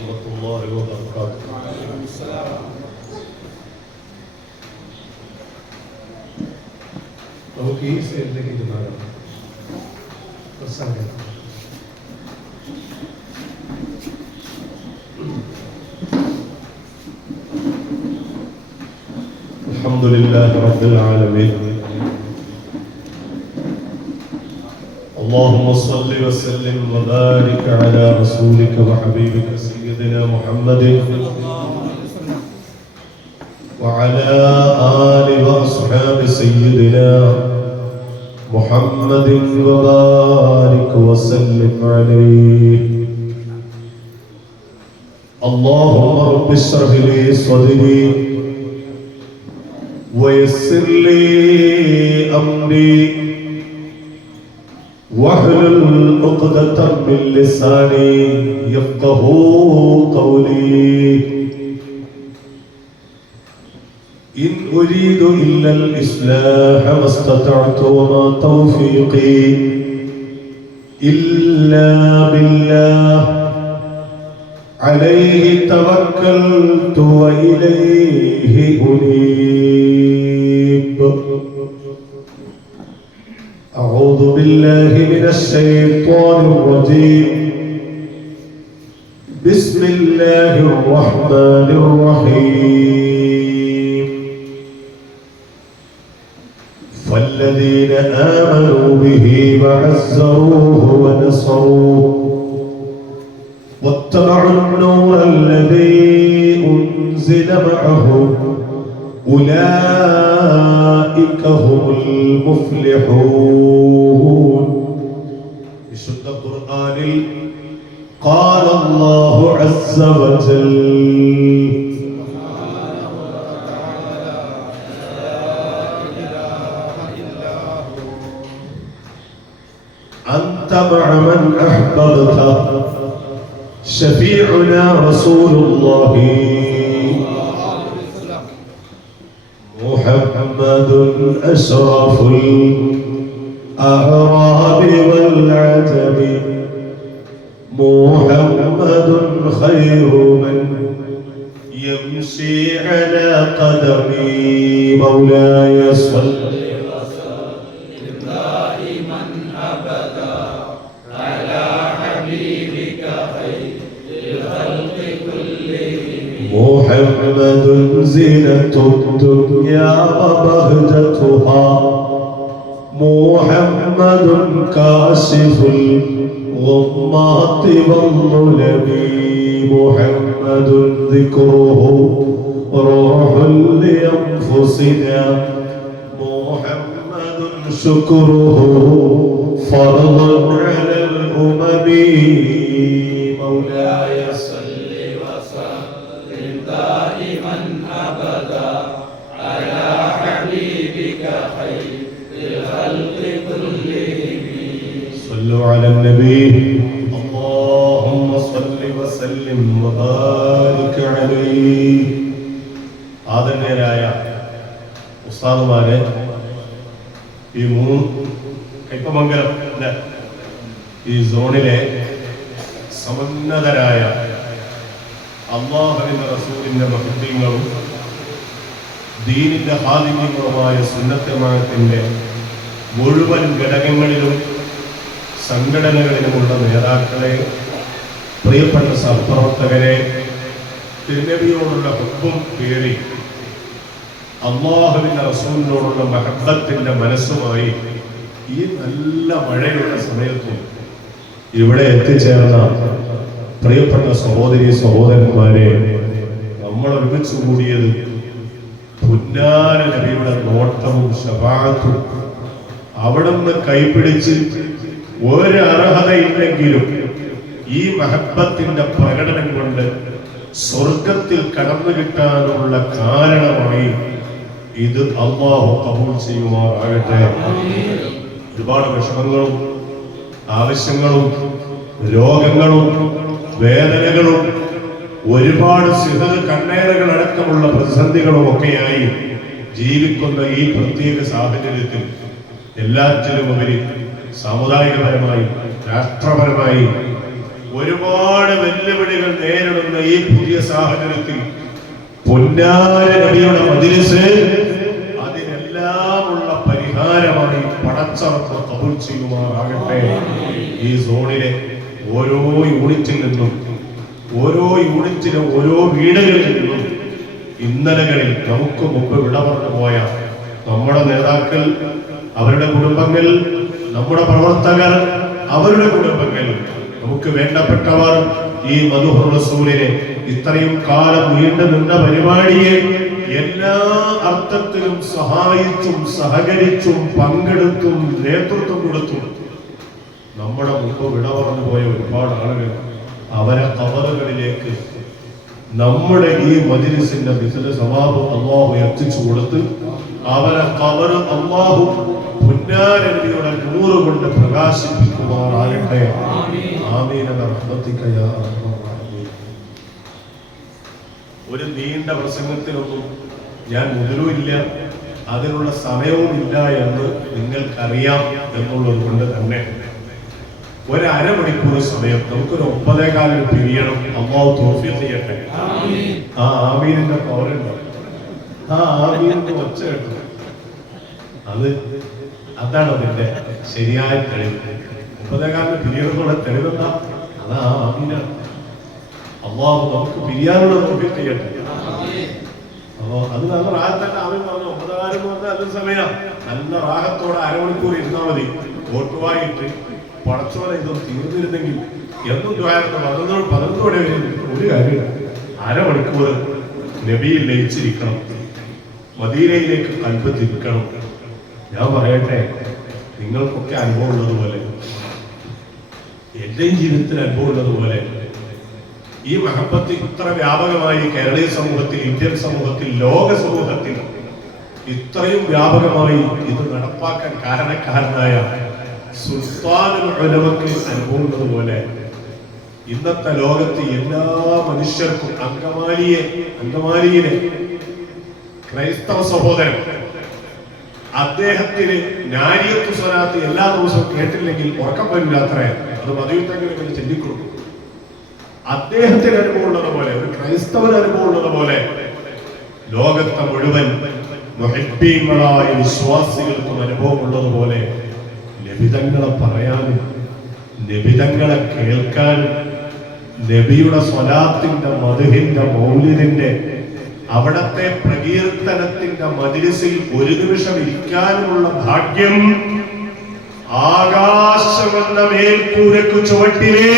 الله وبركاته. നമുക്ക് ഈ സൈഡിലേക്ക് ഇരുന്നാലോ? الحمد لله رب العالمين. اللهم صل وسلم وبارك على رسولك وحبيبك سيدنا محمد وعلى آل وأصحاب سيدنا محمد وبارك وسلم عليه. اللهم رب اشرح لي صدري ويسر لي أمري واحلل عقدة من لساني يفقهوا قولي. إن أريد إلا الإصلاح ما استطعت وما توفيقي إلا بالله عليه توكلت وإليه أنيب. أعوذ بالله من الشيطان الرجيم. بسم الله الرحمن الرحيم. فالذين آمنوا به وعزروه ونصروه واتبعوا النور الذي أنزل معه أولئك هم المفلحون. بشد القرآن قال الله عز وجل: أنت مع من أحببت شفيعنا رسول الله محمد أشرف الأعراب والعجم محمد خير من يمشي على قدمي. مولاي صل وسلم دائما أبدا على حبيبك خير الخلق كلهم. محمد زينة الدنيا وبهجتها محمد كاشف الغمات والظلم. محمد ذكره روح لأنفسنا محمد شكره فرض على الأمم. مولاي صل وسلم دائما أبدا على حبيبك خير الخلق كلهم. صلوا على النبي. اللهم صل وسلم وبارك عليه. ആദരണീയരായ ഉസ്താദുമാരെ, ഈ കയ്പമംഗലം ഈ സോണിലെ സമന്നതരായ അല്ലാഹുവിന്റെ റസൂലിന്റെ മഹത്വങ്ങളും ദീനിന്റെ ഹാദിമ്യങ്ങളുമായ സുന്നത്ത് ജമാഅത്തിന്റെ മുഴുവൻ ഘടകങ്ങളിലും സംഘടനകളിലുമുള്ള നേതാക്കളെ, പ്രിയപ്പെട്ട സഹപ്രവർത്തകരെ, തിരുനബിയോടുള്ള ഹുബ്ബും പേറി അല്ലാഹുവിന്റെ റസൂലിനോടുള്ള മഹബ്ബത്തിന്റെ മനസ്സുമായി ഈ നല്ല മഴയുള്ള സമയത്തും ഇവിടെ എത്തിച്ചേർന്ന പ്രിയപ്പെട്ട സഹോദരി സഹോദരന്മാരെ, നമ്മൾ ഒരുമിച്ച് കൂടിയത് പുന്നാര നബിയുടെ നോട്ടവും ശഫാഅത്തും അവിടുന്ന് കൈപിടിച്ച് ഒരു അർഹതയില്ലെങ്കിലും ഈ മഹബ്ബത്തിന്റെ പ്രകടനം കൊണ്ട് സ്വർഗത്തിൽ കടന്നു കിട്ടാനുള്ള കാരണമായി ഇത് അല്ലാഹു ഖബൂൽ ചെയ്യുമാറാകട്ടെ. ഒരുപാട് വിഷമങ്ങളും ആവശ്യങ്ങളും രോഗങ്ങളും വേദനകളും ഒരുപാട് സിഹർ കണ്ണേറുകൾ അടക്കമുള്ള പ്രതിസന്ധികളും ഒക്കെയായി ജീവിക്കുന്ന ഈ പ്രത്യേക സാഹചര്യത്തിൽ എല്ലാറ്റിലും ഉപരി സാമുദായികപരമായി രാഷ്ട്രപരമായി ഒരുപാട് വെല്ലുവിളികൾ നേരിടുന്ന ഈ പുതിയ സാഹചര്യത്തിൽ പൊന്നാര നബിയുടെ മജ്‌ലിസ് അതിനെല്ലാമുള്ള പരിഹാരമായി പടച്ചറപ്പ് കബൂൽ ചെയ്യുമാറാകട്ടെ. ഈ സോണിലെ ഓരോ യൂണിറ്റിൽ നിന്നും ഓരോ യൂണിറ്റിലും ഓരോ വീടുകളിൽ നിന്നും ഇന്നലകളിൽ നമുക്ക് മുമ്പ് വിട പറഞ്ഞു പോയ നമ്മുടെ നേതാക്കൾ, അവരുടെ കുടുംബങ്ങൾ, നമ്മുടെ പ്രവർത്തകർ, അവരുടെ കുടുംബങ്ങൾ, നമുക്ക് വേണ്ടപ്പെട്ടവർ, ഈ മദ്ഹുർ റസൂലിനെ ഇത്രയും കാലം നീണ്ടു നിന്ന പരിപാടിയെ എല്ലാ അർത്ഥത്തിലും സഹായിച്ചും സഹകരിച്ചും പങ്കെടുത്തും നേതൃത്വം കൊടുത്തും നമ്മുടെ മുമ്പ് വിട പറഞ്ഞു പോയ ഒരുപാട് ആളുകൾ അവരെ ഖബറുകളിലേക്ക് നമ്മുടെ ഈ മജ്‌ലിസിന്റെ മിസ്ല സവാബ് അല്ലാഹു എത്തിച്ചു കൊടുത്ത് അവരെ ഖബർ അല്ലാഹു പുന്നാര നബിയുടെ നൂറ് കൊണ്ട് പ്രകാശിപ്പിക്കുമാറാകട്ടെ. ആമീൻ ബിറഹ്മതിക യാ അർഹമർ റഹീം. ഒരു നീണ്ട പ്രസംഗത്തിനൊന്നും ഞാൻ മുതലുമില്ല, അതിനുള്ള സമയവും ഇല്ല എന്ന് നിങ്ങൾക്കറിയാം എന്നുള്ളത് കൊണ്ട് തന്നെ ഒരു അരമണിക്കൂർ സമയം നമുക്കൊരു 9:15 പിരിയണം. അല്ലാഹു തൗഫീഖ് ചെയ്യട്ടെ. ആ ആമീനിന്റെ പൗരുണ്ടോ? ആ ആമീനിന്റെ ഒച്ച കേട്ടു. അതാണ് അതിന്റെ ശരിയായ തെളിവ്. 9:15 പിരിയണമെന്നുള്ള തെളിവെന്താ? അതാ ആമീനാണ്. അല്ലാഹു നമുക്ക് പിരിയാനുള്ള തൗഫീഖ് ചെയ്യട്ടെ. അപ്പോ അത് നല്ല റാഹത്തല്ല. ആമീൻ പറഞ്ഞു 9:15 എന്ന് പറഞ്ഞാൽ നല്ലൊരു സമയമാണ്. നല്ല റാഹത്തോടെ അരമണിക്കൂർ ഇരുന്നാൽ മതി. ഓട്ടുവായിട്ട് പടച്ചോനെ ഇതൊന്നും തീർന്നിരുന്നെങ്കിൽ എന്നും ദ്വാരത്ത് 11 വരെ ഒരു കാര്യമില്ല. അരമണിക്കൂർ നബിയിൽ ലയിച്ചിരിക്കണം, മദീനയിലേക്ക് കൽബ് തിരിക്കണം. ഞാൻ പറയട്ടെ, നിങ്ങൾക്കൊക്കെ അനുഭവം ഉള്ളതുപോലെ, എന്റെയും ജീവിതത്തിൽ അനുഭവം ഉള്ളതുപോലെ ഈ മഹബത്ത് ഇത്ര വ്യാപകമായി കേരളീയ സമൂഹത്തിൽ, ഇന്ത്യൻ സമൂഹത്തിൽ, ലോക സമൂഹത്തിൽ ഇത്രയും വ്യാപകമായി ഇത് നടപ്പാക്കാൻ കാരണക്കാരനായ സുൽത്താനുൽ ഉലമക്ക് അനുഭവമുള്ളതുപോലെ ഇന്നത്തെ ലോകത്ത് എല്ലാ മനുഷ്യർക്കും അങ്കമാലിയിലെ ക്രൈസ്തവ സഹോദരൻ അദ്ദേഹത്തിന് നാരിയത്തു സ്വലാത്ത് എല്ലാ ദിവസവും കേട്ടില്ലെങ്കിൽ ഉറക്കം വരില്ലാത്രേ. അത് മതിയുത്തെങ്കിലും ചൊല്ലിക്കൊടുക്കും. അദ്ദേഹത്തിന് അനുഭവമുള്ളതുപോലെ, ഒരു ക്രൈസ്തവന് അനുഭവമുള്ളതുപോലെ ലോകത്തെ മുഴുവൻ മുഹബ്ബീങ്ങളായ വിശ്വാസികൾക്കും അനുഭവമുള്ളതുപോലെ നബിതങ്ങളെ പറയാനും നബിതങ്ങളെ കേൾക്കാനും നബിയുടെ സ്വലാത്തിന്റെ മദ്ഹിന്റെ മൗലിദിന്റെ അവിടത്തെ പ്രകീർത്തനത്തിന്റെ മജ്‌ലിസിൽ ഒരു നിമിഷം ഇരിക്കാനുമുള്ള ഭാഗ്യം ആകാശമെന്ന മേൽക്കൂരയ്ക്കു ചുവട്ടിലെ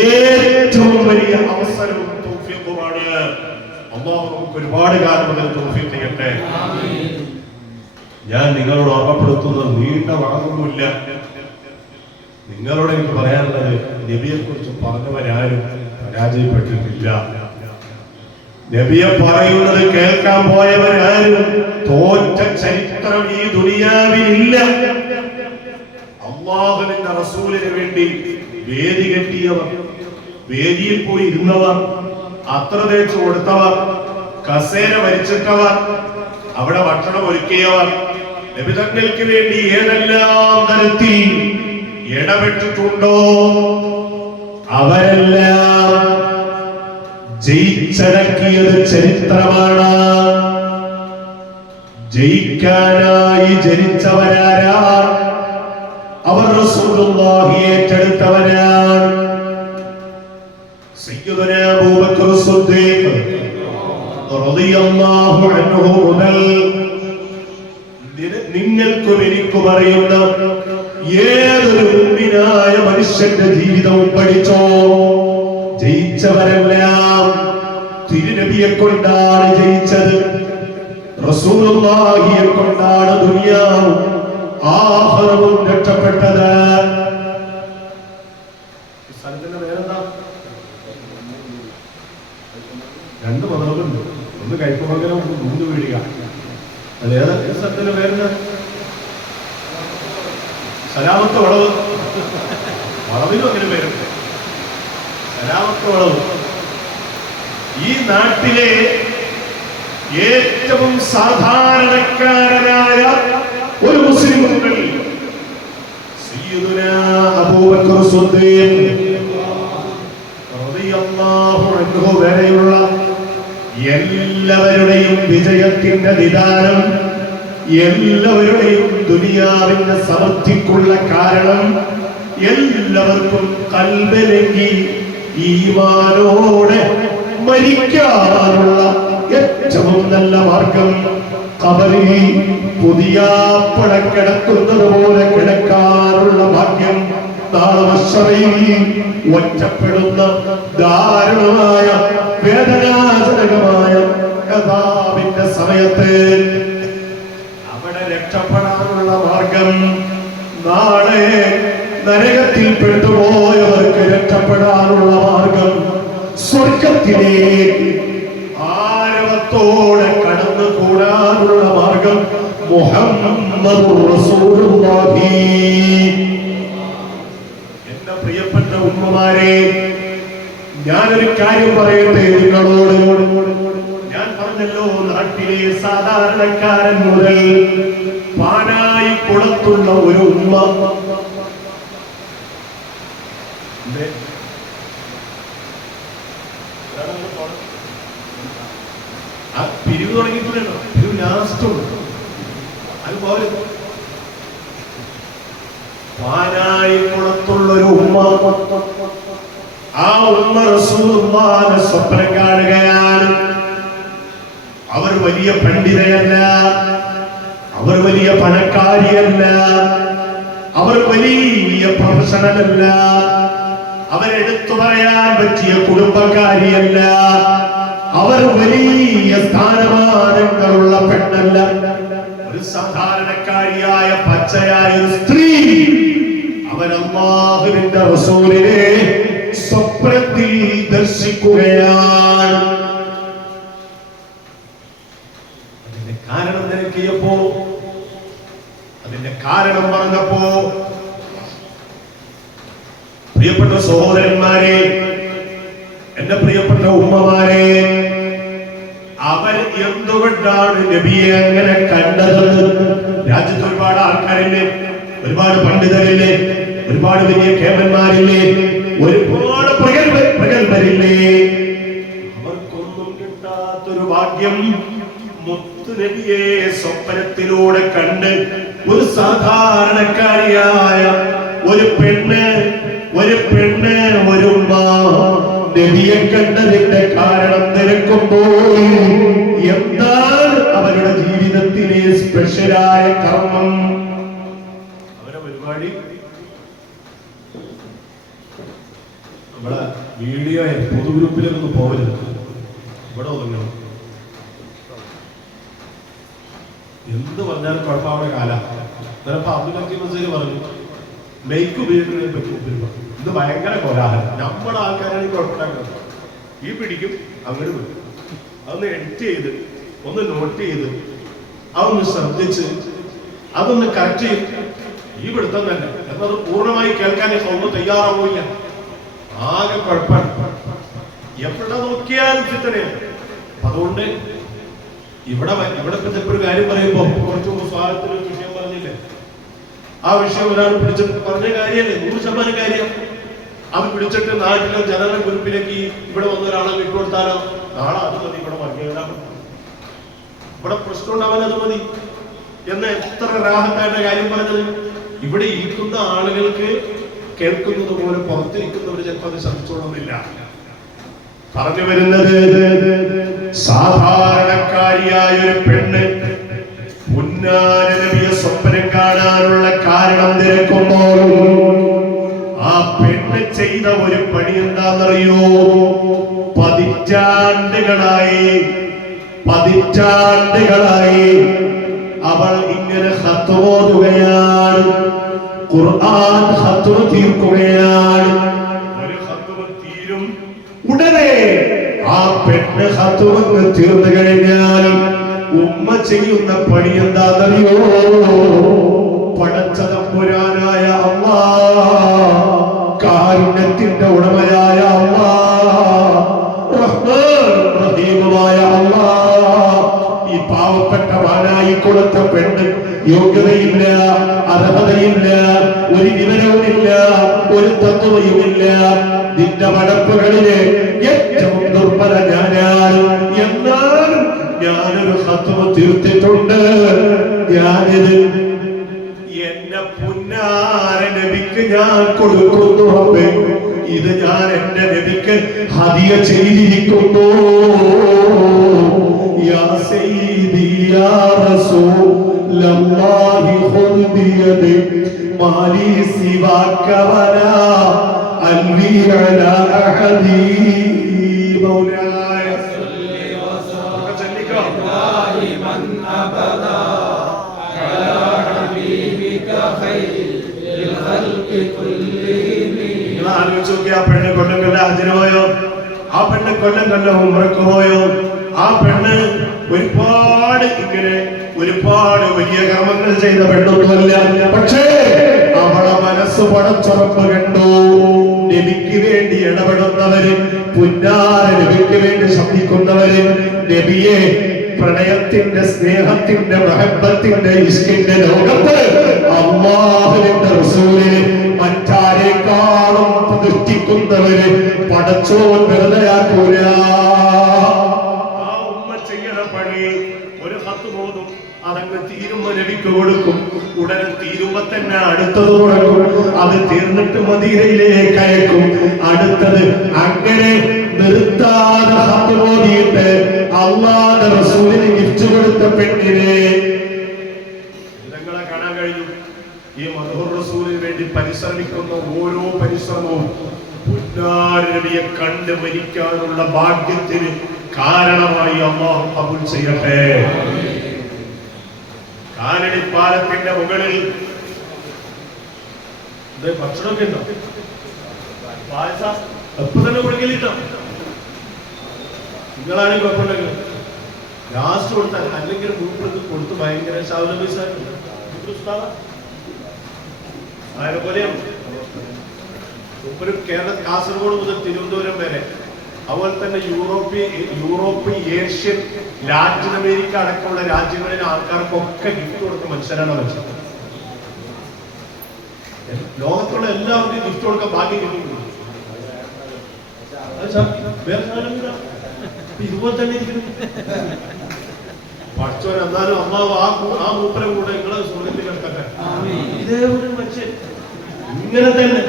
ഏറ്റവും വലിയ അവസരവും തൗഫീഖുമാണ്. അല്ലാഹു നമുക്ക് ഒരുപാട് കാലം മുതൽ തൗഫീഖ് ചെയ്യട്ടെ. ഞാൻ നിങ്ങളോട് ഓർമ്മപ്പെടുത്തുന്നത് നീണ്ട വാദമൊന്നുമില്ല. നിങ്ങളോട് എനിക്ക് പറയാനുള്ളത്, നബിയെ കുറിച്ച് പറഞ്ഞവരാരും പരാജയപ്പെട്ടിട്ടില്ല. നബിയെ പറയുന്നത് കേൾക്കാൻ പോയവരാരും തോറ്റ ചരിത്രം ഈ ദുനിയാവിലില്ല. അല്ലാഹുവിന്റെ റസൂലിന് വേണ്ടി വേദി കെട്ടിയവർ, വേദിയിൽ പോയി ഇരുന്നവർ, അത്ര തേച്ച് കൊടുത്തവർ, കസേര വലിച്ചിട്ടവർ, അവിടെ ഭക്ഷണം ഒരുക്കിയവർ, നബിതങ്ങൾക്ക് വേണ്ടി ഏതെല്ലാം തരത്തിൽ ഇടപെട്ടിട്ടുണ്ടോ അവരെല്ലാം ജയിച്ചടക്കിയത് ചരിത്രമാണ്. ജയിക്കാനായി ജനിച്ചവരാരാ? അവർ റസൂലുള്ളാഹിയെ ഏറ്റെടുത്തവരാണ്. സയ്യിദുനാ അബൂബക്കർ സിദ്ദീഖ് റളിയല്ലാഹു അൻഹു മുതൽ നിങ്ങൾക്കും എനിക്കും അറിയുന്ന ഏതൊരു മുഅ്മിനായ മനുഷ്യന്റെ ജീവിതവും പഠിച്ചോ. ജയിച്ചവരെല്ലാം തിരുനബിയെ കൊണ്ടാണ് ജയിച്ചത്. റസൂലുള്ളാഹിയെ കൊണ്ടാണ് ദുനിയാവും ആഖിറവും രക്ഷപ്പെട്ടത്. സ്ഥലത്തിന്റെ പേരെന്താ? രണ്ട് മതങ്ങളുണ്ട്. ഒന്ന് കൈപ്പമംഗലം, മൂന്ന് വീടിക. അതേതാ സ്ഥലത്തിന്റെ പേരെന്താ? സലാമത്ത് വളവ്. വളവിലും അങ്ങനെ പേരുണ്ട്, സലാമത്ത് വളവ്. ഈ നാട്ടിലെ ഏറ്റവും സാധാരണക്കാരനായ ഒരു മുസ്ലിം സയ്യിദുനാ അബൂബക്കർ സിദ്ദീഖ് റളിയല്ലാഹു അൻഹു വരെയുള്ള എല്ലാവരുടെയും വിജയത്തിന്റെ നിദാനം, എല്ലാവരുടെയും ദുനിയാവിന്റെ സമൃദ്ധിക്കുള്ള കാരണം, എല്ലാവർക്കും ഖൽബിലെങ്കി ഈമാനോടെ മരിക്കാനുള്ള ഏറ്റവും നല്ല മാർഗം ഖബറിൽ പുതിയ കിടക്കുന്നത് പോലെ കിടക്കാനുള്ള ഭാഗ്യം, നാളെ മഹ്ശറിൽ ഒറ്റപ്പെടുന്ന ദാരുണമായ വേദനാജനകമായ അദാബിന്റെ സമയത്ത് അവിടെ രക്ഷപ്പെടാനുള്ള മാർഗം, നാളെ നരകത്തിൽ പെട്ടുപോയവർക്ക് രക്ഷപ്പെടാനുള്ള മാർഗം, സ്വർഗത്തിലേക്ക് ആരവത്തോടെ കടന്നുകൂടാനുള്ള മാർഗം മുഹമ്മദുർ റസൂലുള്ളാഹി. എന്റെ പ്രിയപ്പെട്ട ഉമ്മമാരെ, ഞാനൊരു കാര്യം പറയട്ടെ നിങ്ങളോട്. ഞാൻ പറഞ്ഞല്ലോ, നാട്ടിലെ സാധാരണക്കാരൻ മുതൽ പാനായി കുളത്തുള്ള ഒരു ഉമ്മ, ആ പിരിവ് തുടങ്ങിയിട്ടുണ്ടോ? പിരിവ് ലാസ്റ്റ് അത് പോലെ പാനായി കുളത്തുള്ളൊരു ഉമ്മ, ആ ഉമ്മ റസൂലുള്ളാഹിനെ സ്വപ്നം കാണുകയാണ്. അവർ വലിയ പണ്ഡിതയല്ല, അവർ വലിയ പണക്കാരിയല്ല, അവർ വലിയ പ്രൊഫഷണലല്ല, അവരെടുത്തു പറയാൻ പറ്റിയ കുടുംബക്കാരിയല്ല, അവർ വലിയ സ്ഥാനമാനങ്ങളുള്ള പെണ്ണല്ല, ഒരു സാധാരണക്കാരിയായ പച്ചയായ സ്ത്രീ. അവർ അല്ലാഹുവിന്റെ റസൂലിനെ സ്വപ്നത്തിൽ ദർശിക്കുകയാണ്. അതിന്റെ കാരണം തിരക്കിയപ്പോ, അതിന്റെ കാരണം പറഞ്ഞപ്പോ, പ്രിയപ്പെട്ട സഹോദരന്മാരെ, എന്റെ പ്രിയപ്പെട്ട ഉമ്മമാരെ, അവർ എന്തുകൊണ്ടാണ് നബിയെ അങ്ങനെ കണ്ടത്? രാജ്യത്ത് ഒരുപാട് ആൾക്കാരില്ലേ, ഒരുപാട് പണ്ഡിതരില്ലേ, ഒരുപാട് വലിയ കേമന്മാരില്ലേ, ഒരുപാട് പ്രഗത്ഭരില്ലേ. അവർക്കൊന്നും കിട്ടാത്തൊരു ഭാഗ്യം മുത്തു നബിയെ സ്വപ്നത്തിലൂടെ കണ്ട് ഒരു സാധാരണക്കാരിയായ ഒരു പെണ്ണ് ഒരു നബിയെ കണ്ടതിന്റെ കാരണം തിരക്കുമ്പോൾ എന്താണ് അവരുടെ ജീവിതത്തിലെ സ്പെഷ്യലായ കർമ്മം? അവരെ പരിപാടി നമ്മളെ വീഡിയോ പൊതുഗ്രൂപ്പിലൊന്നും പോകരുത്, ഇവിടെ ഒതുങ്ങണം. എന്ത് പറഞ്ഞാലും കുഴപ്പമായ കാലം. ചിലപ്പോ അബ്ദുൽ ഹക്കീം മസീദ് പറഞ്ഞു മെയ്ക്ക് ഉപയോഗിക്കുന്നതിനെ പറ്റി ഇത് ഭയങ്കര കോലാഹലം. നമ്മുടെ ആൾക്കാരാണ് ഈ കുഴപ്പമുണ്ടാക്കുന്നത്. ഈ പിടിക്കും അങ്ങനെ വരും, അതൊന്ന് എഡിറ്റ് ചെയ്ത് ഒന്ന് നോട്ട് ചെയ്ത് അതൊന്ന് ശ്രദ്ധിച്ച് അതൊന്ന് കറക്റ്റ് ചെയ്ത് ഈ പിടുത്തം തന്നെ എന്നത് പൂർണ്ണമായി കേൾക്കാൻ ഒന്നും തയ്യാറാവില്ല. ആകെ കുഴപ്പമാണ്, എവിടെ നോക്കിയാലും ഫിത്തനയാണ്. അതുകൊണ്ട് ഇവിടെ ഒരു കാര്യം പറയുമ്പോ കുറച്ചു മുമ്പ് സ്വാഗതത്തിന് ഒരു വിഷയം പറഞ്ഞില്ലേ, ആ വിഷയം ഒരാൾ പിടിച്ചിട്ട് പറഞ്ഞ കാര്യമല്ലേ, 100% കാര്യം. അത് പിടിച്ചിട്ട് നാട്ടിലെ ജനറൽ ഗ്രൂപ്പിലേക്ക് ഇവിടെ വന്ന ഒരാളെ വിട്ടുകൊടുത്താലോ, നാളെ അത് മതി, ഇവിടെ വർഗീയത, ഇവിടെ പ്രശ്നം ഉണ്ടാവാൻ അത് മതി എന്ന് എത്ര രാഹത്തായിട്ട് കാര്യം പറഞ്ഞത്. ഇവിടെ ഇരിക്കുന്ന ആളുകൾക്ക് കേൾക്കുന്നത് പോലെ പുറത്തിരിക്കുന്നവർ ചിലപ്പോൾ അത് ശ്രദ്ധിച്ചോളുന്നില്ല. പറഞ്ഞു വരുന്നത്, സാധാരണക്കാരിയായ ഒരു പെണ്ണ് പുന്നാര നബിയെ സ്വപ്നം കാണാനുള്ള കാരണം തിരക്കുമ്പോൾ ആ പെണ്ണ് ചെയ്ത ഒരു പണി എന്താണെന്നറിയോ? പതിറ്റാണ്ടുകളായി അവൾ ഇങ്ങനെ ഖത്ം ഓതുകയാണ്, ഖുർആൻ ഖത്ം തീർക്കുകയാണ്. ഒരു ഖത്ം തീരും ഉടനെ ആ പെണ്ണ് ഖത്ം തീർന്നു കഴിഞ്ഞാൽ ഉമ്മ ചെയ്യുന്ന പണി എന്താണെന്നറിയോ? പടച്ച തമ്പുരാനായ അല്ലാഹ്, കാരുണ്യത്തിന്റെ ഉടമയായ അല്ലാഹ്, റഹ്മാൻ റഹീമായ അല്ലാഹ്, ഈ പാവപ്പെട്ട വാനായി കൊടുത്ത പെണ്ണ് യോഗ്യതയില്ല, അർഹതയില്ല, ഒരു വിവരവുമില്ല, ഒരു തത്വയുമില്ല, നിന്റെ പടപ്പുകളിലെ ഏറ്റവും ദുർബല ഞാനാണ്. എന്നാലും ഞാനൊരു ഖത്മ തീർത്തിട്ടുണ്ട്. ഞാനിത് എന്റെ പുന്നാര നബിക്ക് ഞാൻ കൊടുക്കുന്നു. റബ്ബേ, ഇത് ഞാൻ എന്റെ നബിക്ക് ഹദിയ ചെയ്തിരിക്കുന്നു. യാ സയ്യിദി യാ റസൂലല്ലാഹി ഖുദ് ബിയദി മാലി സിവാക വലാ അൽവി അലാ അഹദി. മൗലായ സല്ലി വസല്ലം ദായിമൻ അബദാ അലാ ഹബീബിക ഖൈറിൽ ഖൽഖി കുല്ലിഹിം. ആലോചിച്ച് നോക്കി, ആ പെണ്ണ് കൊല്ലം കൊല്ലം ഹജ്ജിന് പോയോ? ആ പെണ്ണ് കൊല്ലം കൊല്ലം ഉംറക്ക് പോയോ? ആ പെണ്ണ് ഒരുപാട് വലിയ കർമ്മങ്ങൾ ചെയ്ത പെണ്ണൊന്നുമല്ല. പക്ഷേ അവളെ മനസ്സ് പടച്ചുറപ്പ് കണ്ടു. നബിക്ക് വേണ്ടി ഇടപെടുന്നവര്, പുന്നാര നബിക്ക് വേണ്ടി ശബ്ദിക്കുന്നവര്, നബിയെ പ്രണയത്തിന്റെ, സ്നേഹത്തിന്റെ, മഹബത്തിന്റെ, ഇഷ്കിന്റെ ലോകത്ത് അല്ലാഹുവിന്റെ റസൂലിനെ മറ്റാരെക്കാളും പ്രതിഷ്ഠിക്കുന്നവര് പടച്ചോൻ വെറുതെയാക്കൂല. ആ ഉമ്മ ചെയ്യണ പണി ഒരു ഹത്ത് പോതും അതങ്ങ് തീരുമ്പോ നബിക്ക് കൊടുക്കും. ഉടനെ തീരുമ്പോ തന്നെ അടുത്തത് തുടങ്ങും. അത് തീർന്നിട്ട് മദീനയിലേക്ക് അയക്കും. അടുത്തത് അങ്ങനെ നിർത്താതെ ഹത്ത് പോതിയിട്ട് അല്ലാഹുവിന്റെ റസൂലിന് ഗിഫ്റ്റ് കൊടുത്ത പെണ്ണിനെ നിങ്ങളെ കാണാൻ കഴിഞ്ഞു. ഈ മദ്ഹൂർ റസൂലിന് വേണ്ടി പരിശ്രമിക്കുന്ന ഓരോ പരിശ്രമവും പുന്നാര നബിയെ കണ്ട് മരിക്കാനുള്ള ഭാഗ്യത്തിന് കാരണമായി അല്ലാഹു കബൂൽ ചെയ്യട്ടെ. കാലടിപ്പാലത്തിന്റെ മുകളിൽ ഭക്ഷണമൊക്കെ ഉണ്ടോ? പായസം എപ്പോ തന്നെ കൊടുക്കലിട്ടോ? നിങ്ങളാണ് കുഴപ്പമുണ്ടെങ്കിൽ ലാസ്റ്റ് കൊടുത്താൽ, അല്ലെങ്കിൽ മൂപ്പർക്ക് കൊടുത്ത് ഭയങ്കര മൂപ്പര് കേരള കാസർഗോഡ് മുതൽ തിരുവനന്തപുരം വരെ, അതുപോലെ തന്നെ യൂറോപ്പ്, ഏഷ്യൻ, ലാറ്റിൻ അമേരിക്ക അടക്കമുള്ള രാജ്യങ്ങളിലെ ആൾക്കാർക്കൊക്കെ ഗിഫ്റ്റ് കൊടുത്ത മനുഷ്യരാണ് മനുഷ്യൻ. ലോകത്തുള്ള എല്ലാവർക്കും ഗിഫ്റ്റ് കൊടുക്കാൻ ഭാഗ്യം കിട്ടുന്നു. ഇതുപോലെ തന്നെ പഠിച്ചവൻ എന്നാലും അമ്മാവ് ആ മൂപ്പരെ കൂടെ നിങ്ങളെ സ്വർഗത്തിൽ കിടക്കട്ടെ. ഇതേപോലെ മനുഷ്യൻ ഇങ്ങനെ തന്നെ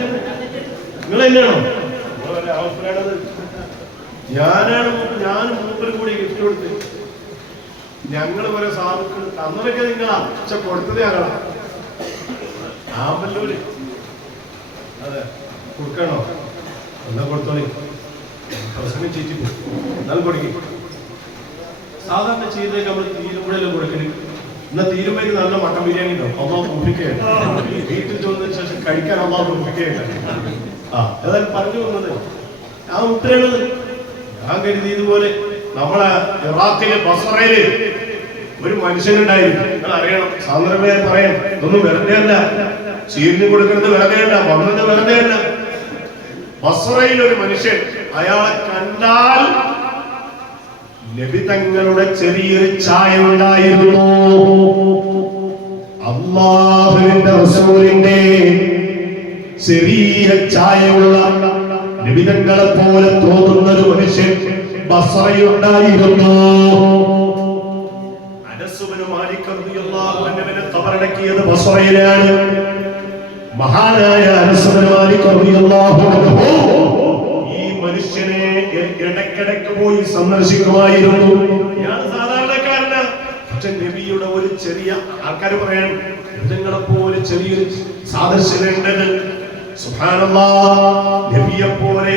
നിങ്ങൾ തന്നെയാണോ? ഞാൻ മൂപ്പര് കൂടി ഗിഫ്റ്റ് കൊടുത്ത് ഞങ്ങൾ കുറെ സാധുക്കൾ അന്നൊക്കെ നിങ്ങളാ പക്ഷെ കൊടുത്തത് ഞങ്ങളാ. ആമ്പല്ലൂര് അതെ കൊടുക്കണോ? എന്നാ കൊടുത്തോളി. പ്രസംഗം ചേച്ചി എന്നാലും കൊടുക്കും. സാധാരണ ചെയ്തേക്ക് നമ്മൾ തീരുമ്പോഴെല്ലാം കൊടുക്കല്. എന്നാ തീരുമ്പോഴേക്ക് നല്ല മട്ടൻ ബിരിയാണി ഉണ്ടാവും. അമ്മാവ് മുപ്പിക്കുകയാണ്. വീട്ടിൽ ചോദിച്ചതിന് ശേഷം കഴിക്കാൻ അമ്മാവ് മുപ്പിക്കുകയാണ്. ഏതായാലും പറഞ്ഞു വന്നത് ആ ഉത്തരവുള്ളത് ഞാൻ കരുതി ഇതുപോലെ നമ്മളെ ഇറാഖിലെ ബസ്രയില് ഒരു മനുഷ്യനുണ്ടായിരുന്നു. നിങ്ങൾ അറിയണം, സാന്ദർഭമായി പറയാം, ഇതൊന്നും വെറുതെ അല്ല. ചീരിന് കൊടുക്കുന്നത് വെറുതെ അല്ല, വന്നത് വെറുതെ അല്ല. ബസ്രയിൽ ഒരു മനുഷ്യൻ, അയാളെ കണ്ടാൽ നബി തങ്ങളുടെ ചെറിയൊരു ചായ ഉണ്ടായിരുന്നു. അല്ലാഹുവിന്റെ റസൂലിന്റെ ചെറിയ ചായയുള്ള നബി തങ്ങളെ പോലെ തോന്നുന്ന ഒരു മനുഷ്യൻ ബസ്രയുണ്ടായിരുന്നു. അനസ് ഇബ്നു മാലിക് റളിയല്ലാഹു അൻഹുവിനെ ഖബറടക്കിയത് ബസ്രയിലാണ്. മഹാനായ അനസ് ഇബ്നു മാലിക് റളിയല്ലാഹു അൻഹു ഈ മനുഷ്യനെ ഇടയ്ക്കിടയ്ക്ക് പോയി സന്ദർശിക്കുമായിരുന്നു. ഇയാൾ സാധാരണക്കാരനാ. പക്ഷെ നബിയുടെ ഒരു ചെറിയ ആൾക്കാർ പറയാൻ നിങ്ങളെ പോലെ ചെറിയൊരു സാദൃശ്യമുണ്ട്. സുബ്ഹാനല്ലാഹ്, നബിയെ പോലെ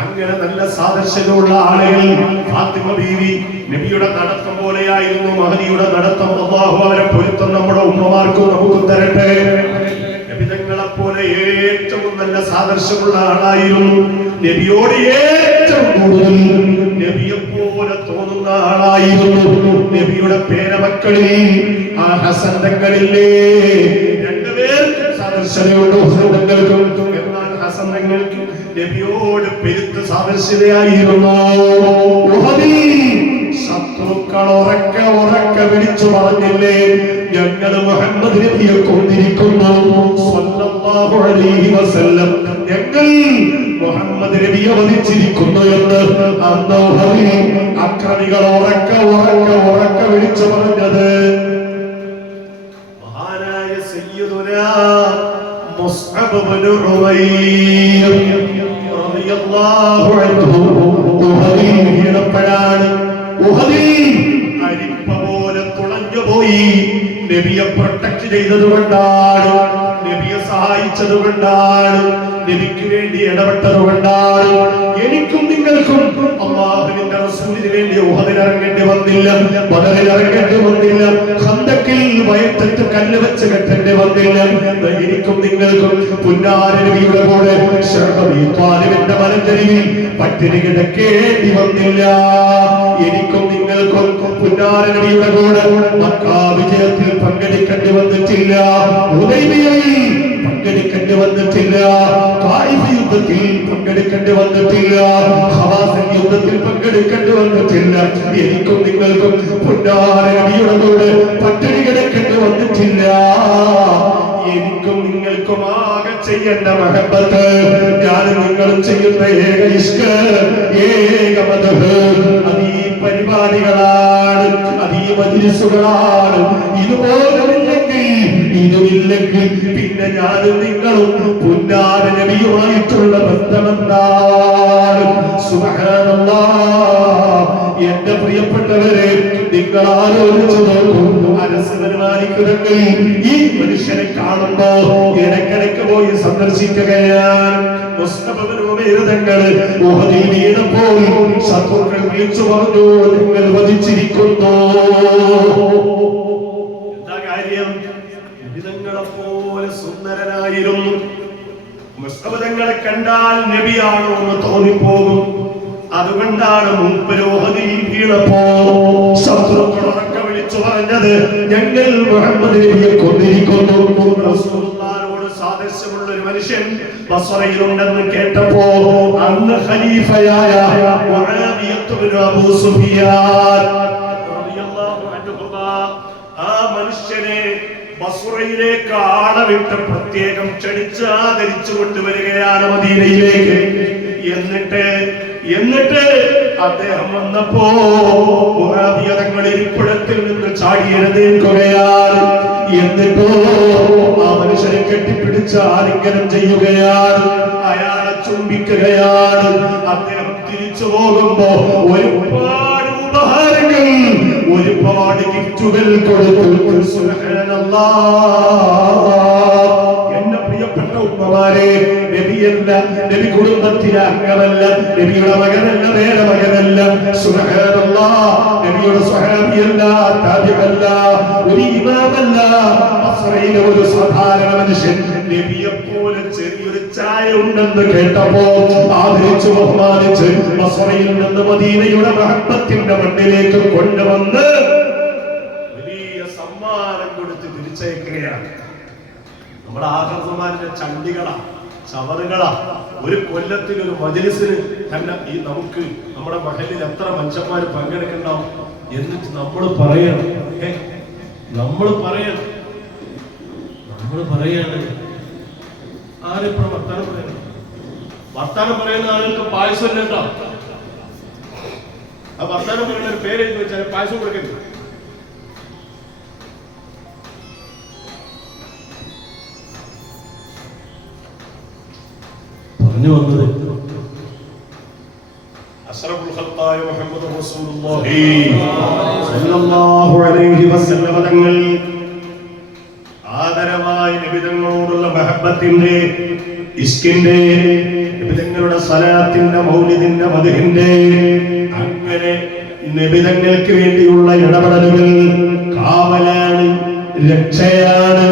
അങ്ങനെ നല്ല സാദൃശ്യമുള്ള ആളുകൾ. ഫാത്തിമ ബീവി നബിയുടെ നടത്തം പോലെയായിരുന്നു മഹദിയുടെ നടത്തം. അല്ലാഹു അവരെ പൊരുത്തം നമ്മുടെ ഉമ്മമാർക്കും നമുക്ക് തരട്ടെ. നബി തങ്ങളെ പോലെ ഏറ്റവും നല്ല സാദൃശ്യമുള്ള ആളായിരുന്നു. നബിയോട് ഏറ്റവും കൂടുതൽ നബിയെ പോലെ തോന്നുന്ന ആളായിരുന്നു. നബിയുടെ പേരമക്കളിൽ ആ ഹസൻ തങ്ങളില്ലേ, രണ്ടുപേർക്കും സാദൃശ്യതയുണ്ട്. എന്നാൽ ഹസൻ തങ്ങൾക്ക് നബിയോട് പെരുത്ത സാദൃശ്യതയായിരുന്നു. ശത്രുക്കൾ ഉറക്കെ വിളിച്ചു പറഞ്ഞില്ലേ, ഞങ്ങൾ മുഹമ്മദ് നബിയെ കൊണ്ടിരിക്കുന്നു സ്വല്ലല്ലാഹു അലൈഹി വസല്ലം. ഞങ്ങൾ മുഹമ്മദ് നബിയെ വധിച്ചിരിക്കുന്നു എന്ന് അന്ന് അക്രമികൾ ഉറക്ക വിളിച്ചു പറഞ്ഞത് മഹാനായ സയ്യിദുനാ മുസ്അബ് ഇബ്നു ഉമൈർ റളിയല്ലാഹു അൻഹു ഉഹദിൽ വീണപ്പോഴാണ് ഉഹദിൽ അരിപ്പ പോലെ തുളഞ്ഞു പോയി. നബിയെ പ്രൊട്ടക്ട് ചെയ്തത് കൊണ്ടാണ്, നബിയെ സഹായിച്ചത് കൊണ്ടാണ്, നബിക്ക് വേണ്ടി ഇടപെട്ടത് കൊണ്ടാണ് എനിക്കും നിങ്ങൾക്കും അല്ലാഹുവിന്റെ റസൂലിന് വേണ്ടി ഉഹദിൽ ഇറങ്ങേണ്ടി വന്നില്ല, ബദറിൽ ഇറങ്ങേണ്ടി വന്നില്ല, ഖന്തക്കിൽ വയറ്റത്ത് കല്ല് വെച്ച് കെട്ടേണ്ടി വന്നില്ല. എനിക്കും നിങ്ങൾക്കും പുന്നാര നബിയുടെ കൂടെ ത്വാലിബിന്റെ മലഞ്ചരിവിൽ പട്ടിണി കിടക്കേണ്ടി വന്നില്ല. എനിക്കും നിങ്ങൾക്കും പുന്നാര നബിയുടെ കൂടെ മക്കാ വിജയത്തിൽ പങ്കെടുക്കേണ്ടി വന്നിട്ടില്ല, ഹുദൈബിയയിൽ പങ്കെടുക്കേണ്ടി വന്നിട്ടില്ല, തായിഫ് യുദ്ധത്തിൽ പങ്കെടുക്കേണ്ടി വന്നിട്ടില്ല, ഹവാസിൻ യുദ്ധത്തിൽ പങ്കെടുക്കേണ്ടി വന്നിട്ടില്ല. എനിക്കും നിങ്ങൾക്കും പുന്നാര നബിയുടെ കൂടെ പട്ടിണി കിടക്കേണ്ടി വന്നിട്ടില്ല. എനിക്കും നിങ്ങൾക്കും ആകെ ചെയ്യേണ്ട മഹബത്ത്, ഞാനും നിങ്ങളും ചെയ്യുന്ന ഏക ഇഷ്ക്, ഏക മദ്ഹ്, അത് ഈ പരിപാടികളാണ്, അത് ഈ മജ്‌ലിസുകളാണ്. ഇതുമില്ലെങ്കിൽ പിന്നെ ഞാനും നിങ്ങളും പുന്നാര നബിയുമായിട്ടുള്ള ബന്ധമെന്താണ്? സുബ്ഹാനല്ലാഹ്. എന്റെ പ്രിയപ്പെട്ടവരെ, നിങ്ങൾ ആലോചിച്ചു നോക്കൂ. അനസ്മരിക്കുന്നെങ്കിൽ ഈ മനുഷ്യനെ കാണുമ്പോ ഇടയ്ക്കിടയ്ക്ക് പോയി സന്ദർശിക്കുകയാണ്. തങ്ങൾ ഉഹദിൽ വീണപ്പോൾ ശത്രുക്കൾ വിളിച്ചു പറഞ്ഞു, നിങ്ങൾ വധിച്ചിരിക്കുന്നു. എന്താ കാര്യം? നബിതങ്ങളെ പോലെ സുന്ദരനായിരുന്നു. മുസ്തഫകളെ കണ്ടാൽ നബിയാണോ എന്ന് തോന്നിപ്പോകും. അതുകൊണ്ടാണ് മൂപ്പര് ഉഹദിൽ വീണപ്പോ ശത്രുക്കൾ ഉറക്കെ വിളിച്ചു പറഞ്ഞത്, ഞങ്ങൾ മുഹമ്മദ് നബിയെ കൊന്നിരിക്കുന്നു. റസൂലുള്ളാഹിയോട് സാദൃശ്യമുള്ള ഒരു മനുഷ്യൻ ബസ്റയിലുണ്ടെന്ന് കേട്ടപ്പോ അന്ന് ഖലീഫയായ മുആവിയ ഇബ്നു അബൂ സുഫിയാൻ റളിയല്ലാഹു അൻഹു ആ മനുഷ്യനെ ബസ്റയിലേക്ക് ആളവിട്ട് പ്രത്യേകം ക്ഷണിച്ച് ആദരിച്ചു കൊണ്ടുവരികയാണ് മദീനയിലേക്ക്. എന്നിട്ട് അദ്ദേഹം വന്നപ്പോ മുആവിയ തങ്ങൾ ഇരിപ്പിടത്തിൽ നിന്ന് ചാടി എഴുന്നേൽക്കുകയാണ്. എന്നിട്ടോ ആ മനുഷ്യനെ കെട്ടിപ്പിടിച്ച് ആലിംഗനം ചെയ്യുകയാണ്, അയാളെ ചുംബിക്കുകയാണ്. അദ്ദേഹം തിരിച്ചു പോകുമ്പോ ഒരുപാട് ഉപഹാരങ്ങൾ, ഒരുപാട് ഗിഫ്റ്റുകൾ കൊടുത്തു. സുബ്ഹാനല്ലാഹ്. എന്റെ പ്രിയപ്പെട്ട ഉമ്മമാരെ, നബിയല്ല, നബി കുടുംബത്തിലെ അംഗമല്ല, നബിയുടെ മകനല്ല, വേറെ മകനല്ല. സുബ്ഹാനല്ലാഹ്. നബിയുടെ സ്വഹാബിയല്ല, താബിഅല്ല, ഒരു ഇമാമല്ല, ബസ്റയിലെ ഒരു സാധാരണ മനുഷ്യൻ. നബിയെ പോലെ ചെറിയൊരു ചായ ഉണ്ടെന്ന് കേട്ടപ്പോ ആദരിച്ചു ബഹുമാനിച്ച് ബസ്റയിൽ നിന്ന് മദീനയുടെ മഹബത്തിന്റെ മണ്ണിലേക്ക് കൊണ്ടുവന്ന് വലിയ സമ്മാനം കൊടുത്ത് തിരിച്ചയക്കുകയാണ്. നമ്മുടെ ആഹ്റസമാരുടെ ചണ്ടികളാ, ചവറുകളാ. ഒരു കൊല്ലത്തിൽ ഒരു മജ്‌ലിസിന് തന്നെ ഈ നമുക്ക് നമ്മുടെ മഹലിൽ എത്ര മനുഷ്യന്മാർ പങ്കെടുക്കണ്ടാവും എന്നിട്ട് നമ്മൾ പറയണം, നമ്മൾ പറയാണ് ആരെപ്പോഴും വർത്താനം പറയണം. വർത്താനം പറയുന്ന ആളുകൾക്ക് പായസം കേട്ടോ. ആ വർത്താനം പറയുന്ന ഒരു പേര് എഴുതി വെച്ചാൽ പായസം കൊടുക്കരുത്. പറഞ്ഞു വന്നത് അഷ്റഫുൽ ഖൽഖായ മുഹമ്മദ് റസൂലുള്ളാഹി സ്വല്ലല്ലാഹു അലൈഹി വസല്ലം തങ്ങൾ ആദരവായ നബിതങ്ങളോടുള്ള മഹബത്തിന്റെ, ഇഷ്കിന്റെ, നബിതങ്ങളുടെ സലാത്തിന്റെ, മൗലിദിന്റെ, മദ്ഹിന്റെ, അങ്ങനെ നബിതങ്ങൾക്ക് വേണ്ടിയുള്ള ഇടപെടലുകൾ കാവലാണ്, രക്ഷയാണ്,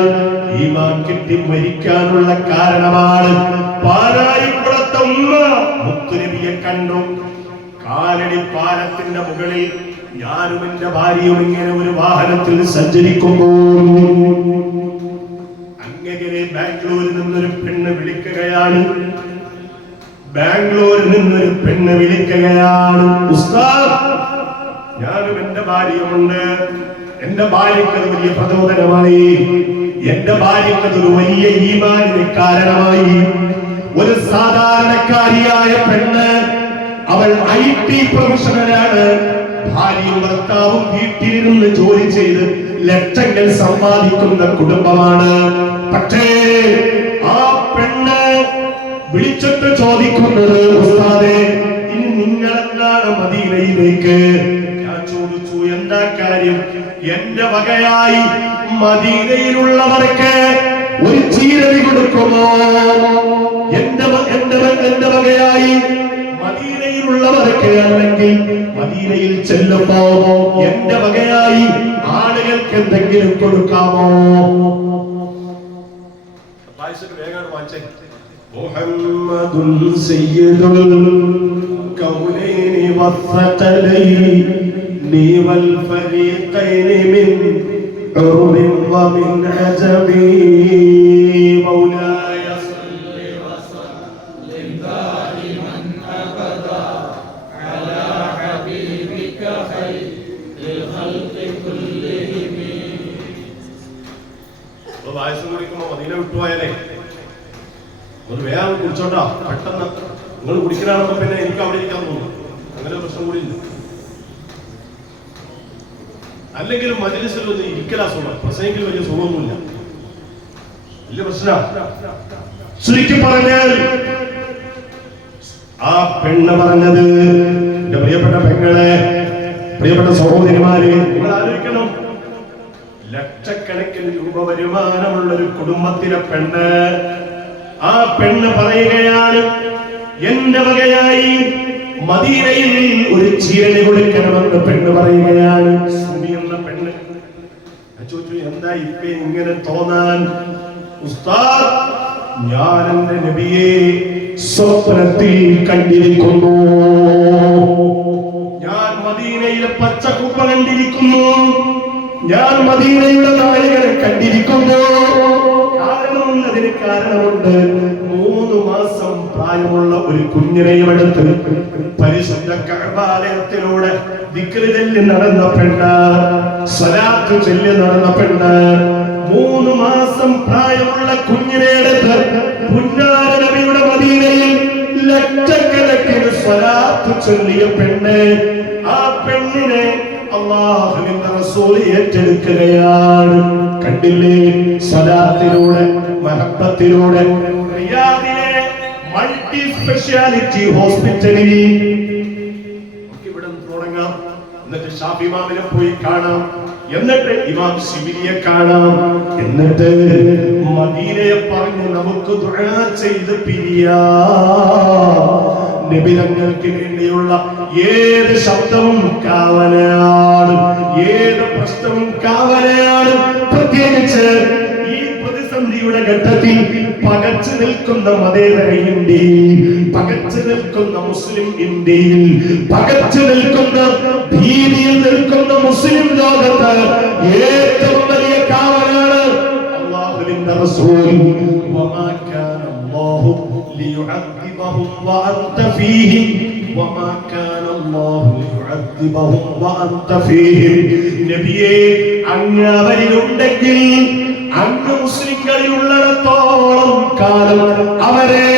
ഈമാൻ കിട്ടി മരിക്കാനുള്ള കാരണമാണ്. പാലായിക്കുളത്തെ ഉമ്മ മുത്തുനബിയെ കണ്ടു. കാലടി പാലത്തിന്റെ മുകളിൽ ഞാനും എന്റെ ഭാര്യയും ഇങ്ങനെ ഒരു വാഹനത്തിൽ സഞ്ചരിക്കുമ്പോൾ അങ്ങനെ ബാംഗ്ലൂരിൽ നിന്നൊരു പെണ്ണ് വിളിക്കുകയാണ്, ഉസ്താദ് ഞാനും എന്റെ ഭാര്യയുമുണ്ട്. എന്റെ ഭാര്യക്കത് വലിയ പ്രചോദനമായി, എന്റെ ഭാര്യക്കതൊരു വലിയ ഈമാനിന് കാരണമായി. ഒരു സാധാരണക്കാരിയായ പെണ്ണ്, അവൾ IT പ്രൊഫഷണലാണ്. ഭാര്യയും ഭർത്താവും വീട്ടിലിരുന്ന് ജോലി ചെയ്ത് ലക്ഷങ്ങൾ സമ്പാദിക്കുന്ന കുടുംബമാണ്. പക്ഷേ ആ പെണ്ണ് വിളിച്ചിട്ട് ചോദിക്കുന്നത്, ഉസ്താദേ, ഇനി നിങ്ങൾ എന്താണ് മദീനയിലേക്ക്? ഞാൻ ചോദിച്ചു, എന്താ കാര്യം? എന്റെ വകയായി മദീനയിലുള്ളവർക്ക് ഒരു ചീരടി കൊടുക്കുമോ? എന്റെ വകയായി മദീനയിലുള്ളവർക്ക്, അല്ലെങ്കിൽ മദീനയിൽ ചെല്ലുമ്പോ എന്റെ വകയായി ആളുകൾക്ക് എന്തെങ്കിലും കൊടുക്കാമോ? മുഹമ്മദുൻ സയ്യിദുൽ കൗനൈനി വസ്സഖലൈനി വൽ ഫരീഖൈനി മിൻ ഉർബിൻ വമിൻ അജമി മൗലായ സല്ലി വസല്ലിം ദായിമൻ അബദാ അലാ ഹബീബിക ഖൈറിൽ ഖൽഖി കുല്ലിഹിം. വയസ്സും കുടിക്കുമ്പോ മദീന വിട്ടുപോയാലേ ഒരു വേഗം കുടിച്ചോട്ടാ, പെട്ടെന്ന് നിങ്ങൾ കുടിക്കലാണെന്ന് പിന്നെ എനിക്ക് അവിടെ ഇരിക്കാൻ തോന്നും. അങ്ങനെ പ്രശ്നം കൂടി ഇല്ല. അല്ലെങ്കിൽ മജ്‌ലിസിൽ ഒന്ന് ഇരിക്കലാ സുഖം, പ്രസംഗിക്കൽ വലിയ സുഖമൊന്നുമില്ല, വലിയ പ്രശ്നമാണ്. ചുരുക്കി പറഞ്ഞാൽ ആ പെണ്ണ് പറഞ്ഞത്, എന്റെ പ്രിയപ്പെട്ട പെങ്ങളെ, പ്രിയപ്പെട്ട സഹോദരിമാരെ, നിങ്ങൾ ആലോചിക്കണം, ലക്ഷക്കണക്കിന് രൂപ വരുമാനമുള്ള ഒരു കുടുംബത്തിലെ പെണ്ണ്. ആ പെണ്ണ് പറയുകയാണ്, എന്റെ വകയായി മദീനയിൽ ഒരു ചീരന് കൊടുക്കണമെന്ന് പെണ്ണ് പറയുകയാണ്. സുമി എന്ന പെണ്ണ്. ചോദിച്ചു, എന്താ ഇപ്പൊ ഇങ്ങനെ തോന്നാൻ? ഉസ്താദ്, ഞാൻ എന്റെ നബിയെ സ്വപ്നത്തിൽ കണ്ടിരിക്കുന്നു. ഞാൻ മദീനയിലെ പച്ചക്കുപ്പ കണ്ടിരിക്കുന്നു. ഞാൻ മദീനയുടെ നായകനെ കണ്ടിരിക്കുന്നു. അതിന് കാരണമുണ്ട്. 3 മാസം പ്രായമുള്ള ഒരു കുഞ്ഞിനെയും എടുത്ത് പരിശുദ്ധ കഅബാലയത്തിലൂടെ ദിക്ർ ചൊല്ലി നടന്ന പെണ്ണ്, സ്വലാത്ത് ചൊല്ലി നടന്ന പെണ്ണ്, 3 മാസം പ്രായമുള്ള കുഞ്ഞിനെ എടുത്ത് പുന്നാര നബിയുടെ മദീനയിൽ ലക്ഷക്കണക്കിന് സ്വലാത്ത് ചൊല്ലിയ പെണ്ണ്. ആ പെണ്ണിനെ അല്ലാഹുവിന്റെ റസൂൽ ഏറ്റെടുക്കുകയാണ്. കണ്ടില്ലേ, സ്വലാത്തിലൂടെ, മഹബ്ബത്തിലൂടെ. റിയാദിലെ മൾട്ടി സ്പെഷ്യാലിറ്റി ഹോസ്പിറ്റലിൽ ഇവിടെ തുടങ്ങാം, എന്നിട്ട് ഷാഫി ഇമാമിനെ പോയി കാണാം, എന്നിട്ട് ഇമാം ശിബിലിയെ കാണാം, എന്നിട്ട് മദീനയെ പറഞ്ഞ് നമുക്ക് ദുആ ചെയ്ത് പിരിയാം. നബി തങ്ങൾക്ക് വേണ്ടിയുള്ള ഏത് ശബ്ദവും കാവലാണ്, ഏത് പ്രശ്നവും കാവലാണ്. പ്രത്യേകിച്ച് ഈ പ്രതിസന്ധിയുടെ ഘട്ടത്തിൽ പകച്ചു നിൽക്കുന്ന മതേതര ഇന്ത്യയിൽ, പകച്ചു നിൽക്കുന്ന മുസ്ലിം ഇന്ത്യയിൽ, പകച്ചു നിൽക്കുന്ന ഭീതിയിൽ നിൽക്കുന്ന മുസ്ലിം ലോകത്ത് ഏറ്റവും വലിയ കാവലാണ് അല്ലാഹുവിന്റെ റസൂൽ. വമാ കാന അല്ലാഹു ലിയുഅദ്ദിബഹും വഅൻത ഫീഹിം വമാ കാന അല്ലാഹു ലിയുഅദ്ദിബഹും വഅൻത ഫീഹിം. നബിയേ, അങ്ങ് അവരിലുണ്ടെങ്കിൽ, അങ്ങ് മുസ്ലിങ്ങളിൽ ഉള്ളിടത്തോളം കാലം അവരെ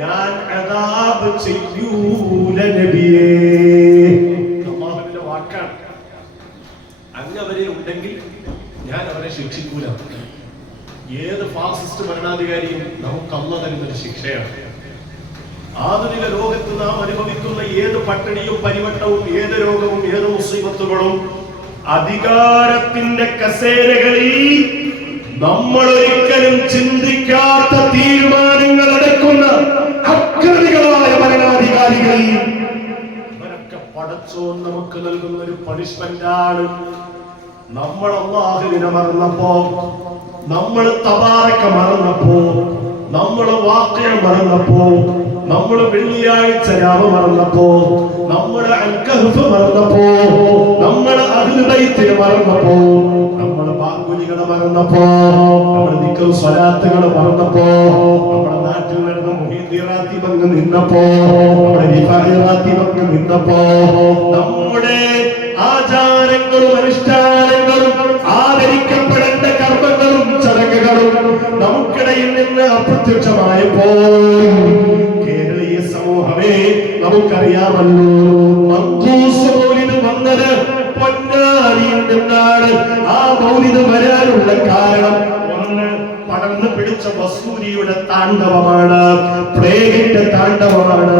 ഞാൻ അദാബ് ചെയ്യൂല നബിയേ. അല്ലാഹുവിന്റെ വാക്കാണ്. അങ്ങ് അവരിൽ ഉണ്ടെങ്കിൽ ഞാൻ അവരെ ശിക്ഷിക്കൂല. ഏത് ഫാസിസ്റ്റ് ഭരണാധികാരിയും നമുക്ക് അല്ലാഹു തരുന്ന ശിക്ഷയാണ്. ആധുനിക ലോകത്ത് നാം അനുഭവിക്കുന്ന ഏത് പട്ടിണിയും പരിവട്ടവും ഏത് രോഗവും ഏത് മുസീബത്തുകളും അധികാരത്തിന്റെ കസേരകളിൽ നമ്മൾ ഒരിക്കലും ചിന്തിക്കാത്ത തീരുമാനങ്ങൾ എടുക്കുന്ന അക്രമികളായ ഭരണാധികാരികൾ, അവരൊക്കെ പടച്ചോൻ നമുക്ക് നൽകുന്ന ഒരു പണിഷ്മെന്റാണ്. നമ്മൾ അല്ലാഹുവിനെ മറന്നപ്പോ, നമ്മൾ തബാറക മറന്നപ്പോ, നമ്മൾ വാഖിഅ മറന്നപ്പോ, നമ്മൾ വെള്ളിയാഴ്ച രാവ് മറന്നപ്പോ, നമ്മൾ അൽ-കഹ്ഫ് മറന്നപ്പോ, നമ്മൾ അഹ്ലു ബൈത്തിനെ മറന്നപ്പോ, നമ്മൾ ബാങ്കുലികളെ മറന്നപ്പോ, നമ്മൾ ദിക്ർ സ്വലാത്തുകളെ മറന്നപ്പോ, നമ്മുടെ നാട്ടിൽ നടന്ന മുഹീദ്ദീൻ റാത്തീബ് അങ്ങ് നിന്നപ്പോ, നമ്മുടെ റിഫാഇ റാത്തീബ് അങ്ങ് നിന്നപ്പോ, നമ്മുടെ ആചാരങ്ങളും അനുഷ്ഠാനങ്ങളും ആദരിക്കപ്പെടേണ്ട കർമ്മങ്ങളും ചടങ്ങുകളും നമുക്കിടയിൽ നിന്ന് നിന്ന് അപ്രത്യക്ഷമായപ്പോൾ കേരളീയ സമൂഹമേ നമുക്കറിയാമല്ലോ, മങ്കൂസ് മൗലിദ് വന്നത് പൊന്നാനിയിൽ നിന്നാണ്. ആ മൗലിദ് വരാനുള്ള കാരണം ഒന്ന്, പടർന്നു പിടിച്ച വസൂരിയുടെ താണ്ഡവമാണ്, പ്ലേഗിന്റെ താണ്ഡവമാണ്.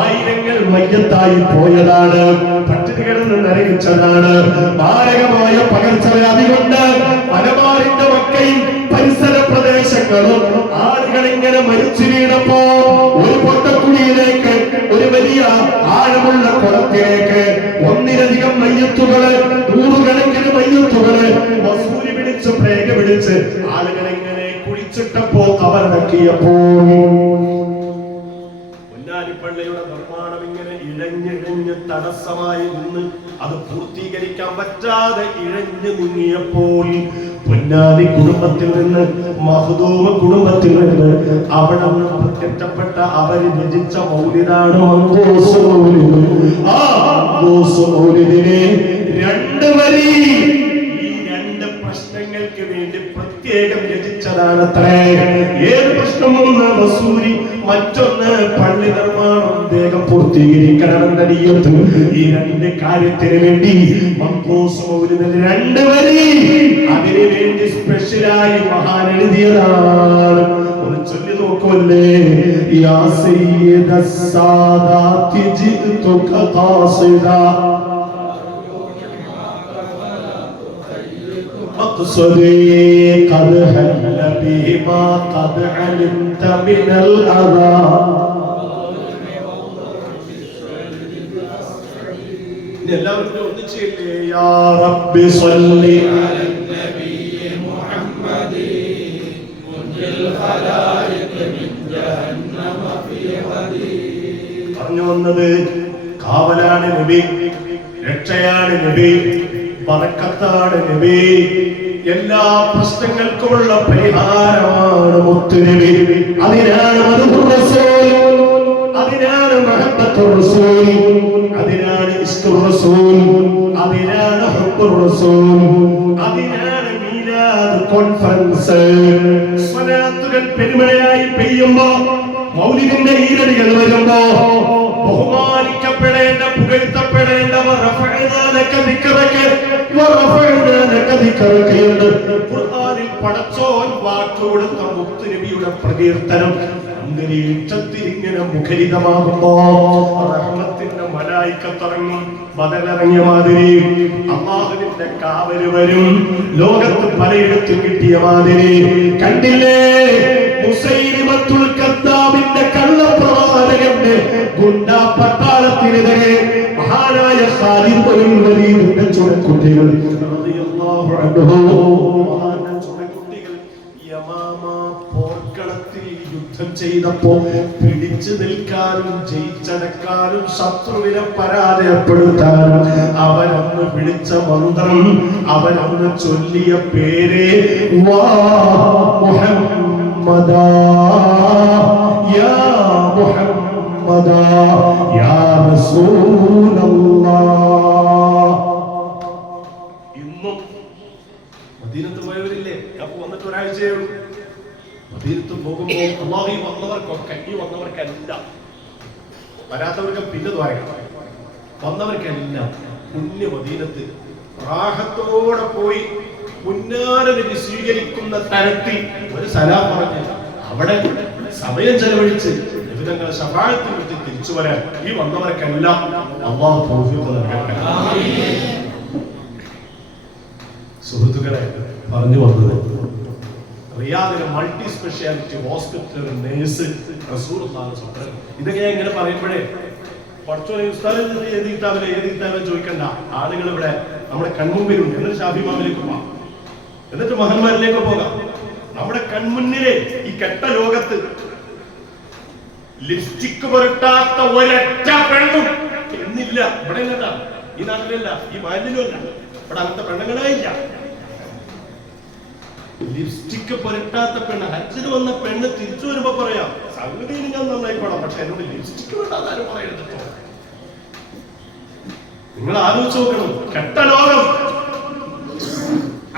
ആയിരങ്ങൾ മയ്യത്തായി പോയതാണ്, പട്ടിണി കിടന്ന് നരകിച്ചതാണ്. മാരകമായ പകർച്ചവ്യാധി കൊണ്ട് മലബാറിന്റെ മക്കയും പരിസര പ്രദേശങ്ങളും ആളുകൾ ഇങ്ങനെ മരിച്ചു വീണപ്പോ ഒരു പൊട്ടക്കുഴിയിലേക്ക്, ഒരു വലിയ ആഴമുള്ള കുളത്തിലേക്ക് ഒന്നിലധികം മയ്യത്തുകള്, നൂറുകണക്കിന് മയ്യത്തുകള് വസൂരി പിടിച്ച് പ്ലേഗ പിടിച്ച് ആളുകൾ ഇങ്ങനെ കുഴിച്ചിട്ടപ്പോ കബറടക്കിയപ്പോ പൊന്നാനിപ്പള്ളിയുടെ നിർമ്മാണം ഇങ്ങനെ ഇഴഞ്ഞിഴഞ്ഞ് തടസ്സമായി നിന്ന് അത് പൂർത്തീകരിക്കാൻ പറ്റാതെ ഇഴഞ്ഞു നീങ്ങിയപ്പോൾ പൊന്നാനി കുടുംബത്തിൽ നിന്ന്, മഹ്ദൂമ കുടുംബത്തിൽ നിന്ന് അവിടെ നിന്ന് പ്രത്യക്ഷപ്പെട്ട അവര് രചിച്ച മൗലിദാണ് മങ്കൂസ് മൗലിദ്. ആ മങ്കൂസ് മൗലിദിനെ രണ്ട് വരി ഈ രണ്ട് പ്രശ്നങ്ങൾക്ക് വേണ്ടി പ്രത്യേകം രചിച്ചതാണത്രേ. ഏത് പ്രശ്നം? ഒന്ന് വസൂരി, മറ്റൊന്ന് പള്ളി നിർമ്മാണം വേഗം പൂർത്തീകരിക്കണമെന്ന നിയ്യത്ത്. ഈ രണ്ട് കാര്യത്തിന് വേണ്ടി മങ്കൂസ് മൗലിദിൽ രണ്ട് വരി അതിനു വേണ്ടി സ്പെഷ്യലായി മഹാൻ എഴുതിയതാണ്. ഒന്ന് ചൊല്ലി നോക്കുമല്ലേ, യാ സയ്യിദസ് സാദാതി ജിഅ്തുക ഖാസിദാ مقصدي قد هل به ما قد علمت من الأذى يا رب صل على النبي محمد منج الخلائق من جهنم في غدي. പറഞ്ഞു വന്നത് കാവലാണ് നബി, രക്ഷയാണ് നബി, ബറക്കത്താണ് നബി, എല്ലാ പ്രശ്നങ്ങൾക്കുമുള്ള പരിഹാരമാണ് മുത്തുനബി. അതിനാണ് മദ്ഹുർ റസൂൽ, അതിനാണ് മഹബ്ബത്തുർ റസൂൽ, അതിനാണ് ഇഷ്ഖുർ റസൂൽ, അതിനാണ് ഹുബ്ബുർ റസൂൽ, അതിനാണ് മീലാദ് കോൺഫറൻസ്. സ്വലാത്തുകൾ പെരുമഴയായി പെയ്യുമ്പോ, മൗലിദിന്റെ ഈരടികൾ വരുമ്പോ ബഹുമാനിക്കപ്പെടേണ്ട, പുകഴ്ത്തപ്പെടേണ്ടവർ ഖുർആനിൽ പടച്ചോൻ വാക്കുകൊടുത്ത മുത്തുനബിയുടെ പ്രകീർത്തനം അന്തരീക്ഷത്തിൽ ഇങ്ങനെ മുഖരിതമാകുമ്പോ റഹ്മത്തിന്റെ മലായിക്കത്തിറങ്ങും. ബദലിറങ്ങിയ മാതിരി അല്ലാഹുവിന്റെ കാവല് വരും. ലോകത്ത് പലയിടത്തും കിട്ടിയ മാതിരി കണ്ടില്ലേ, മുസൈലിമത്തുൽ കദ്ദാബിന്റെ കള്ളപ്രവാചകന്റെ ഗുണ്ടാ പട്ടാളത്തിനെതിരെ മഹാനായ ഖാലിദ് ഇബ്നുൽ വലീദിന്റെ ചുണക്കുട്ടികൾ റളിയല്ലാഹു അൻഹു, മഹാനായ ചുണക്കുട്ടികൾ യമാമ പോർക്കളത്തിൽ യുദ്ധം ചെയ്തപ്പോ പിടിച്ചു നിൽക്കാനും ജയിച്ചടക്കാനും ശത്രുവിനെ പരാജയപ്പെടുത്താനും അവരന്ന് വിളിച്ച മന്ത്രം, അവരന്ന് ചൊല്ലിയ പേര് വാ മുഹമ്മദാ യാ മുഹമ്മദാ യാ റസൂലല്ലാഹ്. ഇന്നും മദീനത്ത് പോയവരില്ലേ? അപ്പൊ വന്നിട്ട് ഒരാഴ്ചയേ ഉള്ളൂ. മദീനത്ത് പോകുമ്പോ അല്ലാഹു വന്നവർക്കൊക്കെ, ഈ വന്നവർക്കെല്ലാം, വരാത്തവർക്ക് പിന്നെ ദ്വാരക്കണം, വന്നവർക്കെല്ലാം പുണ്യ മദീനത്ത് റാഹത്തോടെ പോയി പുന്നാരനബി സ്വീകരിക്കുന്ന തരത്തിൽ ഒരു സലാം പറഞ്ഞ് അവിടെ സമയം ചെലവഴിച്ച് വിവിധങ്ങളെ ശഫാഅത്തിൽ വിട്ട് തിരിച്ചു വരാൻ ഈ വന്നവർക്കെല്ലാം അല്ലാഹു തൗഫീഖ് നൽകട്ടെ. സുഹൃത്തുക്കളെ, പറഞ്ഞു വന്നത് റിയാദിലെ മൾട്ടി സ്പെഷ്യാലിറ്റി ഹോസ്പിറ്റൽ നേഴ്സ് റസൂലുള്ളാഹി സ്വല്ലല്ലാഹു അലൈഹി വസല്ലം. ഇതൊക്കെ ഞാൻ ഇങ്ങനെ പറയുമ്പോഴേ പഠിച്ചോനെ ഉസ്താദിൽ നിന്ന് ഏത് കിതാബിലെ ചോദിക്കണ്ട. ആളുകൾ ഇവിടെ നമ്മുടെ കൺമുമ്പിലുണ്ട്. എന്നിട്ട് ഷാഫിമാമിലേക്ക് പോകാം, എന്നിട്ട് മഹന്മാരിലേക്ക് പോകാം. നമ്മുടെ കൺമുന്നിലെ ഈ കെട്ട ലോകത്ത് ലിപ്സ്റ്റിക് പുരട്ടാത്ത ഒരൊറ്റ പെണ്ണും എന്നില്ല. ഇവിടെ ഇല്ലല്ല, ഈ നാട്ടിലല്ല, ഈ മാലിന്യമല്ല, ഇവിടെ അങ്ങനത്തെ പെണ്ണുങ്ങളേ ഇല്ല. ലിപ്സ്റ്റിക് പുരട്ടാത്ത പെണ്ണ്, ഹജ്ജിന് വന്ന പെണ്ണ് തിരിച്ചു വരുമ്പോ പറയാം സംഗതിയിൽ ഞാൻ നന്നായിക്കോളാം, പക്ഷെ എന്നോട് ലിപ്സ്റ്റിക് വേണ്ടാതാരും പറയരുത്. നിങ്ങൾ ആലോചിച്ച് നോക്കണം, കെട്ട ലോകം,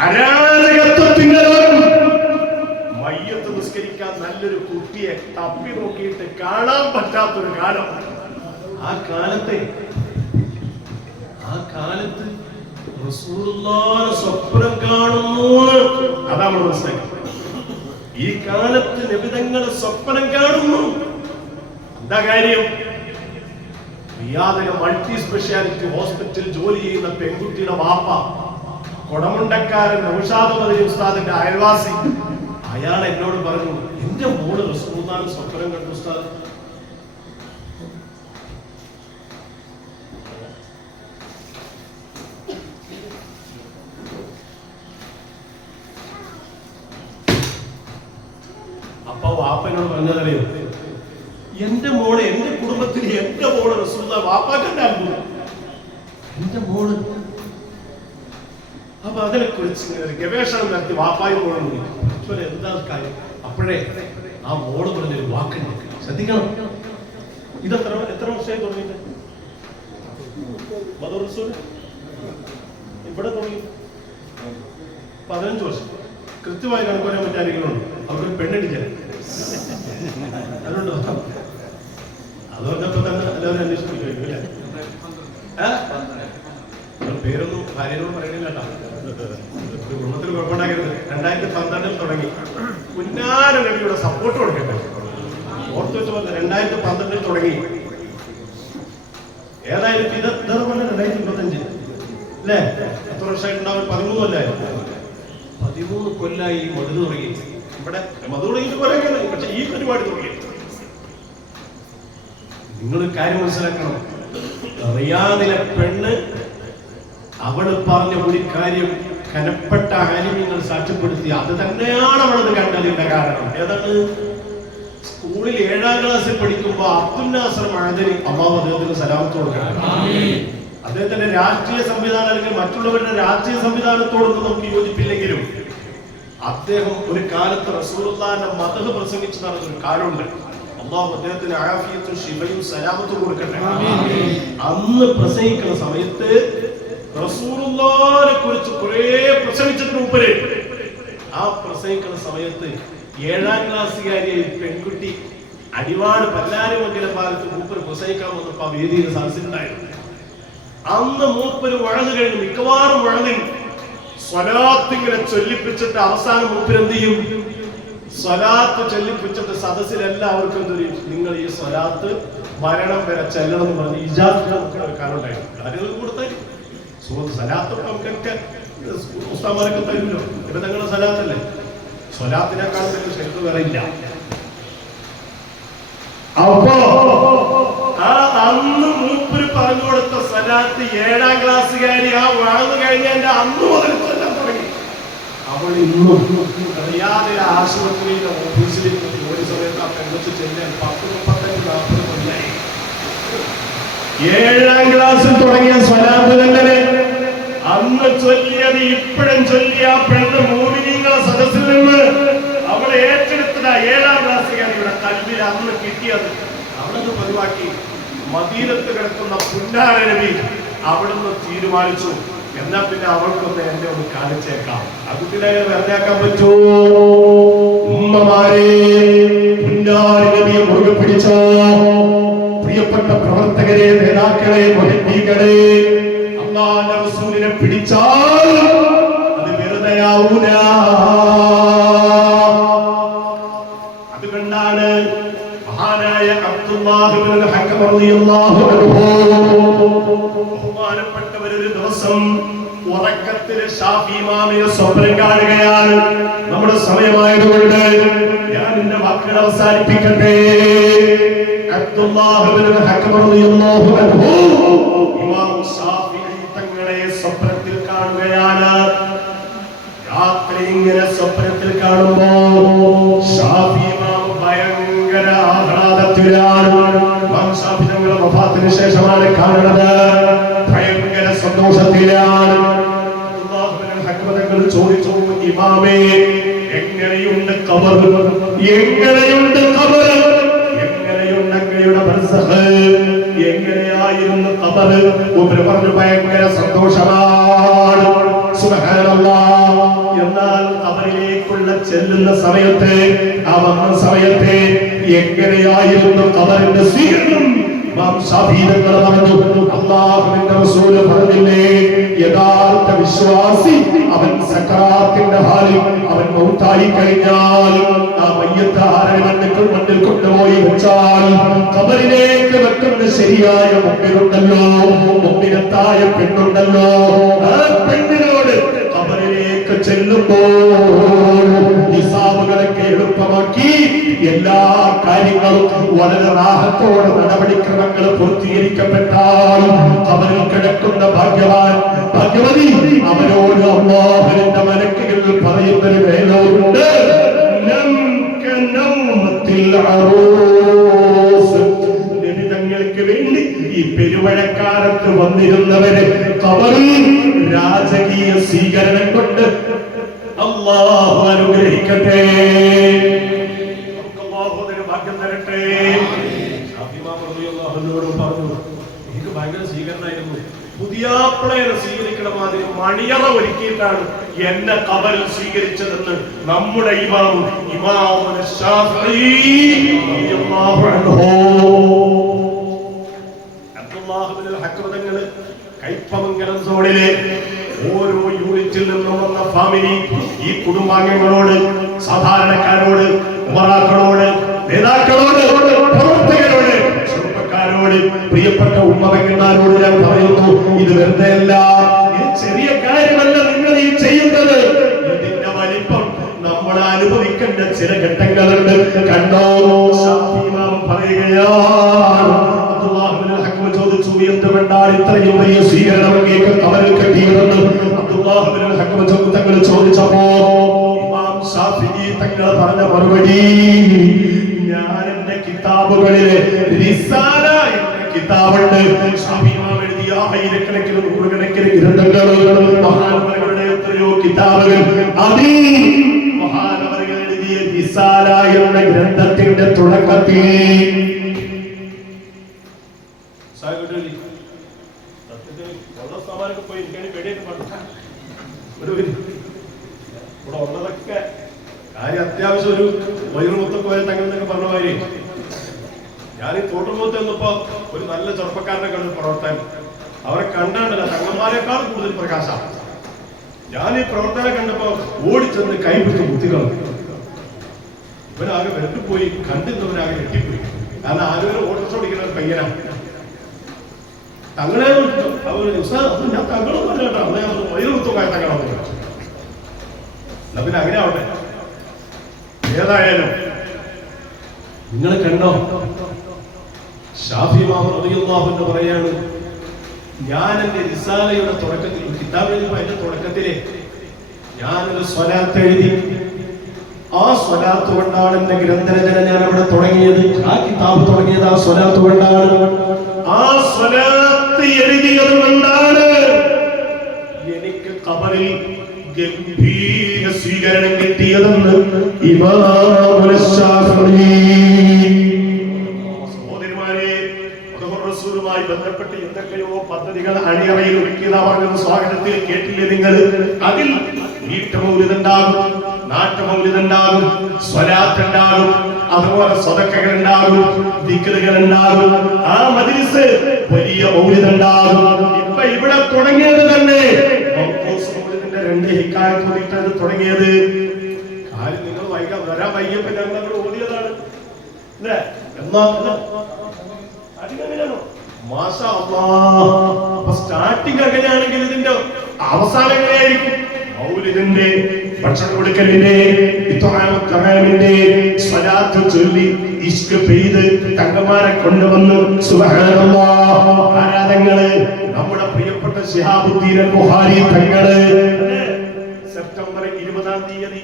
അരാജകത്വത്തിന്റെ ലോകം. മയ്യത്ത് നിസ്കരിക്കാൻ നല്ലൊരു കുട്ടിയെ തപ്പി നോക്കിയിട്ട് കാണാൻ പറ്റാത്തൊരു കാലം. ആ കാലത്ത് റസൂലുള്ളാഹിനെ സ്വപ്നം കാണുന്നു. അതാണ് മനസ്സിലാക്കുന്നത്. ഈ കാലത്ത് നബി തങ്ങൾ സ്വപ്നം കാണുന്നു. എന്താ കാര്യം? റിയാദിലെ മൾട്ടി സ്പെഷ്യാലിറ്റി ഹോസ്പിറ്റൽ ജോലി ചെയ്യുന്ന പെൺകുട്ടിയുടെ വാപ്പ, കൊടമുണ്ടക്കാരൻ നൗഷാദ് മദനി ഉസ്താദിന്റെ അയൽവാസി, അയാൾ എന്നോട് പറഞ്ഞു, എന്റെ മോള് റസൂലുള്ളാഹിനെ സ്വപ്നം കണ്ടു ഉസ്താദ്. അപ്പൊ വാപ്പനോട് പറഞ്ഞതറിയോ, എന്റെ മോള്, എന്റെ കുടുംബത്തിൽ എന്റെ മോള് റസൂലുള്ളാഹി വാപ്പാക്കന്റെ അത്ഭുതം, എന്റെ മോള്. അപ്പൊ അതിനെ കുറിച്ച് ഗവേഷണം നടത്തി വാപ്പായും മോളും എന്താ കാര്യം. അപ്പോഴേ ആ മോള് പറഞ്ഞൊരു വാക്കുണ്ട്, ശ്രദ്ധിക്കണം. ഇതെത്ര വർഷമായി തുടങ്ങിയിട്ട്? ഇവിടെ തുടങ്ങി 15 വർഷം. കൃത്യമായി കണക്ക് പറയാൻ പറ്റിയ ആരെങ്കിലും ഉണ്ട്? അവർക്കൊരു പെണ്ണിടിച്ച അതുണ്ടോ? അതുകൊണ്ടപ്പോ തന്നെ എല്ലാവരും അന്വേഷിപ്പിക്കും അല്ലേ? പേരൊന്നും ഭാര്യനോട് പറയണില്ല കേട്ടോ, കുടുംബത്തിൽ കുഴപ്പമുണ്ടാക്കരുത്. 2012 തുടങ്ങി. പുന്നാര നബിയുടെ സപ്പോർട്ട് കൊടുക്കട്ടെ. ഓർത്ത് വെച്ച് പറഞ്ഞ 2012 തുടങ്ങി. ഏതായാലും ഇത് പറഞ്ഞ 2025 അല്ലേ? എത്ര വർഷമായിട്ടുണ്ടാവും? 13 കൊല്ലായിരുന്നു. 13 കൊല്ലായി മധു തുടങ്ങി. ഇവിടെ മധു തുടങ്ങിയിട്ട് കുറെ കാലം, പക്ഷെ ഈ പരിപാടി തുടങ്ങി. നിങ്ങൾ കാര്യം മനസ്സിലാക്കണം. റിയാദിലെ പെണ്ണ് അവള് പറഞ്ഞ ഒരു കാര്യം കനപ്പെട്ട ആലിമ്യങ്ങൾ സാക്ഷ്യപ്പെടുത്തി. അത് തന്നെയാണ് അവളത് കണ്ടതിന്റെ കാരണം. ഏതാണ്? സ്കൂളിൽ 7ാം ക്ലാസ്സിൽ പഠിക്കുമ്പോ അബ്ദുൽ നാസർ മഅദനി, അല്ലാഹു അദ്ദേഹത്തിന് സലാമത്ത് കൊടുക്കണം. അദ്ദേഹത്തിന്റെ രാഷ്ട്രീയ സംവിധാനം അല്ലെങ്കിൽ മറ്റുള്ളവരുടെ രാഷ്ട്രീയ സംവിധാനത്തോടൊന്നും നമുക്ക് യോജിപ്പില്ലെങ്കിലും അദ്ദേഹം ഒരു കാലത്ത് റസൂലുള്ളാഹിന്റെ മദ്ഹ് പ്രസംഗിച്ചു നടന്നൊരു കാലമുണ്ട്. അല്ലാഹു അദ്ദേഹത്തിന് ആഫിയത്തും ശിഫയും സലാമത്തും കൊടുക്കട്ടെ. അന്ന് പ്രസംഗിക്കുന്ന സമയത്ത് റസൂലുള്ളാഹിനെ കുറിച്ച് കുറെ പ്രസംഗിച്ചിട്ട് മൂപ്പര് ആ പ്രസംഗിക്കുന്ന സമയത്ത് 7ാം ക്ലാസ്സുകാരിയായ പെൺകുട്ടി അടിവാട് പല്ലാരിമംഗലം ഭാഗത്ത് മൂപ്പര് പ്രസംഗിക്കാൻ വന്നപ്പോ ആ വേദിയിൽ സദസ്സിലുണ്ടായിരുന്നു. അന്ന് മൂപ്പര് വഴന്ന് കഴിഞ്ഞു. മിക്കവാറും വഴന്നിൽ സ്വലാത്ത് ഇങ്ങനെ ചൊല്ലിപ്പിച്ചിട്ട് അവസാനം മൂപ്പര് എന്ത് ചെയ്യും? സ്വലാത്ത് ചൊല്ലിപ്പിച്ചിട്ട് സദസ്സിൽ എല്ലാവർക്കും എന്തൊരു, നിങ്ങൾ ഈ സ്വലാത്ത് മരണം വരെ ചെല്ലണം എന്ന് പറഞ്ഞ് ഇജാസത്ത് നമുക്കുള്ള ഒരു കാലം ഉണ്ടായിരുന്നു. ആരെങ്കിലും കൊടുത്താൽ സലാത്തൊക്കെ നമുക്കൊക്കെ ഉസ്താമാരൊക്കെ തരുമല്ലോ. ഇപ്പൊ നിങ്ങളുടെ സലാത്തല്ലേ? സ്വലാത്തിനേക്കാളും വലിയ ശക്തി വേറെ ഇല്ല. അപ്പോ ആ അന്ന് മൂപ്പര് പറഞ്ഞു കൊടുത്ത സലാത്ത് 7ാം ക്ലാസ്സുകാരി ആ വളർന്നു കഴിഞ്ഞതിന്റെ അന്ന് മുതൽ ചൊല്ലാൻ തുടങ്ങി. അവൾ ഇന്നും റിയാദിലെ ആശുപത്രിയിലെ ഓഫീസിലേക്ക് ജോലി സമയത്ത് ആ പെൺകുട്ടി ചെല്ലാൻ 10, 35, 40 കൊല്ലായി. 7ാം ക്ലാസ്സിൽ തുടങ്ങിയ സ്വലാത്ത് തന്നെ അന്ന് ചൊല്ലിയത് ഇപ്പോഴും ചൊല്ലിയ പെണ്ണ് മോമിനീങ്ങളെ സദസ്സിൽ നിന്ന് അവളെ ഏറ്റെടുത്തത് 7ാം ക്ലാസ്സുകാരിയുടെ കൽവിൽ അന്ന് കിട്ടിയത്. അവളത് പതിവാക്കി. മദീനത്ത് കിടക്കുന്ന പുന്നാര നബി അവിടുന്ന് തീരുമാനിച്ചു, എന്നാ പിന്നെ അവൾക്കൊന്ന് എന്നെ ഒന്ന് കാണിച്ചേക്കാം. അതുപോലെ വെറുതെയാക്കാൻ പറ്റുമോ? ഉമ്മമാരെ, പുന്നാര നബിയെ മുറുകെ പിടിച്ചോ. പ്രിയപ്പെട്ട പ്രവർത്തകരെ, നേതാക്കളെ, മുഹബ്ബീകളെ, അല്ലാഹുവിന്റെ റസൂലിനെ പിടിച്ചാൽ അത് വെറുതെയാവൂല. അതുകൊണ്ടാണ് മഹാനായ അബ്ദുല്ലാഹ് ഇബ്നുൽ ഹക്കം റളിയല്ലാഹു അൻഹു ബഹുമാനപ്പെട്ടവർ ഒരു ദിവസം ഉറക്കത്തില് ഷാഫി ഇമാമിനെ സ്വപ്നം കാണുകയാണ്. നമ്മുടെ സമയമായതുകൊണ്ട് ഞാൻ എന്റെ വാക്കുകൾ അവസാനിപ്പിക്കട്ടെ. അബ്ദുല്ലാഹ് ഇബ്നുൽ ഹക്കം റളിയല്ലാഹു അൻഹു ഇമാം ഷാഫി തങ്ങളെ സ്വപ്നത്തിൽ കാണുകയാണ്. രാത്രി ഇങ്ങനെ സ്വപ്നത്തിൽ കാണുമ്പോ ഷാഫി ഇമാം ഭയങ്കര ആഹ്ലാദത്തിലാണ്. ഇമാം ഷാഫി തങ്ങളുടെ വഫാത്തിന് ശേഷമാണ് കാണുന്നത്. ഭയങ്കര സന്തോഷത്തിലാണ്. അല്ലാഹു ഇബ്നുൽ ഹക്കം തങ്ങൾ ചോദിച്ചു, ഇമാമേ, എങ്ങനെയുണ്ട് ഖബർ? എങ്ങനെയുണ്ട് ഖബർ? എങ്ങനെയുണ്ട് അങ്ങയുടെ ബർസഖ്? എങ്ങനെയായിരുന്നു ഖബർ? ഉമർ പറഞ്ഞു, ഭയങ്കര സന്തോഷമാണ്. സുബ്ഹാനല്ലാഹ്. എന്നാൽ ഖബറിലേക്കുള്ള ചെല്ലുന്ന സമയത്ത് ആ വന്ന സമയത്ത് എങ്ങനെയായിരുന്നു ഖബറിന്റെ സ്വീകരണം? ഇമാം ശാഫിഈ തങ്ങൾ പറഞ്ഞു, അല്ലാഹുവിന്റെ റസൂൽ പറഞ്ഞില്ലേ, യഥാർത്ഥ വിശ്വാസി അവൻ സക്കറാത്തിന്റെ ഹാലിൽ അവൻ മൗത്തായി കഴിഞ്ഞാൽ ആ മയ്യത്ത് മണ്ണിൽ കൊണ്ടുപോയി വെച്ചാൽ ഖബറിലേക്ക് വെക്കുന്ന ശരിയായ മുമ്പിലുണ്ടല്ലോ, മുമ്പിനത്തായ പെണ്ണുണ്ടല്ലോ, ആ പെണ്ണിനോട് ഖബറിലേക്ക് ചെല്ലുമ്പോൾ ഹിസാബുകളൊക്കെ എളുപ്പമാക്കി എല്ലാ കാര്യങ്ങളും വളരെ റാഹത്തോടെ നടപടിക്രമങ്ങൾ പൂർത്തീകരിക്കപ്പെട്ടാൽ ഖബറിൽ കിടക്കുന്ന ഭാഗ്യവാൻ ഭാഗ്യവതി അവരോട് അല്ലാഹുവിന്റെ മലക്കുകൾ പറയുന്നൊരു വേലമുണ്ട്, നിമിതങ്ങൾക്ക് വേണ്ടി ഈ പെരുമഴക്കാലത്ത് വന്നിരുന്നവരെ ഖബറിൽ രാജകീയ സ്വീകരണം കൊണ്ട് അല്ലാഹു അനുഗ്രഹിക്കട്ടെ. ഭാഗ്യം തരട്ടെ. പറഞ്ഞു, എനിക്ക് ഭയങ്കര സ്വീകരണമായിരുന്നു. പുതിയാപ്പിളയെ സ്വീകരിക്കണ മാതിരി മണിയറ ഒരുക്കിയിട്ടാണ് എന്നെ ഖബറിൽ സ്വീകരിച്ചതെന്ന് നമ്മുടെ ഇമാം ശാഫിഈ റളിയല്ലാഹു അൻഹു അബ്ദുല്ലാഹ് ഇബ്നുൽ ഹഖ് തങ്ങൾ കൈപ്പമംഗലം സോണിലെ ഓരോ യൂണിറ്റിൽ നിന്നും വന്ന ഫാമിലി ഈ കുടുംബാംഗങ്ങളോട്, സാധാരണക്കാരോട്, ഉമറാക്കളോട്, നേതാക്കളോട്, പ്രവർത്തകരോട്, ചെറുപ്പക്കാരോട്, പ്രിയപ്പെട്ട ഉമ്മവന്മാരോട് ഞാൻ പറയുന്നു, ഇത് വെറുതെ അല്ല, ഇത് ചെറിയ കാര്യമല്ല നിങ്ങൾ ഈ ചെയ്യുന്നത്. ഇതിന്റെ വലിപ്പം നമ്മൾ അനുഭവിക്കേണ്ട ചില ഘട്ടങ്ങളുണ്ട്. കണ്ടോ, ഇമാം പറയുകയാണ്, ചോദിച്ചു, എന്തുകൊണ്ടാണ് ഇത്രയും വലിയ സ്വീകരണം അങ്ങേക്ക് ഖബറിൽ കിട്ടിയതെന്ന് അബ്ദുല്ലാഹ് ഇബ്നുൽ ഹഖ് തങ്ങൾ ചോദിച്ചപ്പോ ഇമാം ശാഫിഈ തങ്ങൾ പറഞ്ഞ മറുപടി, ഞാൻ എന്റെ കിതാബുകളിലെ റിസാല എന്ന കിതാബുണ്ട്, ശാഫിഈ ഇമാം എഴുതിയ ആയിരക്കണക്കിന് നൂറുകണക്കിന് ഗ്രന്ഥങ്ങൾ, മഹാനവറുകളുടെ എത്രയോ കിതാബുകൾ, അതിൽ മഹാനവറുകൾ എഴുതിയ റിസാല എന്ന ഗ്രന്ഥത്തിന്റെ തുടക്കത്തിൽ അത്യാവശ്യം ഒരു വൈറുമുത്തൊക്കെ വരെ തങ്ങൾ എന്നൊക്കെ പറഞ്ഞ മാതിരി ഞാൻ ഈ തോട്ടുമുഖത്ത് വന്നപ്പോ ഒരു നല്ല ചെറുപ്പക്കാരനെ കണ്ട് പ്രവർത്തകൻ, അവരെ കണ്ടാണ്ടല്ല തങ്ങന്മാരെക്കാൾ കൂടുതൽ പ്രകാശം. ഞാൻ ഈ പ്രവർത്തനം കണ്ടപ്പോ ഓടിച്ചെന്ന് കൈപിടിച്ച് കുത്തികളും ഇവരാകെ വെട്ടിപ്പോയി, കണ്ടിരുന്നവരാകെ വെട്ടിപ്പോയി. കാരണം ആരും ഓട്ടോറിക്ഷ ഓടിക്കുന്ന ഒരു പയ്യനാണ്. തങ്ങളെ അവർ ഞാൻ തങ്ങളൊന്നും അല്ല കേട്ടോ, അന്നേ വൈറുമുത്തൊക്കെ തങ്ങളൊന്നും എന്നാ പിന്നെ അങ്ങനെ ആവട്ടെ. ഏതായാലും നിങ്ങൾ കണ്ടോ, ശാഫിഈ ഇമാം റളിയല്ലാഹു അൻഹു പറയാണ്, ഞാൻ എന്റെ റിസാലയുടെ തുടക്കത്തിൽ, കിതാബ് എഴുതുമ്പോൾ അതിന്റെ തുടക്കത്തിലെ ഞാനൊരു സ്വലാത്ത് എഴുതി. ആ സ്വലാത്ത് കൊണ്ടാണ് എന്റെ ഗ്രന്ഥരചന ഞാൻ അവിടെ തുടങ്ങിയത്. ആ കിതാബ് തുടങ്ങിയത് ആ സ്വലാത്ത് കൊണ്ടാണ്. ആ സ്വലാത്ത് എഴുതിയത് കൊണ്ടാണ് എനിക്ക് ഖബറിൽ ഗംഭീര സ്വീകരണം കിട്ടിയതെന്ന് ഇമാം ശാഫിഈ. സഹോദരന്മാരെ, റസൂലുമായി ബന്ധപ്പെട്ട് എന്തൊക്കെയോ പദ്ധതികൾ അണിയറയിൽ ഒരുക്കിയതാ പറഞ്ഞത് സ്വാഗതത്തിൽ കേട്ടില്ലേ നിങ്ങൾ? അതിൽ വീട്ടുമൗലിദുണ്ടാകും, നാട്ടുമൗലിദുണ്ടാകും, സ്വലാത്തുണ്ടാകും, അതുപോലെ സദഖകൾ ഉണ്ടാകും, ദിക്റുകൾ ഉണ്ടാകും, ആ മജ്ലിസ് വലിയ മൗലിദുണ്ടാകും. ഇപ്പൊ ഇവിടെ തുടങ്ങിയത് തന്നെ രണ്ട് ഹിക്കായത്ത് തുടങ്ങിയത്. കാര്യം നിങ്ങൾ വൈകാൻ വരാൻ വൈകിയപ്പോ ഞങ്ങൾ അവിടെ ഓടിയതാണ് അല്ലേ? എന്നാ അതിനെങ്ങനെയാണോ മാഷാ അല്ലാഹ്. അപ്പൊ സ്റ്റാർട്ടിങ് അങ്ങനെയാണെങ്കിൽ ഇതിന്റെ അവസാനം എങ്ങനെയായിരിക്കും? മൗലിദിന്റെ, ഭക്ഷണം കൊടുക്കലിന്റെ, ഇത്ആമിന്റെ, സ്വലാത്ത് ചൊല്ലി ഇഷ്ക് പെയ്ത് തങ്ങന്മാരെ കൊണ്ടുവന്ന് സുബ്ഹാനല്ലാഹ് ആരാധനകള്. നമ്മുടെ പ്രിയപ്പെട്ട ശിഹാബുദ്ദീൻ അൽ ബുഖാരി തങ്ങള് സെപ്റ്റംബർ 20-ാം തീയതി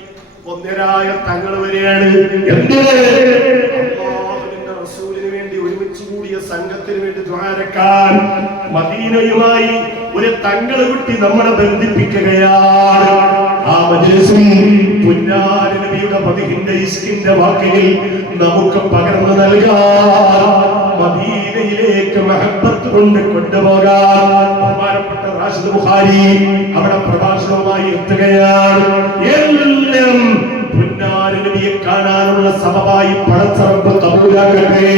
ഒന്നരായ തങ്ങൾ വരെയാണ്. എന്തിന്? അല്ലാഹുവിന്റെ റസൂലിന് വേണ്ടി ഒരുമിച്ച് കൂടിയ സംഘത്തിന് വേണ്ടി ദുആരക്കാൻ മദീനയുമായി ഒരു തങ്ങൾ കുട്ടി നമ്മളെ ബന്ധിപ്പിക്കുകയാണ്. ആ മജ്‌ലിസിൽ പുന്നാര നബിയുടെ മദീഹിന്റെ ഇസ്കിന്റെ വാക്കുകൾ നമുക്ക് പകർന്നു നൽകാൻ, മദീനയിലേക്ക് മഹബ്ബത്ത് കൊണ്ട് കൊണ്ടുപോകാൻ ബഹുമാനപ്പെട്ട റാഷിദ് ബുഖാരി അവിടെ പ്രഭാഷണവുമായി എത്തുകയാണ്. എല്ലാം പുന്നാര നബിയെ കാണാനുള്ള സബബായി പടച്ച റബ്ബ് കബൂലാക്കട്ടെ.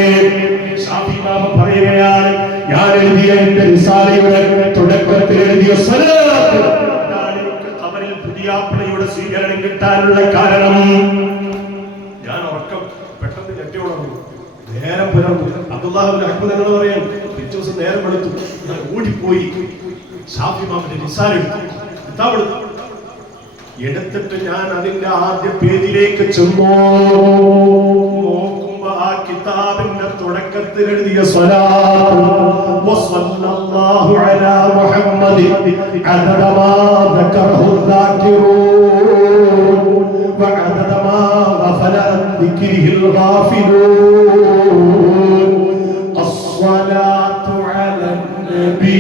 ഷാഫി ഇമാം പറയുകയാണ്, ഞാൻ എഴുതിയ എന്റെ റിസാലയുടെ തുടക്കത്തിൽ എഴുതിയ സ്വലാത്ത് അതാണ് എനിക്ക് ഖബറിൽ പുതിയാപ്ലയുടെ സ്വീകരണം കിട്ടാനുള്ള കാരണം. ഞാൻ ഉറക്കം പെട്ടെന്ന് ഞെട്ടിയുണർന്നു, നേരം പുലർന്നു. അബ്ദുല്ലാഹ് ഇബ്നു അഹ്മദ് എന്ന് പറയാൻ പിറ്റേ ദിവസം നേരം വെളുത്തു, ഞാൻ ഓടിപ്പോയി ഷാഫി ഇമാമിന്റെ റിസാല എടുത്തിട്ട് ഞാൻ അതിന്റെ ആദ്യ പേജിലേക്ക് ചെന്നു. നോക്കുമ്പോ ആ കിതാബിന്റെ തുടക്കത്തിൽ എഴുതിയ സ്വലാത്ത് വസല്ലല്ലാഹു അലാ മുഹമ്മദി അദദ മാ ദക്കറഹു ദാകിറൂൻ വഅദദ മാ ഗഫല അൻ ദിക്രിഹിൽ ഗാഫിലൂൻ അസ്സലാത്തു അലൻ നബി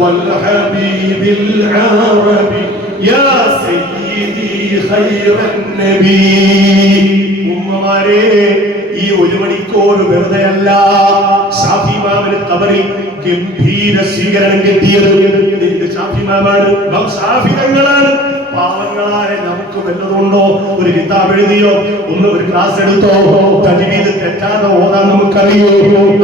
والحبيب العربي يا سيدي خير النبي. ഉമ്മമാരെ, ഈ ഒരു മണിക്കൂർ വെറുതെയല്ല ഷാഫി ഇമാമിന്റെ ഖബറിൽ ഗംഭീര സ്വീകരണം കിട്ടിയത്. നിന്റെ ഷാഫി ഇമാമാണ്, ഷാഫി തങ്ങളാണ്. പാവങ്ങളായ നമുക്ക് വല്ലതുണ്ടോ? ഒരു കിതാബ് എഴുതിയോ, ഒന്ന് ഒരു ക്ലാസ് എടുത്തോ, തജ്വീദ് തെറ്റാതെ ഓതാൻ നമുക്കറിയോ?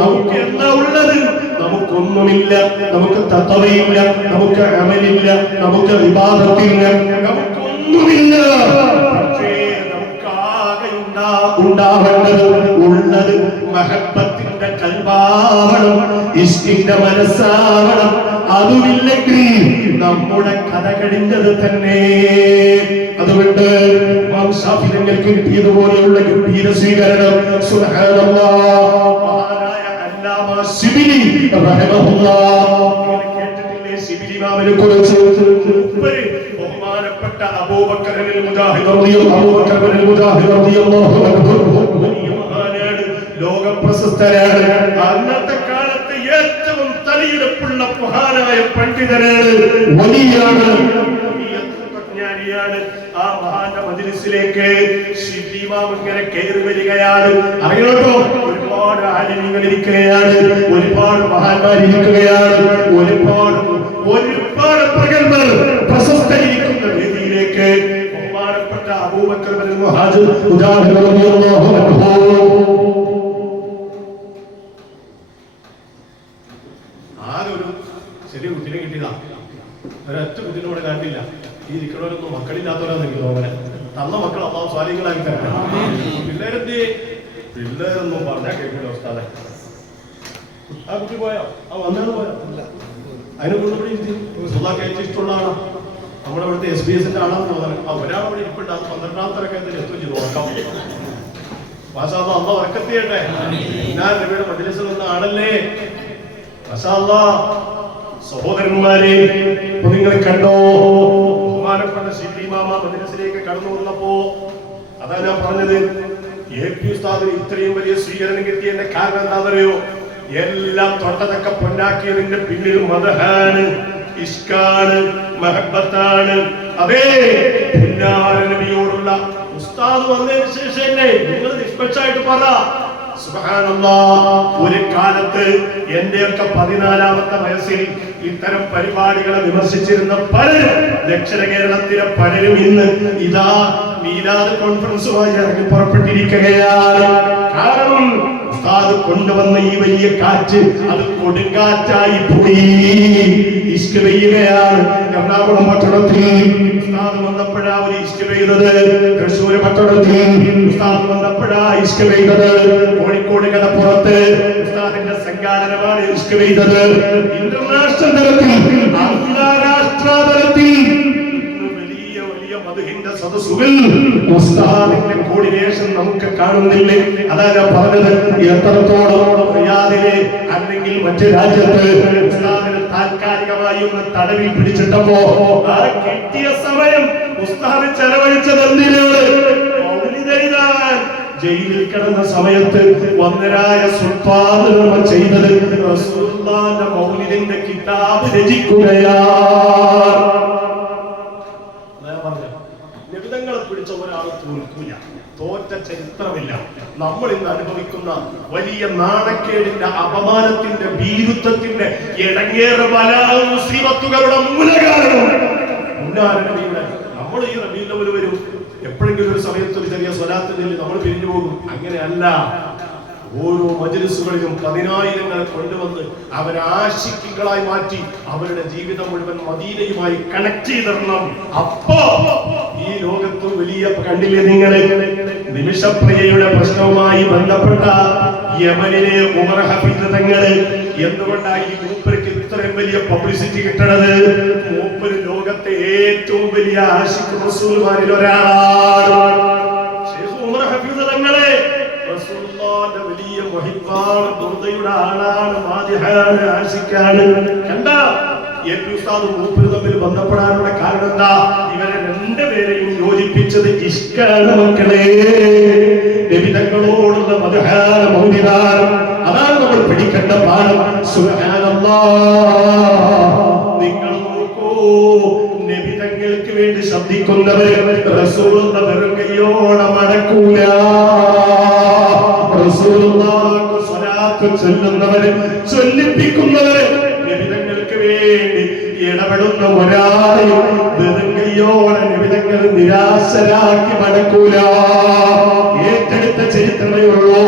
നമുക്ക് എന്താ ഉള്ളത്? നമുക്കൊന്നുമില്ല. നമുക്ക് തഖ്വയില്ല, നമുക്ക് അമലില്ല, നമുക്ക് ഇബാദത്തില്ല, നമുക്കൊന്നുമില്ല. പക്ഷേ നമുക്കാകെ ഉണ്ടാവേണ്ടത് ഉള്ളത് മഹബ്ബത്തിന്റെ കൽബാവണം, ഇഷ്കിന്റെ മനസ്സാവണം. അതുമില്ലെങ്കിൽ നമ്മുടെ കഥ കഴിഞ്ഞത് തന്നെ. അതുകൊണ്ട് ഷാഫി തങ്ങൾക്ക് കിട്ടിയതുപോലെയുള്ള ഗംഭീര സ്വീകരണം സുബ്ഹാനല്ലാഹ്. മഹാനായ അല്ലാമ ശിബിലി റഹിമഹുല്ലാഹ് കേട്ടിട്ടില്ലേ ശിബിലി ഇമാമിനെ കുറിച്ച്? ബഹുമാനപ്പെട്ട അബൂബക്കർ അൽ മുജാഹിദ് റളിയല്ലാഹു അൻഹു മഹാനാണ്, ലോക പ്രശസ്തരാണ്. അന്നത്തെ കാലത്ത് ഏറ്റവും തലയെടുപ്പുള്ള മഹാനായ പണ്ഡിതനാണ്, വലിയാണ്, ജ്ഞാനിയാണ്. ആ മഹാന്റെ മജ്‌ലിസിലേക്ക് ശിബിലി ഇമാം ഇങ്ങനെ കയറി വരികയാണ്. അറിയാമോ, ഒരുപാട് ആലിമീങ്ങൾ ഇരിക്കുകയാണ്, ഒരുപാട് മഹാന്മാർ ഇരിക്കുകയാണ്, ഒരുപാട് പ്രഗത്ഭർ പ്രശസ്തരിക്കുന്ന വേദിയിലേക്ക് ബഹുമാനപ്പെട്ട അബൂബക്കർ ഇബ്നുൽ മുഹാജിർ റളിയല്ലാഹു അൻഹു ആകെ ഒരു ചെറിയ കുട്ടിനെ കിട്ടിയതാ. ഒരൊറ്റ കുട്ടിനോട് കണ്ടില്ല. ഈ ഇരിക്കണവരൊന്നും മക്കളില്ലാത്തവരാന്ന് എനിക്ക് തോന്നുന്നത്. തന്ന മക്കൾ അള്ളാഹു സ്വാലിഹ്കളാക്കി തരണം. പിള്ളേരൊന്നും പറഞ്ഞാൽ കേൾക്കില്ല ഉസ്താദെ. ആ കുട്ടി പോയോ? ആ വന്നത് പോയോ? അതിനെ കൊണ്ടുകൂടി ഏറ്റവും ഇഷ്ടമുള്ളതാണ്. നമ്മുടെ ഇവിടുത്തെ SBS ആണെന്ന് തോന്നുന്നത്. ആ ഒരാളവിടെ ഇരിപ്പുണ്ട്, അത് 12ാമത്തെ റക്കഅത്തിൽ എത്തും ചെയ്തു നോക്കാം. മാഷാ അല്ലാഹ്, അള്ളാഹു ബറക്കത്ത് ചെയ്യട്ടെ. ഞാൻ നബിയുടെ മജ്‌ലിസിൽ നിന്ന ആളല്ലേ. മാഷാ അല്ലാഹ്. സഹോദരന്മാരെ, നിങ്ങൾ കണ്ടോ, ബഹുമാനപ്പെട്ട ശിബിലി ഇമാം മജ്‌ലിസിലേക്ക് കടന്നു വന്നപ്പോ അതാ ഞാൻ പറഞ്ഞത്, AP ഉസ്താദിന് ഇത്രയും വലിയ സ്വീകരണം കിട്ടിയതിന്റെ കാരണം എന്താണെന്നറിയോ? എല്ലാം തൊട്ടതൊക്കെ പൊന്നാക്കിയതിന്റെ പിന്നിൽ മദഹാണ്, ഇഷ്കാണ്, മഹബത്താണ്. അതേ പുന്നാര നബിയോടുള്ള ഉസ്താദ് വന്നതിന് ശേഷം നിങ്ങൾ നിഷ്പക്ഷമായിട്ട് പറ. സുബ്ഹാനല്ലാഹ്, ഒരു കാലത്ത് എന്റെയൊക്കെ 14ാമത്തെ വയസ്സിൽ ഇത്തരം പരിപാടികളെ വിമർശിച്ചിരുന്ന പലരും, ദക്ഷിണ കേരളത്തിലെ പലരും ഇന്ന് ഇതാ മീലാദ് കോൺഫറൻസുമായി ഇറങ്ങി പുറപ്പെട്ടിരിക്കുകയാണ്. കാരണം ഉസ്താദ് കൊണ്ടുവന്ന ഈ വലിയ കാറ്റ് അത് കൊടുങ്കാറ്റായി പോയി. ഇഷ്ക് പെയ്യുകയാണ്. എറണാകുളം പട്ടണത്തിൽ ഉസ്താദ് വന്നപ്പോഴാ ഒരു ഇഷ്ക് പെയ്തത്. തൃശ്ശൂർ പട്ടണത്തിൽ ഉസ്താദ് വന്നപ്പോഴാ ഇഷ്ക് പെയ്തത്. കോഴിക്കോട് കടപ്പുറത്ത് ഉസ്താദിന്റെ സംഘാടനമാണ് ഇഷ്ക് പെയ്തത്. ഇന്റർനാഷണൽ തലത്തിൽ, അന്താരാഷ്ട്ര തലത്തിൽ സദസ്സുകൾ ഉസ്താദിന്റെ കോർഡിനേഷൻ നമുക്ക് കാണുന്നില്ലേ? അതാ ഞാൻ പറഞ്ഞത്, എത്രത്തോളം റിയാദിലെ അല്ലെങ്കിൽ മറ്റു രാജ്യത്ത് ഉസ്താദിനെ താൽക്കാലികമായി ഒന്ന് തടവിൽ പിടിച്ചിട്ടപ്പോ ആ കിട്ടിയ സമയം ഉസ്താദ് ചെലവഴിച്ചത് എന്തിനാണ്? മൗലിദ് എഴുതാൻ, ജയിലിൽ കിടന്ന സമയത്ത് വന്നരായ സുൽത്താൻ ചെയ്തത് റസൂലുള്ളാഹിന്റെ മൗലിദിന്റെ കിതാബ് രചിക്കുകയാണ്. നിബിധങ്ങളെ പിടിച്ച ഒരാൾ തോൽക്കൂല, തോറ്റ ചരിത്രമില്ല. നമ്മൾ ഇന്ന് അനുഭവിക്കുന്ന വലിയ നാണക്കേടിന്റെ, അപമാനത്തിന്റെ, ഭീരുത്വത്തിന്റെ, ഇടങ്ങേറെ മുസീബത്തുകളുടെ മൂലകാരണം നമ്മൾ ഈ റബീഉൽ അവ്വൽ വരും, എപ്പോഴെങ്കിലും ഒരു സമയത്ത് ഒരു ചെറിയ സ്വലാത്ത് ചൊല്ലി നമ്മൾ പിരിഞ്ഞു പോകും. അങ്ങനെയല്ല. ഓരോ മജ്‌ലിസുകളിലും 10,000-ങ്ങളെ കൊണ്ടുവന്ന് അവരെ ആശിക്കുകളായി മാറ്റി അവരുടെ ജീവിതം മുഴുവൻ മദീനയുമായി കണക്ട് ചെയ്തിടണം. അപ്പോ ഈ ലോകത്ത് വലിയ കണ്ടില്ലേ നിങ്ങളെ നിമിഷപ്രിയയുടെ പ്രശ്നവുമായി ബന്ധപ്പെട്ട യമനിലെ ഉമർ ഹഫീദ് തങ്ങള് എന്തുകൊണ്ടായി ഈ മൂപ്പർക്ക് ഇത്രയും വലിയ പബ്ലിസിറ്റി കിട്ടണത്? മൂപ്പര് ലോകത്തെ ഏറ്റവും വലിയ ആശിഖ് റസൂലുള്ളാഹിൽ ഒരാളാണ്. ശൈഖ് ഉമർ ഹഫീദ് തങ്ങളെ റസൂലുള്ളാഹിന്റെ വലിയ മുഹിബ്ബാണ്, ദുർദയുടെ ആളാണ്, മാദിഹാണ്, ആശിഖാണ്. കണ്ടാ എന്റെ ഉസ്താദ് മൂപ്പര് തമ്മിൽ ബന്ധപ്പെടാനുള്ള കാരണം എന്താ? ഇവരെ രണ്ടുപേരെയും യോജിപ്പിച്ചത് ഇഷ്കാണ് മക്കളെ. നബിതങ്ങളോടുള്ള മദ്ഹാണ്, മൗലിദാണ്. അതാണ് നമ്മൾ പിടിക്കേണ്ട പാഠം. സുബ്ഹാനല്ലാഹ്. നിങ്ങൾ നോക്കൂ, നബിതങ്ങൾക്ക് വേണ്ടി ശബ്ദിക്കുന്നവര് റസൂലുള്ള വെറും കയ്യോടെ മടക്കൂല. റസൂലുള്ളാഹിക്ക് സ്വലാത്ത് ചൊല്ലുന്നവര്, ചൊല്ലിപ്പിക്കുന്നവര്, നബിതങ്ങൾക്ക് വേണ്ടി ഇടപെടുന്ന ഒരാളെയും വെറും കയ്യോടെ നബിതങ്ങൾ നിരാശരാക്കി മടക്കൂല. ഏറ്റെടുത്ത ചരിത്രമേ ഉള്ളൂ.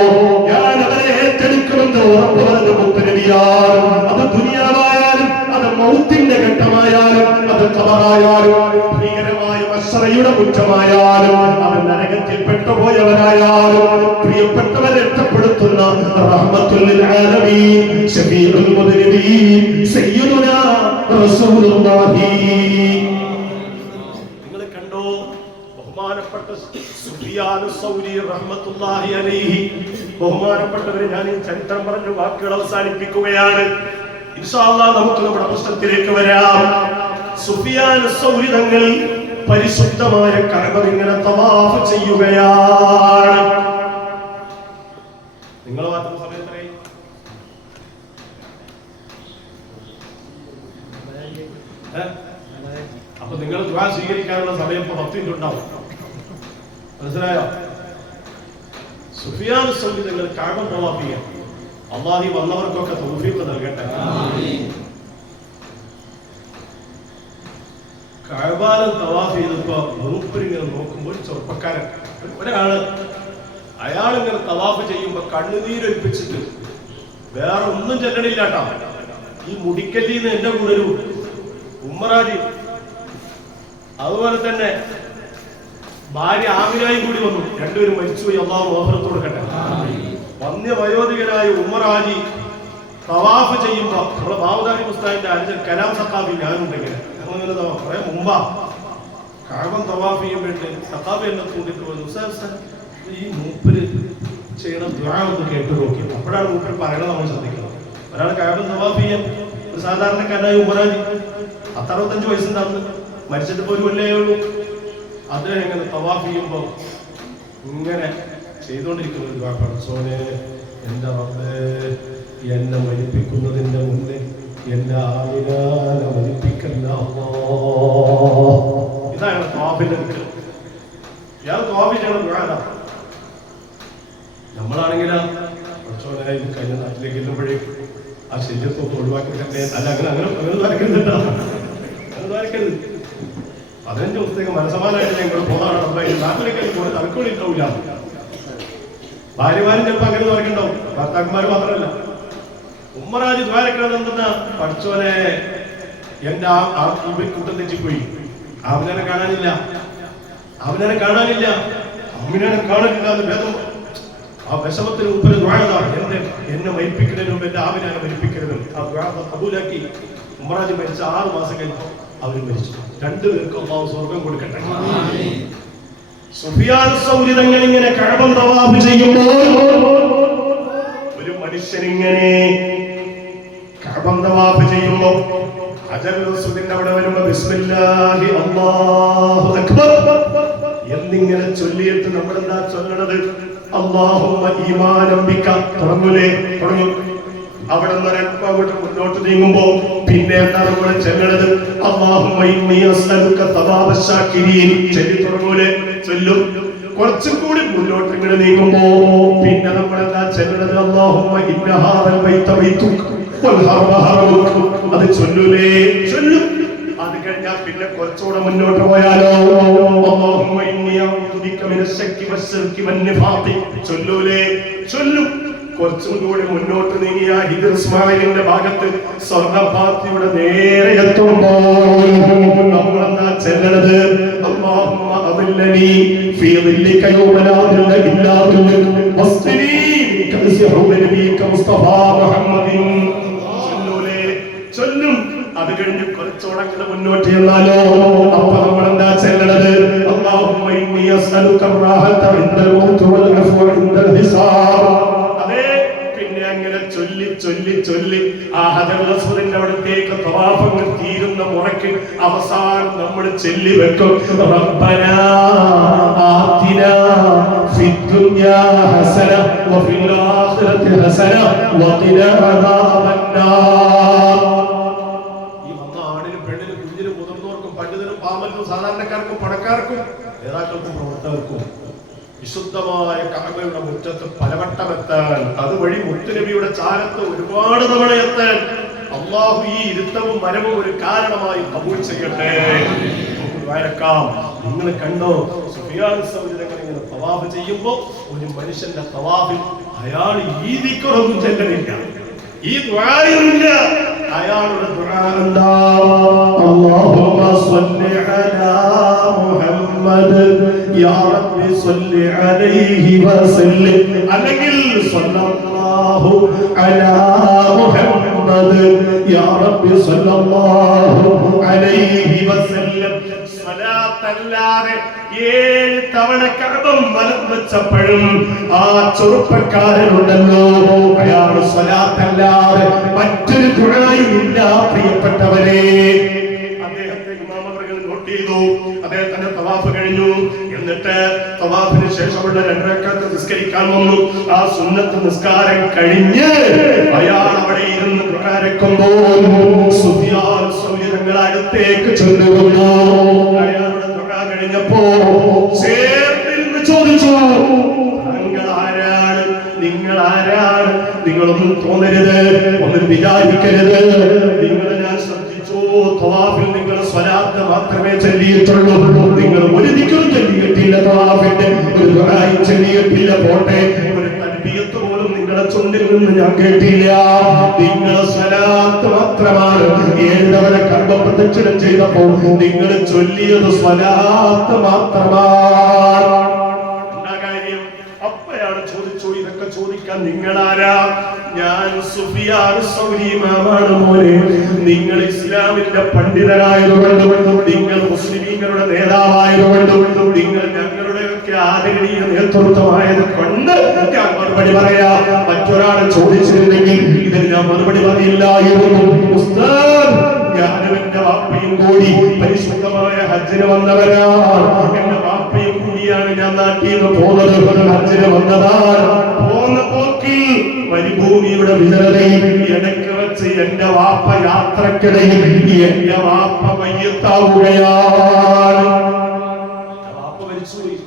ഞാൻ അവരെ ഏറ്റെടുക്കുമെന്ന് ഉറപ്പ് പറഞ്ഞ മുത്തനബിയാണ്. അത് ദുനിയാവായാലും, അത് മൗത്തിന്റെ ഘട്ടമായാലും, അത് ഖബറായാലും, ഭീകരമായ മശ്റയുടെ മുറ്റമായാലും, അവൻ നരകത്തിൽ പെട്ടുപോയവരായാലും, പ്രിയപ്പെട്ടവരെ രക്ഷപ്പെടുത്തുന്ന റഹ്മത്തുൽ ലിൽ ആലമീൻ ശഫീഉൽ മുദ്നിബീൻ സയ്യിദുനാ റസൂലുള്ളാഹി. നിങ്ങൾ കണ്ടോ, ബഹുമാനപ്പെട്ട സുഫിയാൻ സൗരി റഹ്മത്തുള്ളാഹി അലൈഹി. ബഹുമാനപ്പെട്ടവരെ, ഞാൻ ഈ ചരിത്രം പറഞ്ഞ വാക്കുകൾ അവസാനിപ്പിക്കുകയാണ്. ഇൻഷാ അല്ലാഹ് നമുക്ക് നമ്മുടെ പ്രശ്നത്തിലേക്ക് വരാം. സുഫിയാൻ സൗരി തങ്ങൾ പരിശുദ്ധമായ കഅബ ഇങ്ങനെ തവാഫ് ചെയ്യുകയാണ്. നിങ്ങൾ മാത്രം സമയത്രേ അപ്പൊ നിങ്ങൾ ദുആ സ്വീകരിക്കാനുള്ള സമയം 10 മിനിറ്റ് ഉണ്ടാവും. മനസ്സിലായോ? സുഫിയാൻ സൗരി തങ്ങൾ കഅബ തവാഫ് ചെയ്യാൻ അല്ലാഹു വന്നവർക്കൊക്കെ തൗഫീഖ് നൽകട്ടെ. ആമീൻ. കഅബാനെ തവാഫ് ചെയ്തപ്പോ മൂപ്പരിങ്ങനെ നോക്കുമ്പോൾ ചെറുപ്പക്കാരൻ ഒരാള്, അയാളിങ്ങനെ തവാഫ് ചെയ്യുമ്പോ കണ്ണുനീരൊലിപ്പിച്ചിട്ട് വേറെ ഒന്നും ചെല്ലണില്ല കേട്ടോ. ഈ മുടിക്കല്ലിന്ന് എന്റെ കൂടെ ഒരു ഉമ്മറാജി, അതുപോലെ തന്നെ ഭാര്യ ആമിനായും കൂടി വന്നു. രണ്ടുപേരും മരിച്ചുപോയി. അല്ലാഹു മഗ്ഫിറത്ത് കൊടുക്കട്ടെ. വന്യവയോധികനായ ഉമ്മറാജി തവാഫ് ചെയ്യുമ്പോ നമ്മളെ ബാവുദാരി മുസ്താദിന്റെ അനുജൻ കലാം സഖാഫി ഞാനുണ്ടെങ്കിൽ കുറെ മുമ്പാ കഅബ തവാഫ് ചെയ്യുമ്പോഴേ സഖാഫി എന്നെ കൂട്ടിട്ട് വന്നു, ഈ മൂപ്പര് ചെയ്യണ ദുആ ഒന്ന് കേട്ടു നോക്കി. അപ്പോഴാണ് മൂപ്പര് പറയണത് നമ്മൾ ശ്രദ്ധിക്കണം. ഒരാൾ കഅബ തവാഫ് ചെയ്യാൻ ഒരു സാധാരണക്കാരനായ ഉമ്മറാജി 65 വയസ്സുണ്ടാവുന്നു, മരിച്ചിട്ട് പോലും കൊല്ലേ ഉള്ളൂ. അദ്ദേഹം ഇങ്ങനെ തവാഫ് ചെയ്യുമ്പോ ഇങ്ങനെ ചെയ്തുകൊണ്ടിരിക്കുന്ന ഒരു ദുആ, പടച്ചോനെ എന്റെ റബ്ബേ എന്നെ മരിപ്പിക്കുന്നതിന്റെ മുന്നേ എന്റെ ആമിനാനെ മരിപ്പിക്കല്ല അല്ലാഹ്. ഇതാണ് തവാഫിന്റെ ദിക്ർ. ഇയാൾ തവാഫ് ചെയ്യണ ദുആ. നമ്മളാണെങ്കിലോ പടച്ചോനെ ഇത് കഴിഞ്ഞ നാട്ടിലേക്ക് ചെല്ലുമ്പോഴേക്കും ആ ശല്യത്തൊക്കെ ഒഴിവാക്കിയിട്ടേ. അല്ല, അങ്ങനെ വരയ്ക്കുന്നുണ്ടോ? അങ്ങനെ വരയ്ക്കരുത്. 15 ദിവസത്തേക്ക് മനസ്സമാനായിട്ട് ഞങ്ങൾ പോകാണ്. നാട്ടിലേക്ക് പോലെ തലക്കോടി ഉണ്ടാവില്ല. ഭാര്യമാരും ചിലപ്പോൾ അങ്ങനെ വരയ്ക്കുണ്ടാവും, ഭർത്താക്കന്മാർ മാത്രമല്ല. ഉമ്മറാജ് ദ്വാരക്കണെന്തെന്നാ, പഠിച്ചോനെ എന്റെ ഇവർ കൂട്ടം തെറ്റിപ്പോയി. അവനെ കാണാനില്ല, അവനെ കാണാനില്ല, അമ്മിനെ കാണാനില്ല എന്ന് ഭേദം. ആ വിഷമത്തിന് ഉപ്പര് ദ്വാരതാണ്, എന്നെ മരിപ്പിക്കുന്നതിന് മുമ്പ് എന്റെ ആവിനാനെ മരിപ്പിക്കരുത്. ആ ദ്വാര കബൂലാക്കി ഉമ്മറാജ് മരിച്ച 6 മാസം കഴിഞ്ഞപ്പോൾ അവർ മരിച്ചു. രണ്ടുപേർക്കും അല്ലാഹു സ്വർഗം കൊടുക്കട്ടെ. സുഫിയാൻ സൗരി തങ്ങൾ ഇങ്ങനെ കഅബ തവാഫ് ചെയ്യുമ്പോൾ ഒരു മനുഷ്യനിങ്ങനെ കഅബ തവാഫ് ചെയ്യുമ്പോൾ ഹജറുൽ അസ്വദിന്റെ അവിടെ വരുമ്പോൾ ബിസ്മില്ലാഹി അല്ലാഹു അക്ബർ എന്ന് എന്നിങ്ങനെ ചൊല്ലിയിട്ട് നമ്മൾ എന്താ ചൊല്ലണത്? അല്ലാഹുമ്മ ഈമാനം ബിക തുടങ്ങൂലേ? തുടങ്ങും. അവിടെ നിന്ന് അങ്ങോട്ട് മുന്നോട്ട് നീങ്ങുമ്പോ പിന്നെ എന്താ നമ്മൾ ചൊല്ലണത്? അല്ലാഹുമ്മ ഇന്നി അസ്അലുക സവാബ ശാകിരീൻ ചൊല്ലി തുടങ്ങൂലേ? ചൊല്ലും. കുറച്ചും കൂടി മുന്നോട്ട് ഇങ്ങനെ നീങ്ങുമ്പോ പിന്നെ നമ്മൾ എന്താ ചൊല്ലണത്? അല്ലാഹുമ്മ ഇന്ന ഹാദൽ ബൈത ബൈതുക വൽ ഹറമ ഹറമുക. അത് ചൊല്ലൂലേ? ചൊല്ലും. അത് കഴിഞ്ഞാൽ പിന്നെ കുറച്ചുകൂടെ മുന്നോട്ട് പോയാലോ? അല്ലാഹുമ്മ ഇന്നി അഊദു ബിക മിനശ് ശക്കി വശ്ശിർക്കി വന്നിഫാഖി ചൊല്ലൂലേ? ചൊല്ലും. കുറച്ചും കൂടി മുന്നോട്ട് നീങ്ങിയ ഹിജ്ർ ഇസ്മായിലിന്റെ ഭാഗത്ത് സ്വർഗ്ഗപാത്തിയുടെ നേരെ എത്തുമ്പോൾ നമ്മളെന്താ ചെല്ലണത്? അല്ലാഹുമ്മ അദില്ലനി ഫീ ദില്ലിക യൗമ ലാ ദില്ല ഇല്ലാ ദില്ലുക വസ്തിനി ബികഅസി ഹൗല നബിക മുസ്തഫാ മുഹമ്മദിൻ. ചൊല്ലൂലേ? ചൊല്ലും. അത് കഴിഞ്ഞ് കുറച്ചോടങ്ങൾ മുന്നോട്ട് ചെന്നാലോ അപ്പൊ നമ്മൾ എന്താ ചെല്ലണത്? അല്ലാഹുമ്മ ഇന്നി അസ്അലുക റാഹത ഇൻദൽ മൗത് വൽ അഫ്വ ഇൻദൽ ഹിസാബ്. അങ്ങനെ ചൊല്ലി ചൊല്ലി ചൊല്ലി ആ ഹജറുൽ അസ്വദിന്റെ അവിടത്തേക്ക് തവാഫ് തീരുന്ന മുറയ്ക്ക് അവസാനം നമ്മൾ ചൊല്ലി വെക്കും റബ്ബനാ ആതിനാ ഫിദ്ദുനിയാ ഹസന വഫിൽ ആഖിറതി ഹസന വഖിനാ അദാബന്നാർ. ഈ വന്ന ആണിനും പെണ്ണിനും കുഞ്ഞിനും മുതിർന്നവർക്കും പണ്ഡിതനും പാമലിനും സാധാരണക്കാർക്കും പണക്കാർക്കും നേതാക്കൾക്കും പ്രവർത്തകർക്കും വിശുദ്ധമായ കഅബയുടെ മുറ്റത്ത് പലവട്ടമെത്താൻ, അതുവഴി മുത്തുനബിയുടെ ചാരത്ത് ഒരുപാട് തവണ എത്താൻ അല്ലാഹു ഈ ഇരുത്തവും മരവും ഒരു കാരണമായി കബൂൽ ചെയ്യട്ടെ. നിങ്ങൾ കണ്ടോ സുഫിയാൻ സൗദിനങ്ങൾ ഇങ്ങനെ തവാഫ് ചെയ്യുമ്പോ ഒരു മനുഷ്യന്റെ തവാഫിൽ അയാൾ ഈ ദിക്റൊന്നും ചെല്ലണില്ല, ഈ ദുആയില്ല. അയാളുടെ ദുആ എന്താ? അല്ലാഹുമ്മ സ്വല്ലി അലാ മുഹമ്മദ് യാ റബ്ബി സ്വല്ലി അലൈഹി വസല്ലം, അല്ലെങ്കിൽ സ്വല്ലല്ലാഹു അലാ മുഹമ്മദ് യാ റബ്ബി സ്വല്ലല്ലാഹു അലൈഹി വസല്ലം. സ്വലാത്തല്ലാതെ 7 തവണ കഅബം വലം വെച്ചപ്പോഴും ആ ചെറുപ്പക്കാരനുണ്ടല്ലോ, അയാൾ സ്വലാത്തല്ലാതെ മറ്റൊരു ദുആയും ഇല്ല. പ്രിയപ്പെട്ടവരെ, അദ്ദേഹത്തെ ഇമാം അവர்கள் നോട്ട് ചെയ്തു. അദ്ദേഹത്തിന്റെ തവാഫ് കഴിഞ്ഞു. എന്നിട്ട് തവാഫിന് ശേഷമുള്ള 2 റക്അത്ത് നിസ്കരിക്കാൻ വന്നു. ആ സുന്നത്ത് നിസ്കാരം കഴിഞ്ഞ് അയാൾ അവിടെ ഇരുന്ന് ദുആരക്കുമ്പോൾ സുഫിയാൻ സൗദി തങ്ങൾ അടുത്തേക്ക് ചെല്ലുന്നു. അയാളുടെ ദുആ കഴിഞ്ഞപ്പോ ചേർന്ന് ചോദിച്ചു, നിങ്ങൾ ആരാണ്? നിങ്ങളൊന്നും തോന്നരുത്, ഒന്നും വിചാരിക്കരുത്. നിങ്ങൾ ഞാൻ ശ്രദ്ധിച്ചു, തവാഫിൽ നിങ്ങൾ സ്വലാത്ത് മാത്രമേ ചൊല്ലിയിട്ടുള്ളൂ. നിങ്ങൾ ഒരു ദിക്റും ചൊല്ലിയിട്ടില്ല, തവാഫിന്റെ ഒരു ദുആയും ചൊല്ലിയിട്ടില്ല. പോട്ടെ, ഒരു തൽബിയത്ത് പോലും നിങ്ങളുടെ ചുണ്ടിൽ നിന്ന് ഞാൻ കേട്ടില്ല. നിങ്ങൾ സ്വലാത്ത് മാത്രമാണ്. 7 തവണ കഅബ പ്രദക്ഷിണം ചെയ്തപ്പോൾ നിങ്ങൾ ചൊല്ലിയത് സ്വലാത്ത് മാത്രമാണ്. ഇതൊക്കെ ചോദിക്കാൻ നിങ്ങളാരാ? ഞാൻ സുഫിയാൻ സൗദി ഇമാമാണ് മോനെ. നിങ്ങൾ ഇസ്ലാമിന്റെ പണ്ഡിതരായതുകൊണ്ട്, നിങ്ങൾ മുസ്ലിമീങ്ങളുടെ നേതാവായതുകൊണ്ട്, നിങ്ങൾ ഞങ്ങളുടെയൊക്കെ ആദരണീയ നേതൃത്വമായത് കൊണ്ട് ഞാൻ മറുപടി പറയാം. മറ്റൊരാൾ ചോദിച്ചിരുന്നെങ്കിൽ ഇതിന് ഞാൻ മറുപടി പറയില്ലായിരുന്നു. ഉസ്താദ്, ഞാനും എന്റെ വാപ്പയും കൂടി പരിശുദ്ധമായ ഹജ്ജിന് വന്നവരാണ്. എന്റെ വാപ്പയും കൂടിയാണ് ഞാൻ നാട്ടിൽ നിന്ന് പോകുന്നത്. ഹജ്ജിന് വന്നതാണ്. പോകുന്ന പോക്കിൽ മരുഭൂമിയുടെ വിതരണയിൽ ഇടയ്ക്ക് വെച്ച് എന്റെ വാപ്പ യാത്രക്കിടയിൽ എന്റെ വാപ്പ മയ്യത്താവുകയാണ്. വാപ്പ മരിച്ചുപോയി.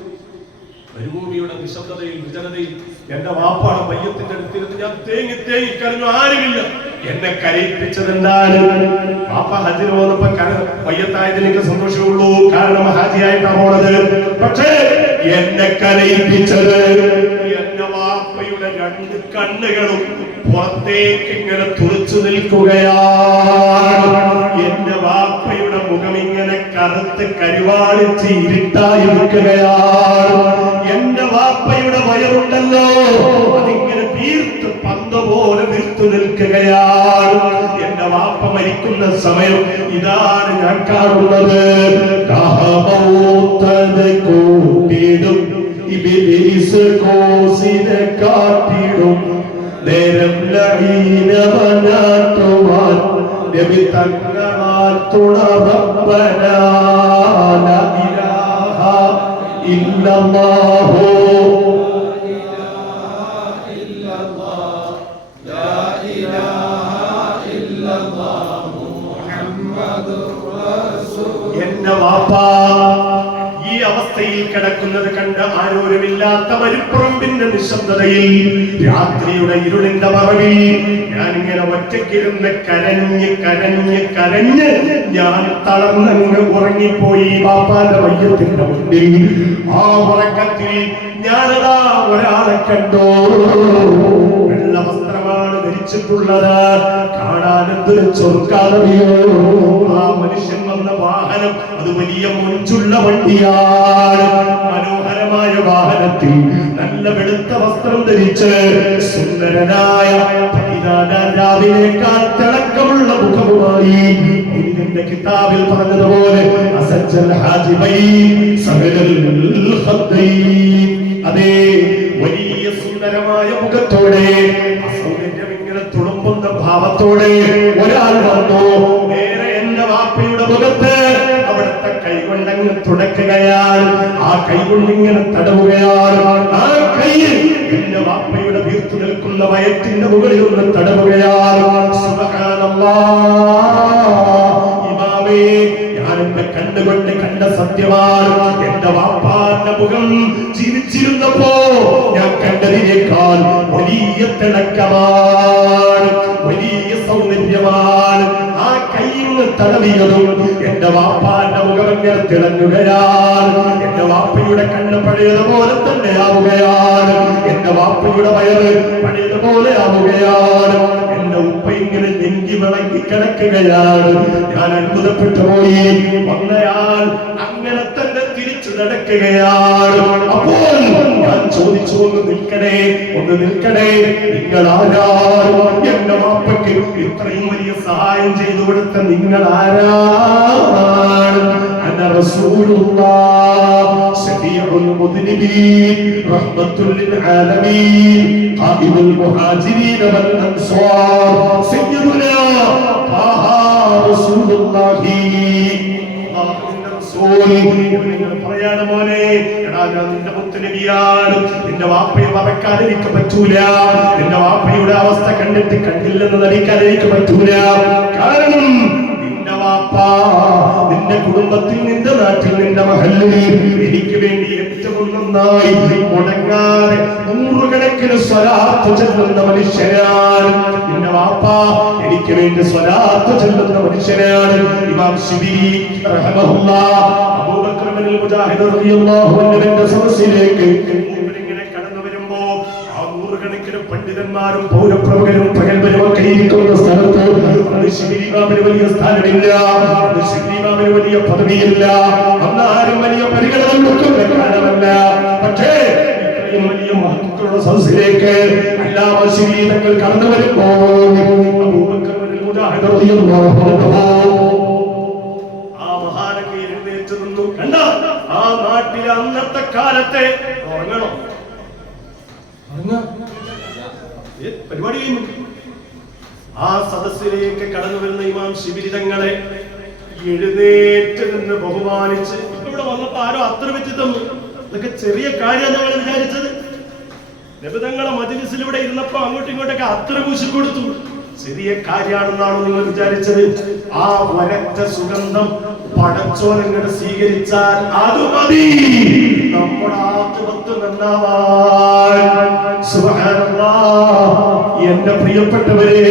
മരുഭൂമിയുടെ നിശബ്ദതയിൽ വിജനതയിൽ എന്റെ വാപ്പാണ് മയ്യത്തിന്റെ അടുത്തിരുന്ന് ഞാൻ തേങ്ങി തേങ്ങി കരഞ്ഞു. ആരുമില്ല. എന്നെ കരയിപ്പിച്ചത് എന്താണ്? വാപ്പ ഹജ്ജിന് പോകുന്നപ്പോ മയ്യത്തായതിൽ എനിക്ക് സന്തോഷമുള്ളൂ, കാരണം ഹാജിയായിട്ടാണ് പോണത്. പക്ഷേ എന്നെ കരയിപ്പിച്ചത് എന്റെ വാപ്പയുടെ 2 കണ്ണുകളും പുറത്തേക്ക് ഇങ്ങനെ തുറച്ചു നിൽക്കുകയാണ്. എന്റെ വാപ്പയുടെ മുഖം ഇങ്ങനെ കറുത്ത് കരിവാളിച്ച് ഇരുട്ടായി നിൽക്കുകയാണ്. എന്റെ വാപ്പയുടെ വയറുണ്ടല്ലോ, അതിങ്ങനെ വീർത്ത് പന്ത് പോലെ വീർത്തു നിൽക്കുകയാണ്. എന്റെ വാപ്പ മരിക്കുന്ന സമയം ഇതാണ് ഞാൻ കാണുന്നത്. കൂട്ടിടും ഇബ്ലീസ് കോസിനെ കാട്ടിടും നേരം ലഈനവനാട്ടുവാൻ നബി തങ്ങളാൽ തുണ റബ്ബനാ ലാ ഇലാഹ ഇല്ല ഇല്ലല്ലാഹു എന്റെ വാപ്പ ഈ അവസ്ഥയിൽ കിടക്കുന്നത് കണ്ട് ആരോരുമില്ലാത്ത മരുപ്പുറമ്പിന്റെ നിശബ്ദതയിൽ രാത്രിയുടെ ഇരുളിന്റെ മറവിൽ ഞാനിങ്ങനെ ഒറ്റയ്ക്കിരുന്ന് കരഞ്ഞ് കരഞ്ഞ് കരഞ്ഞ് ഞാൻ തളർന്നങ്ങ് ഉറങ്ങിപ്പോയി ബാപ്പാന്റെ മയ്യത്തിന്റെ മുന്നിൽ. ആ ഉറക്കത്തിൽ ഞാനതാ ഒരാളെ കണ്ടോ, വെള്ള വസ്ത്രമാണ് ധരിച്ചിട്ടുള്ളത്, കാണാൻ എന്തൊരു ചൊറുക്കാറിയോ. ആ മനുഷ്യൻ വന്ന വാഹനം അത് വലിയ മുഞ്ചുള്ള വണ്ടിയാണ്. മനോഹരമായ വാഹനത്തിൽ നല്ല വെളുത്ത വസ്ത്രം ധരിച്ച് സുന്ദരനായ രാവിലേക്കാൾ തിളക്കമുള്ള മുഖവുമായി ഇതിന്റെ കിതാബിൽ പറഞ്ഞതുപോലെ അതേ വലിയ സുന്ദരമായ മുഖത്തോടെ സൗന്ദര്യം ഇങ്ങനെ തുളുമ്പുന്ന ഭാവത്തോടെ ഒരാൾ വന്നു. നേരെ എന്റെ വാപ്പയുടെ മുഖത്ത് അവിടുത്തെ കൈകൊണ്ടങ്ങ് തുടക്കുകയാണ്. ആ കൈകൊണ്ടിങ്ങനെ തടവുകയാണ്. ആ കൈ എന്റെ വാപ്പയുടെ വീർത്തു നിൽക്കുന്ന വയറ്റിന്റെ മുകളിൽ ഒന്ന് തടവുകയാണ്. സുബ്ഹാനല്ലാഹ്, ഇമാമേ, ഞാൻ എന്റെ കണ്ണുകൊണ്ട് കണ്ട സത്യമാണ്. എന്റെ വാപ്പാന്റെ മുഖം ജീവിച്ചിരുന്നപ്പോ ഞാൻ കണ്ടതിനേക്കാൾ വലിയ തിളക്കമാണ്, വലിയ സൗന്ദര്യമാണ്. ആ കൈന്ന് തടവിയതും എന്റെ വാപ്പാന്റെ മുഖം ഇങ്ങനെ തിളങ്ങുകയാണ്. എന്റെ വാപ്പയുടെ കണ്ണ് പഴയതുപോലെ തന്നെ ആവുകയാണ്. എന്റെ വാപ്പയുടെ വയറ് പഴയതുപോലെ ആവുകയാണ്. എന്റെ ഉപ്പ ഇങ്ങനെ നെഞ്ചി വിളങ്ങി കിടക്കുകയാണ്. ഞാൻ അത്ഭുതപ്പെട്ടു പോയി. വന്നയാൾ അങ്ങനെ തന്നെ തിരിച്ചു നടക്കുകയാണ്. അപ്പോൾ ഞാൻ ചോദിച്ചു, ഒന്ന് നിൽക്കണേ, ഒന്ന് നിൽക്കണേ, നിങ്ങൾ ആരാണ്? എന്റെ വാപ്പയ്ക്ക് ഇത്രയും വലിയ സഹായം ചെയ്തു കൊടുത്ത നിങ്ങൾ ആരാണ്? അന റസൂലുള്ളാഹ് ശഫീഉൽ മുദ്നിബീൻ റഹ്മത്തുൽ ലിൽ ആലമീൻ ഖാദിമുൽ മുഹാജിരീൻ വൽ അൻസാർ സയ്യിദുനാ ത്വാഹ റസൂലുള്ളാഹി. നിങ്ങൾ പറയാണ്, മോനെ, എടാ ഞാൻ നിന്റെ മുത്തുനബിയാണ്, നിന്റെ വാപ്പയെ മറക്കാൻ എനിക്ക് പറ്റൂല, നിന്റെ വാപ്പയുടെ അവസ്ഥ കണ്ടിട്ട് കണ്ടില്ലെന്ന് നടിക്കാൻ എനിക്ക് പറ്റൂല. കാരണം നിന്റെ വാപ്പ നിന്റെ കുടുംബത്തിൽ, നിന്റെ നാട്ടിൽ, നിന്റെ മഹല്ലിൽ എനിക്ക് വേണ്ടി ഏറ്റവും നന്നായി മുടങ്ങാതെ നൂറുകണക്കിന് സ്വലാത്ത് ചെല്ലുന്ന മനുഷ്യനാണ്. നിന്റെ വാപ്പ എനിക്ക് വേണ്ടി സ്വലാത്ത് ചെല്ലുന്ന മനുഷ്യനാണ്. ഇമാം ശിബിലി റഹ്മഹുല്ലാഹ് അബൂബക്കർ ഇബ്നുൽ മുജാഹിദ് റളിയല്ലാഹു അൻഹുവിന്റെ സദസ്സിലേക്ക് ഇങ്ങനെ കടന്നു വരുമ്പോ ആ നൂറുകണക്കിന് പണ്ഡിതന്മാരും പൗരപ്രമുഖരും പ്രഗത്ഭരും ഒക്കെ ഇരിക്കുന്ന സ്ഥലത്ത് ശിബിലി ഇമാമിന് വലിയ സ്ഥാനമില്ല, ശിബിലി ഇമാമിന് വലിയ പദവിയില്ല, അന്നാരും വലിയ പരിഗണന കൊടുക്കുന്ന കാലമല്ല. പക്ഷേ ഇത്രയും വലിയ മഹത്വമുള്ള സദസ്സിലേക്ക് അല്ലാമ ശിബിലി തങ്ങൾ കടന്നു വരുമ്പോ അബൂബക്കർ ഇബ്നുൽ മുജാഹിദ് റളിയല്ലാഹു അൻഹു കണ്ട ആ നാട്ടിലെ അന്നത്തെ കാലത്തെ ഉറങ്ങണം, പരിപാടി ചെയ്യുന്നു. ആ സദസ്സിലേക്ക് കടന്നു വരുന്ന ഇമാം ശിബിലി തങ്ങളെ എഴുന്നേറ്റ് നിന്ന് ബഹുമാനിച്ച് ഇവിടെ വന്നപ്പോ ആരോ അത്ര വെച്ച് തന്നു. ഇതൊക്കെ ചെറിയ കാര്യം ഞങ്ങൾ വിചാരിച്ചത്. നബിതങ്ങളെ മജ്‌ലിസിൽ ഇവിടെ ഇരുന്നപ്പോ അങ്ങോട്ടും ഇങ്ങോട്ടൊക്കെ അത്ര പൂശി കൊടുത്തു. ചെറിയ കാര്യമാണെന്നാണോ നിങ്ങൾ വിചാരിച്ചത്? ആ ഒരൊറ്റ സുഗന്ധം പടച്ചോനങ്ങട് സ്വീകരിച്ചാൽ അത് മതി നമ്മുടെ ആത്മത്ത് നന്നാവാൻ. സുബ്ഹാനല്ലാഹ്, എന്റെ പ്രിയപ്പെട്ടവരെ,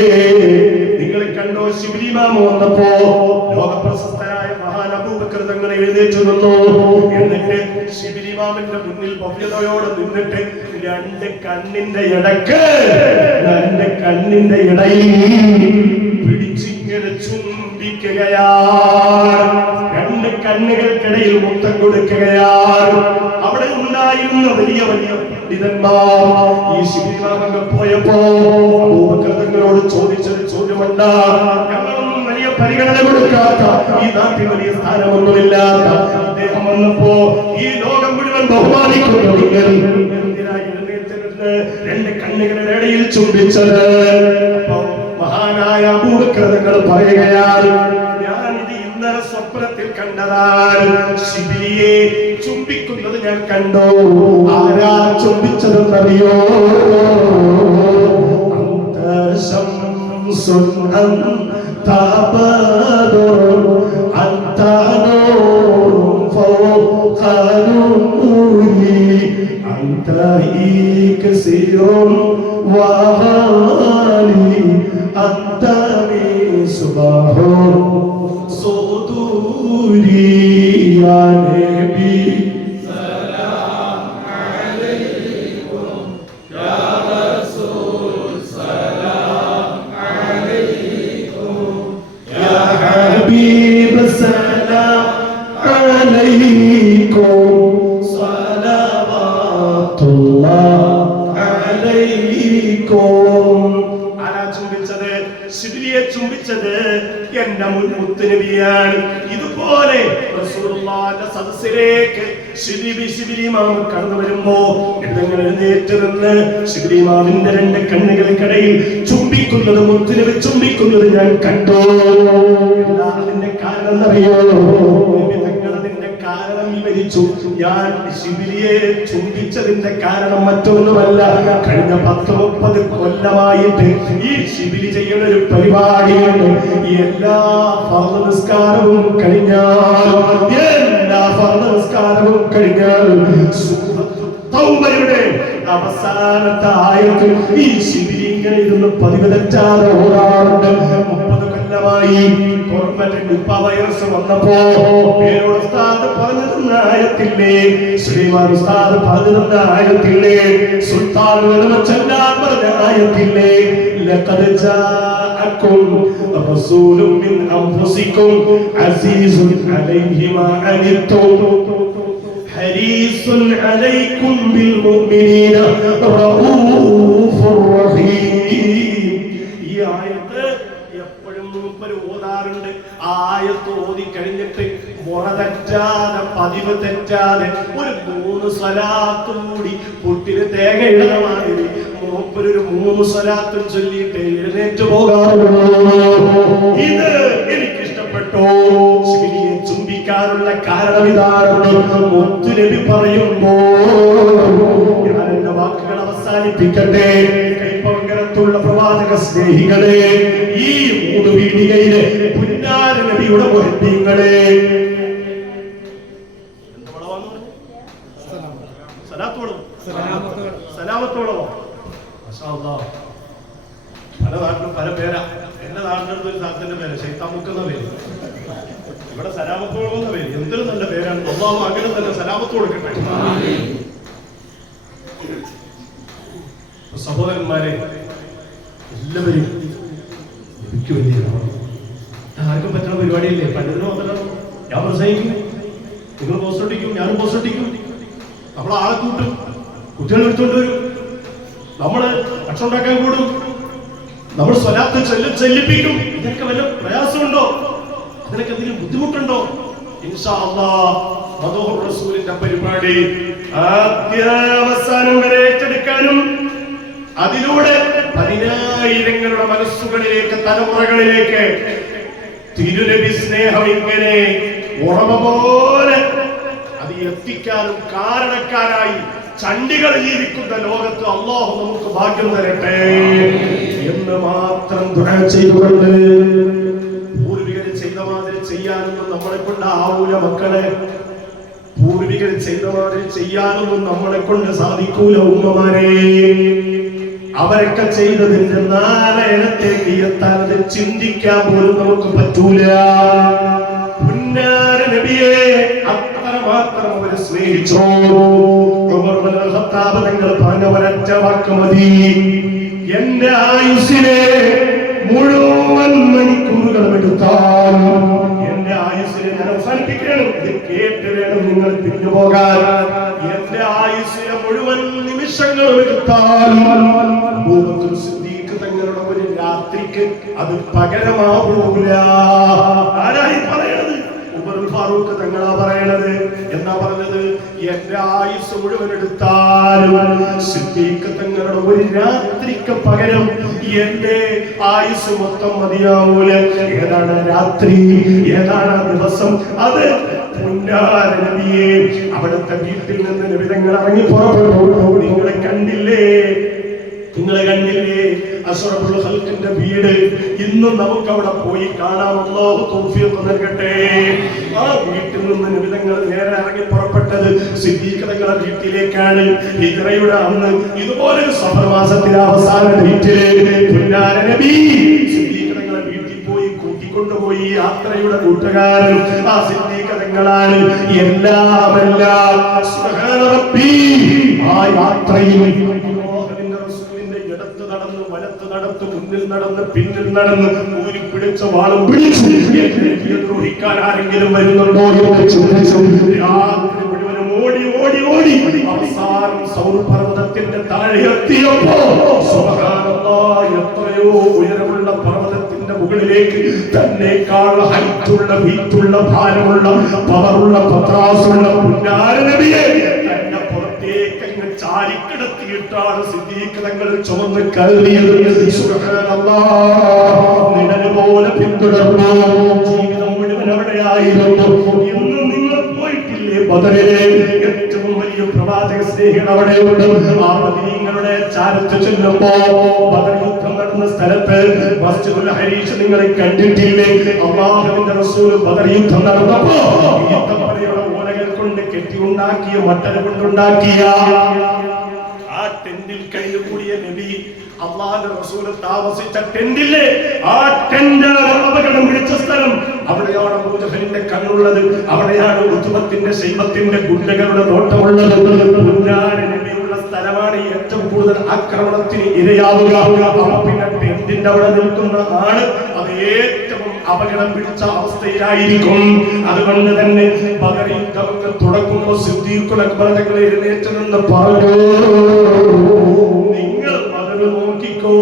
നിങ്ങൾ കണ്ടോ, ശിബിലി ഇമാം വന്നപ്പോ ലോകപ്രശസ്തരായ മഹാൻ അബൂബക്കർ തങ്ങൾ എഴുന്നേറ്റ് നിന്നു. എന്നിട്ട് ശിബിലി ഇമാമിന്റെ മുന്നിൽ ഭവ്യതയോടെ നിന്നിട്ട് രണ്ട് കണ്ണിന്റെ ഇടയിൽ പിടിച്ചിങ്ങനെ ചുംബിക്കുകയാണ്. രണ്ട് കണ്ണുകൾക്കിടയിൽ മുത്തം കൊടുക്കുകയാണ്. അവിടെ ഉണ്ടായിരുന്ന വലിയ വലിയ പണ്ഡിതന്മാർ ഈ ശിബിലി ഇമാം പോയപ്പോ അബൂബക്കർ തങ്ങളോട് ചോദിച്ചൊരു ചോദ്യമുണ്ട്. ഞങ്ങളൊന്നും വലിയ പരിഗണന കൊടുക്കാത്ത, ഈ നാട്ടിൽ വലിയ സ്ഥാനമൊന്നുമില്ലാത്ത അദ്ദേഹം വന്നപ്പോ ഈ ലോകം മുഴുവൻ ബഹുമാനിക്കുന്നു, നിങ്ങൾ എന്തിനായി എഴുന്നേറ്റ് രണ്ട് കണ്ണുകളുടെ ഇടയിൽ ചുംബിച്ചത്? അപ്പൊ മഹാനായ അബൂബക്കർ തങ്ങൾ പറയുകയാണ്, ഞാനിത് ഇന്നലെ സ്വപ്നം സ്വപ്നത്തിൽ കണ്ടതാണ് ശിബിലിയെ ചുംബിക്കുന്നത് ഞാൻ കണ്ടു. ആരാ ചുംബിച്ചതെന്നറിയോ? എന്റെ മുൻ മുത്തുനബിയാണ്. ഇതുപോലെ റസൂലുള്ളാഹിന്റെ സദസ്സിലേക്ക് ശിബിലി ഇമാം കടന്നു വരുമ്പോ എന്തെങ്കിലും എഴുന്നേറ്റ് നിന്ന് ശിബിലി ഇമാമിന്റെ രണ്ട് കണ്ണുകൾക്കിടയിൽ ചുംബിക്കുന്നത്, മുത്തുനബി ചുംബിക്കുന്നത് ഞാൻ കണ്ടു. എന്താ അതിന്റെ കാരണം എന്നറിയോ? അതിന്റെ കാരണം വിവരിച്ചു. ഞാൻ ശിബിലിയെ ചുംബിച്ചതിന്റെ കാരണം മറ്റൊന്നുമല്ല, കഴിഞ്ഞ 10-30 കൊല്ലമായിട്ട് ഈ ശിബിലി ചെയ്യുന്ന ഒരു പരിപാടിയാണ്. എല്ലാ ഫർദ് നിസ്കാരവും കഴിഞ്ഞാൽ സൂറത്തുൽ തൗബയുടെ അവസാനത്തെ ആയത്ത് ഈ ശിബിലി ഇങ്ങനെ ഇരുന്ന് പതിവ് തെറ്റാതെ ഓടാറുണ്ട്. 30 കൊല്ലമായി നിപ്പ വൈറസ് വന്നപ്പോ പേരോട് ഉസ്താദ് പറഞ്ഞിരുന്ന ആയത്തില്ലേ, ശ്രീമാൻ ഉസ്താദ് പറഞ്ഞിരുന്ന ആയത്തില്ലേ, സുൽത്താൻ ചെല്ലാൻ പറഞ്ഞ ആയത്തില്ലേ, ലഖദ് ജാഅക്കും റസൂലുൻ മിൻ അൻഫുസിക്കും അസീസുൻ അലൈഹി മാ അനിത്തും ഹരീസുൻ അലൈക്കും ബിൽ മുഅ്മിനീന റഊഫുർ റഹീം. ഈ ആയത്ത് എപ്പോഴും മൂപ്പര് ഓതാറുണ്ട്. ആയത്ത് ഓതി കഴിഞ്ഞിട്ട് മുറ തെറ്റാതെ, പതിവ് തെറ്റാതെ ഒരു 3 സ്വലാത്ത് കൂടി പുട്ടിന് തേങ്ങ ഇടുന്ന മാതിരി മൂപ്പരൊരു 3 സ്വലാത്തും ചൊല്ലിയിട്ട് എഴുന്നേറ്റ് പോകാറുള്ളൂ. ഇത് എനിക്കിഷ്ടപ്പെട്ടു. ശിബിലിയെ ചുംബിക്കാനുള്ള കാരണം ഇതാണ്. മുത്തുനബി പറയുമ്പോ ഞാൻ എന്റെ വാക്കുകൾ അവസാനിപ്പിക്കട്ടെ. കൈപ്പങ്കരത്തുള്ള പ്രവാചക സ്നേഹികളെ, ഈ 3 വീഡിയോയിലെ പുന്നാര നബിയുടെ മുഹബ്ബീങ്ങളെ, സലാമത്തോളോ പല നാട്ടിലും പല പേരാ. എന്റെ നാട്ടിനടുത്ത് ഒരു സ്ഥലത്തിന്റെ പേര് ശൈത്താമുക്കെന്ന പേര്, ഇവിടെ സലാമത്തോളം എന്ന പേര്. എന്തൊരു നല്ല പേരാണ്. അല്ലാഹു അങ്ങനെ തന്നെ സലാമത്ത് കൊടുക്കട്ടെ. സഹോദരന്മാരെ, എല്ലാവരും എനിക്ക് വലിയ ആർക്കും പറ്റുന്ന പരിപാടിയില്ലേ? പലതിനും വന്നല്ലോ. ഞാൻ പ്രസംഗിക്കും, നിങ്ങൾ പോസ്റ്റ് ഒട്ടിക്കും, ഞാനും പോസ്റ്റ് ഒട്ടിക്കും, നമ്മൾ ആളെ കൂട്ടും, കുട്ടികൾ എടുത്തോണ്ട് വരും, നമ്മള് ഭക്ഷണം ഉണ്ടാക്കാൻ കൂടും, നമ്മൾ സ്വലാത്ത് ചെല്ലിപ്പിക്കും. ഇതൊക്കെ വല്ല പ്രയാസമുണ്ടോ? അതിനൊക്കെ എന്തെങ്കിലും ബുദ്ധിമുട്ടുണ്ടോ? ഇൻഷാ അല്ലാഹ് മദൂഹുർ റസൂലിന്റെ പരിപാടി ആദ്യാവസാനം വരെ ഏറ്റെടുക്കാനും അതിലൂടെ 10,000ങ്ങളുടെ മനസ്സുകളിലേക്ക്, തലമുറകളിലേക്ക് തിരുനബി സ്നേഹം ഇങ്ങനെ ഉറവ പോലെ അത് എത്തിക്കാനും കാരണക്കാരായി ചണ്ഡികൾ ജീവിക്കുന്ന ലോകത്ത് അല്ലാഹു നമുക്ക് ഭാഗ്യം തരട്ടെ എന്ന് മാത്രം ദുആ ചെയ്തുകൊണ്ട്, പൂർവികർ ചെയ്ത മാതിരി ചെയ്യാനൊന്നും നമ്മളെ കൊണ്ടാവൂല മക്കളെ. പൂർവികർ ചെയ്ത മാതിരി ചെയ്യാനൊന്നും നമ്മളെ കൊണ്ട് സാധിക്കൂല ഉമ്മമാരെ. അവരൊക്കെ ചെയ്തതിന്റെ 4 ഇനത്തേക്ക് എത്താൻ അത് ചിന്തിക്കാൻ പോലും നമുക്ക് പറ്റൂല. പുന്നാര നബിയെ അത്രമാത്രം അവര് സ്നേഹിച്ചു. ഉമർ ഇബ്നുൽ ഖത്താബ് തങ്ങൾ പറഞ്ഞ ഒരൊറ്റ വാക്ക് മതി, എന്റെ ആയുസ്സിലെ മുഴുവൻ മണിക്കൂറുകളും എടുത്താൽ എന്റെ ആയുസ്സിനെ ഞാൻ അവസാനിപ്പിക്കണം. ഇത് കേട്ട് വേണം നിങ്ങൾ പിരിഞ്ഞു പോകാൻ. എന്റെ ആയുസ്സിലെ മുഴുവൻ നിമിഷങ്ങളും എടുത്താൽ അബൂബക്കർ സിദ്ദീഖ് തങ്ങളുടെ ഒരു രാത്രിക്ക് അത് പകരമാവൂല. ആരായി പറയണത്? ഉമർ ഫാറൂഖ് തങ്ങളാ പറയണത്. എന്താ പറഞ്ഞത്? എന്റെ ആയുസ് മുഴുവൻ എടുത്താലും സിദ്ദീഖ് തങ്ങളുടെ ഒരു രാത്രിക്ക് പകരം എന്റെ ആയുസ് മൊത്തം മതിയാവൂല. ഏതാണ് രാത്രി, ഏതാണ് ദിവസം? അത് പുന്നാര നബിയെ അവിടുത്തെ വീട്ടിൽ നിന്ന് നബി തങ്ങൾ ഇറങ്ങി പുറപ്പെട്ടു. നിങ്ങളെ കണ്ടില്ലേ, നിങ്ങളെ കണ്ടില്ലേ? അഷ്റഫുൽ ഖൽഖിന്റെ വീട് ഇന്നും നമുക്ക് അവിടെ പോയി കാണാം. അല്ലാഹു തൗഫീഖ് നൽകട്ടെ. ആ വീട്ടിൽ നിന്ന് നബി തങ്ങൾ നേരെ ഇറങ്ങി പുറപ്പെട്ടത് സിദ്ദീഖ് തങ്ങളുടെ വീട്ടിലേക്കാണ്. ഹിജ്റയുടെ അന്ന് ഇതുപോലെ സഫർ മാസത്തിലെ അവസാന ഡേറ്റില് പുന്നാര നബി സിദ്ദീഖ് തങ്ങളുടെ വീട്ടിൽ പോയി കൂട്ടിക്കൊണ്ടുപോയി. യാത്രയുടെ കൂട്ടുകാരൻ ആ സിദ്ദീഖ് തങ്ങളാണ്. എല്ലാം സുബ്ഹാന റബ്ബി. ആ യാത്രയിൽ നടന്ന് വലത്ത് നടന്ന് മുന്നിൽ നടന്ന് പിന്നിൽ നടന്ന് ഊരി പിടിച്ച വാളും പിടിച്ച് ദ്രോഹിക്കാൻ ആരെങ്കിലും വരുന്നുണ്ടോ എന്ന് ചിന്തിച്ചു. രാത്രി മുഴുവനും ഓടി ഓടി ഓടി അവസാനം സൗർ പർവ്വതത്തിന്റെ താഴെ എത്തിയപ്പോ സുബ്ഹാനല്ലാഹ്, എത്രയോ ഉയരമുള്ള പർവ്വതത്തിന്റെ മുകളിലേക്ക് തന്നെക്കാൾ ഹൈറ്റുള്ള വീറ്റുള്ള ഭാരമുള്ള പവറുള്ള പത്രാസുള്ള പുന്നാര നബിയെ ചാരിക്കിടത്തിയിട്ടാണ് സിദ്ദീഖ് തങ്ങൾ ചുമന്ന് കയറിയത്. സുബ്ഹാനല്ലാഹ്, നിഴല് പോലെ പിന്തുടർന്നു. ജീവിതം മുഴുവൻ അവിടെയായിരുന്നു. ഇന്നും നിങ്ങൾ പോയിട്ടില്ലേ ബദറിലെ? ഏറ്റവും വലിയ പ്രവാചക സ്നേഹികൾ അവിടെയുണ്ട്. ആ മദീനയുടെ ചാരത്ത് ചെല്ലുമ്പോ ബദർ യുദ്ധം നടന്ന സ്ഥലത്ത് മസ്ജിദുൽ ഹരീഷ് നിങ്ങളെ കണ്ടിട്ടില്ലേ? അല്ലാഹുവിന്റെ റസൂൽ ബദർ യുദ്ധം നടന്നപ്പോ ഈത്തപ്പനയുടെ ഓലകൾ കൊണ്ട് കെട്ടിയുണ്ടാക്കിയ മട്ടൽ കൊണ്ടുണ്ടാക്കിയ ആ ടെന്റിൽ കഴിഞ്ഞുകൂടിയ നബി അല്ലാഹുവിന്റെ റസൂൽ താമസിച്ച ടെന്റില്ലേ, ആ ടെന്റാണ് അപകടം പിടിച്ച സ്ഥലം. അവിടെയാണ് അബൂജഹലിന്റെ കണ്ണുള്ളത്. അവിടെയാണ് ഉത്ബത്തിന്റെ ശൈബത്തിന്റെ ഗുണ്ടകളുടെ നോട്ടമുള്ളത്. പുന്നാര നബിയുള്ള സ്ഥലമാണ് ഏറ്റവും കൂടുതൽ ആക്രമണത്തിന് ഇരയാവുക. പിന്നെ ടെന്റിന്റെ അവിടെ നിൽക്കുന്ന ആള് അത് ഏറ്റവും അപകടം പിടിച്ച അവസ്ഥയിലായിരിക്കും. അതുകൊണ്ട് തന്നെ ബദർ യുദ്ധമൊക്കെ തുടങ്ങുമ്പോൾ സിദ്ദീഖുൽ അക്ബർ തങ്ങൾ എഴുന്നേറ്റ് നിന്ന് പറഞ്ഞു, നിങ്ങൾ ബദർ നോക്കിക്കോ,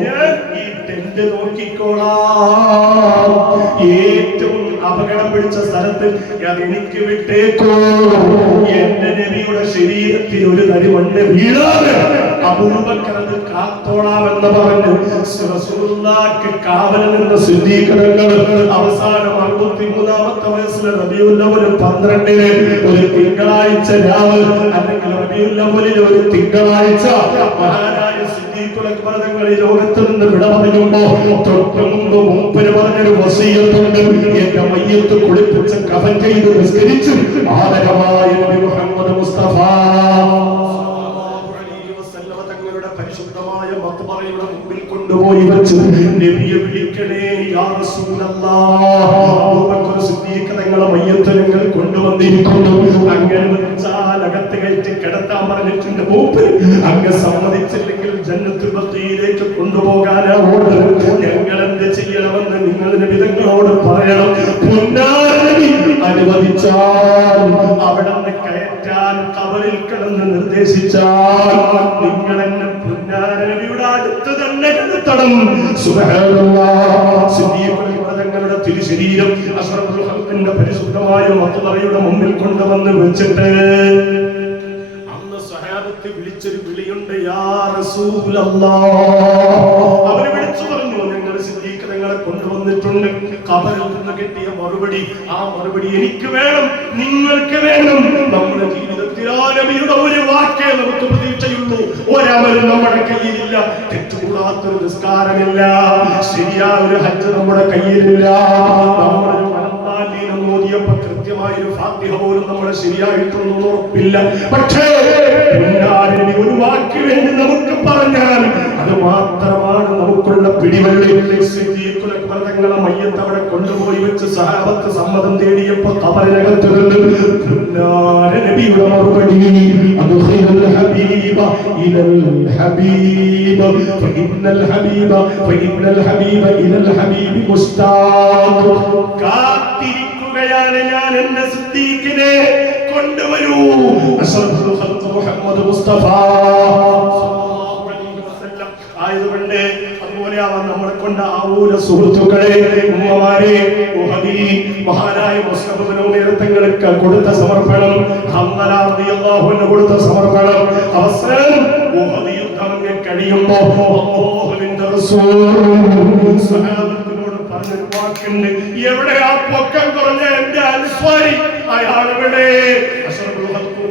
ഞാൻ ഈ ടെന്റ് നോക്കിക്കോളാം. ഏറ്റവും അപകടം പിടിച്ച സ്ഥലത്ത് അതെനിക്ക് വിട്ടേക്കോ. എന്റെ നബിയുടെ ശരീരത്തിൽ ഒരു തരി മണ്ണ് വീഴാതെ അബൂബക്കർ അത് കാത്തോളാമെന്ന് പറഞ്ഞു റസൂലുള്ളാഹിക്ക് കാവൽ നിന്ന സിദ്ദീഖ് തങ്ങൾ അവസാനം 63-ാമത്തെ വയസ്സിൽ റബീഉൽ അവ്വൽ 12-ന് ഒരു തിങ്കളാഴ്ച രാവ്, അല്ലെങ്കിൽ റബീഉൽ അവ്വലിൽ ഒരു തിങ്കളാഴ്ച മഹാനായ സിദ്ദീഖുൽ അക്ബർ തങ്ങൾ ഈ ലോകത്ത് നിന്ന് വിട പറയുമ്പോ തൊട്ട് മുമ്പ് മൂപ്പര് പറഞ്ഞൊരു വസിയത്തുണ്ട്. എന്റെ മയ്യത്ത് കുളിപ്പിച്ച് കഫൻ ചെയ്ത് നിസ്കരിച്ച് ആദരവായ നബി മുഹമ്മദ് മുസ്തഫ പരിശുദ്ധമായ മഖ്ബറയുടെ മുമ്പിൽ കൊണ്ടുപോയി വെച്ച് നബിയെ വിളിക്കണേ യാ റസൂലല്ലാഹ്, അബൂബക്കർ സിദ്ദീഖ് തങ്ങളെ മയ്യത്ത് ഞങ്ങൾ കൊണ്ടുവന്നിരിക്കുന്നു. അങ്ങനെ വിളിച്ചാൽ അകത്ത് കയറ്റി കിടത്താൻ പറഞ്ഞിട്ടുണ്ട് മൂപ്പര്. അങ്ങ് സമ്മതിച്ചില്ലെങ്കിൽ ജന്നത്തുൽ ബഖീയിലേക്ക് കൊണ്ടുപോകാനാ ഓർഡർ. ഞങ്ങൾ എന്ത് ചെയ്യണമെന്ന് നിങ്ങൾ നബി തങ്ങളോട് പറയണം. അനുവദിച്ചാൽ അവിടെ നിന്ന് കയറ്റാൻ ഖബറിൽ കിടന്ന് നിർദ്ദേശിച്ചാൽ നിങ്ങൾ എന്നെ പുന്നാര നബിയുടെ അടുത്ത് തന്നെ കിടത്തണം. സുബ്ഹാനല്ലാഹ്, സിദ്ദീഖുൽ അക്ബർ തങ്ങളുടെ തിരുശരീരം അഷ്റഫുൽ ഖൽഖിന്റെ പരിശുദ്ധമായ മഖ്ബറയുടെ മുമ്പിൽ കൊണ്ടുവന്ന് വെച്ചിട്ട് അന്ന് സ്വഹാബത്ത് വിളിച്ചൊരു വിളിയുണ്ട്, യാ റസൂലല്ലാഹ്. അവർ വിളിച്ചു പറഞ്ഞു, ഞങ്ങൾ സിദ്ദീഖ് തങ്ങളെ കൊണ്ടുവന്നിട്ടുണ്ട്. ഖബറിൽ നിന്ന് കിട്ടിയ മറുപടി, ആ മറുപടി എനിക്ക് വേണം, നിങ്ങൾക്ക് വേണം. നമ്മുടെ ജീവിതത്തിൽ ആ നബിയുടെ ഒരു വാക്കേ നമുക്ക് പ്രതീക്ഷയുള്ളൂ. ഒരമലും നമ്മുടെ കയ്യിലില്ല. തെറ്റുകൂടാത്തൊരു നിസ്കാരമില്ല. ശരിയായ ഒരു ഹജ്ജ് നമ്മുടെ കയ്യിലില്ല. നമ്മളൊരു മലത്താലീനം ഓതിയപ്പോ കൃത്യമായൊരു ഫാത്തിഹ പോലും നമ്മളെ ശരിയായിട്ടൊന്നും ഉറപ്പില്ല. പക്ഷേ ഒരു വാക്ക് വേണ്ടി നമുക്ക് പറഞ്ഞാൽ അത് മാത്രമാണ് നമുക്കുള്ള പിടിവള്ളി. സിദ്ദീഖുൽ അക്ബർ തങ്ങളെ മയ്യത്ത് അവിടെ കൊണ്ടുപോയി വെച്ച് സഹാബത്ത് സമ്മതം തേടിയപ്പോ ഖബറിനകത്ത് നബിയുടെ മറുപടി, അദ്ഖിലുൽ ഹബീബ ഇലൽ ഹബീബ ഫഇന്നൽ ഹബീബ ഇലൽ ഹബീബി മുസ്താഖ്. കാത്തിരിക്കുകയാണ് ഞാൻ എന്റെ സിദ്ദീഖിനെ, കൊണ്ടുവരൂ. അഷ്റഫുൽ ഖൽഖ് മുഹമ്മദ് മുസ്തഫ ആയതുകൊണ്ട് അതുപോലെ അവൻ നമ്മളെ കൊണ്ട് ആവൂല. സുഹൃത്തുക്കളെ, ഉമ്മമാരെ, മഹാനായ മുസ്തഫ ഇബ്നു ഉമൈർ തങ്ങൾക്ക് കൊടുത്ത സമർപ്പണം, ഹംദല റളിയല്ലാഹു അൻഹു കൊടുത്ത സമർപ്പണം, അവസാനം ഉഹദ് യുദ്ധം കഴിയുമ്പോൾ അല്ലാഹുവിന്റെ റസൂൽ സഹാബത്തിനോട് പറഞ്ഞൊരു വാക്കുണ്ട്, എവിടെയാ പൊക്കം കുറഞ്ഞ എന്റെ അൻസ്വാരി? അയാളെവിടെ?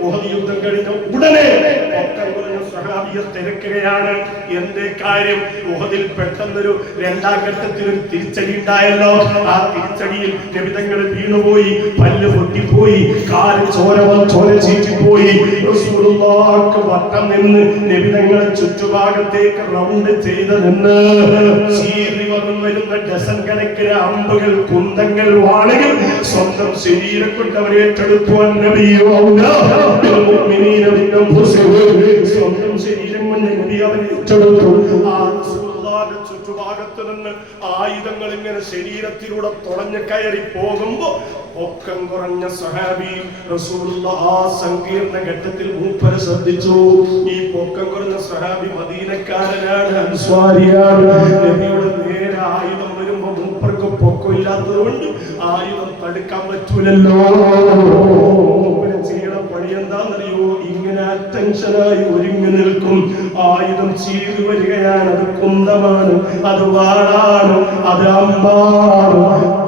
ഉഹദ് യുദ്ധം കഴിഞ്ഞ ഉടനെ പൊക്കം കുറഞ്ഞ സഹാബിയെ തിരക്കുകയാണ്. എന്തേ കാര്യം? ഉഹദിൽ പെട്ടെന്നൊരു രണ്ടാം ഘട്ടത്തിൽ ഒരു തിരിച്ചടി ഉണ്ടായല്ലോ. ആ തിരിച്ചടിയിൽ നബിതങ്ങൾ വീണുപോയി, പല്ല് പൊട്ടിപ്പോയി, കാല് ചോര ചീറ്റിപ്പോയി. റസൂലുള്ളാഹിക്ക് വട്ടം നിന്ന് നബിതങ്ങളെ ചുറ്റുഭാഗത്തേക്ക് റൗണ്ട് ചെയ്ത് നിന്ന് ചീറി വരുന്ന ഡസൻ കണക്കിന് അമ്പുകൾ, കുന്തങ്ങൾ, വാളുകൾ സ്വന്തം ശരീരം കൊണ്ട് അവരെ ഏറ്റെടുത്തു. സ്വന്തം ശരീരം കൊണ്ട് നബി അവരെ ഏറ്റെടുത്തു. ചുറ്റുഭാഗത്ത് നിന്ന് ആയുധങ്ങൾ ഇങ്ങനെ ശരീരത്തിലൂടെ തുളഞ്ഞു കയറി പോകുമ്പോ പൊക്കം കുറഞ്ഞ സഹാബി റസൂലുള്ളാഹി ആ സങ്കീർണ ഘട്ടത്തിൽ മൂപ്പരെ ശ്രദ്ധിച്ചു. ഈ പൊക്കം കുറഞ്ഞ സഹാബി മദീനക്കാരനാണ്, അൻസ്വാരിയാണ്. നബിയുടെ നേരെ ആയുധം വരുമ്പോ മൂപ്പർക്ക് പൊക്കമില്ലാത്തത് കൊണ്ട് ആയുധം തടുക്കാൻ പറ്റൂലല്ലോ. ചെയ്യണ പണി എന്താണെന്നറിയോ? ഇങ്ങനെ അറ്റൻഷനായി ഒരുങ്ങി നിൽക്കും. ആയുധം ചെയ്തു വരികയാണ്. അത് കുന്തമാണ്, അത് വാളാണ്, അത് അമ്പാണ്.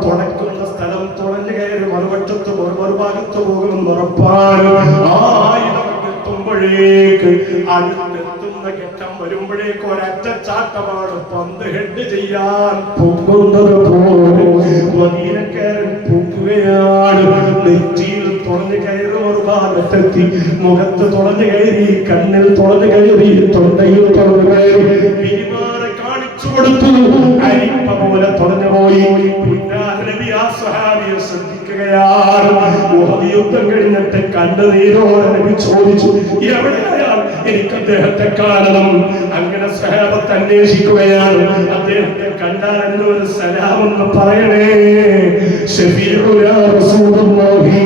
തുടക്കുന്ന സ്ഥലം തുളഞ്ഞു കയറി മറുപക്ഷത്ത് മറുഭാഗത്ത് പോകുമെന്ന് ഉറപ്പാണ്. ആ ആയുധം എത്തുമ്പോഴേക്ക് അടുത്തെത്തുന്ന ഘട്ടം വരുമ്പോഴേക്ക് ഒരറ്റച്ചാട്ടമാണ്. പന്ത് ഹെഡ് ചെയ്യാൻ പൊങ്ങുന്നത് പോലെ മദീനക്കാരൻ പൊങ്ങുകയാണ്. നെറ്റിയിൽ തുളഞ്ഞു കയറി മറുഭാഗത്തെത്തി, മുഖത്ത് തുളഞ്ഞു കയറി, കണ്ണിൽ തുളഞ്ഞു കയറി, തൊണ്ടയിൽ തുളഞ്ഞു കയറി, പിരിമാറെ കാണിച്ചു കൊടുത്തു. അരിപ്പ പോലെ തുളഞ്ഞു പോയി. നബി ആ സഹാബിയെ ശ്രദ്ധിക്കുകയാണ്. ഉഹദ് യുദ്ധം കഴിഞ്ഞിട്ട് കണ്ണുനീരോടെ നബി ചോദിച്ചു, എവിടെയായാൽ എനിക്ക് അദ്ദേഹത്തെ കാണണം. അങ്ങനെ സഹാബത്ത് അന്വേഷിക്കുകയാണ്. അദ്ദേഹത്തെ കണ്ടാൽ എന്നൊരു സലാമെന്ന് പറയണേ. ശഫീഉനാ റസൂലുള്ളാഹി.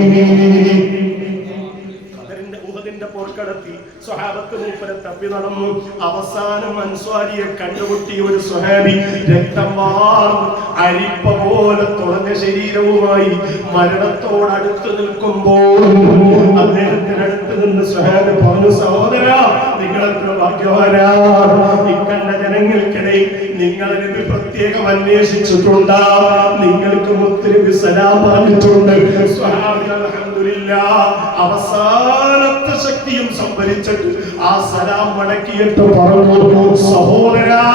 ഉഹദിന്റെ പോർക്കടത്തി സ്വഹാബത്ത് മൂപ്പരെ തപ്പി നടന്നു. അവസാനം അൻസ്വാരിയെ കണ്ടുമുട്ടിയ ഒരു സ്വഹാബി രക്തം വാർന്ന് അരിപ്പ പോലെ തുറന്ന ശരീരവുമായി മരണത്തോടടുത്ത് നിൽക്കുമ്പോൾ അദ്ദേഹത്തിനടുത്ത് നിന്ന് സ്വഹാബി പറഞ്ഞു, സഹോദരാ, നിങ്ങളെത്ര ഭാഗ്യവാനാണ്. ഇക്കണ്ട ജനങ്ങൾക്കിടയിൽ നിങ്ങളെ നബി പ്രത്യേകം അന്വേഷിച്ചിട്ടുണ്ടാ. നിങ്ങൾക്ക് മുത്തുനബി സലാം പറഞ്ഞിട്ടുണ്ട്. സ്വഹാബി അൽഹംദുലില്ലാഹ് അവസാനത്തെ ശക്തിയും സംഭരിച്ചിട്ട് ആ സലാം മടക്കിയിട്ട് പറഞ്ഞു, സഹോദരാ,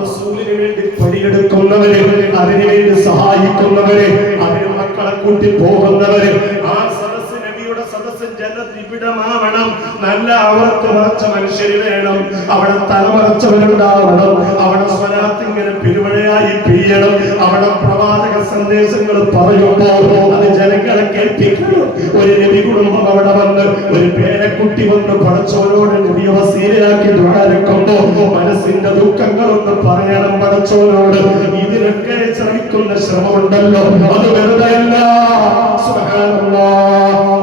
റസൂലിന് വേണ്ടി പണിയെടുക്കുന്നവര്, അതിനുവേണ്ടി സഹായിക്കുന്നവര്, അതിന് മക്കളെ കൂട്ടി പോകുന്നവര്, ആ സദസ് നബിയുടെ സദസ് ജനനിബിഡമാവണം. നല്ല അവർക്ക് മറച്ച മനുഷ്യര് വേണം. അവിടെ തലമറച്ചവരുണ്ടാവണം. അവിടെ സ്വലാത്ത് ഇങ്ങനെ പെരുമഴയായി പെയ്യണം. അവിടെ പ്രവാചക സന്ദേശങ്ങൾ പറയുമ്പോൾ അത് ജനങ്ങളെ കേൾപ്പിക്കണം. ഒരു നബി കുടുംബം അവിടെ വന്ന് ഒരു പേരക്കുട്ടി വന്ന് പടച്ചോനോട് നബിയെ വസീലയാക്കി ദ്വാരക്കുമ്പോ മനസ്സിന്റെ ദുഃഖങ്ങളൊന്ന് പറയണം പടച്ചോനോട്. ഇതിനൊക്കെ ശ്രമിക്കുന്ന ശ്രമമുണ്ടല്ലോ, അത് വെറുതെയല്ല. സുബ്ഹാനല്ലാഹ്.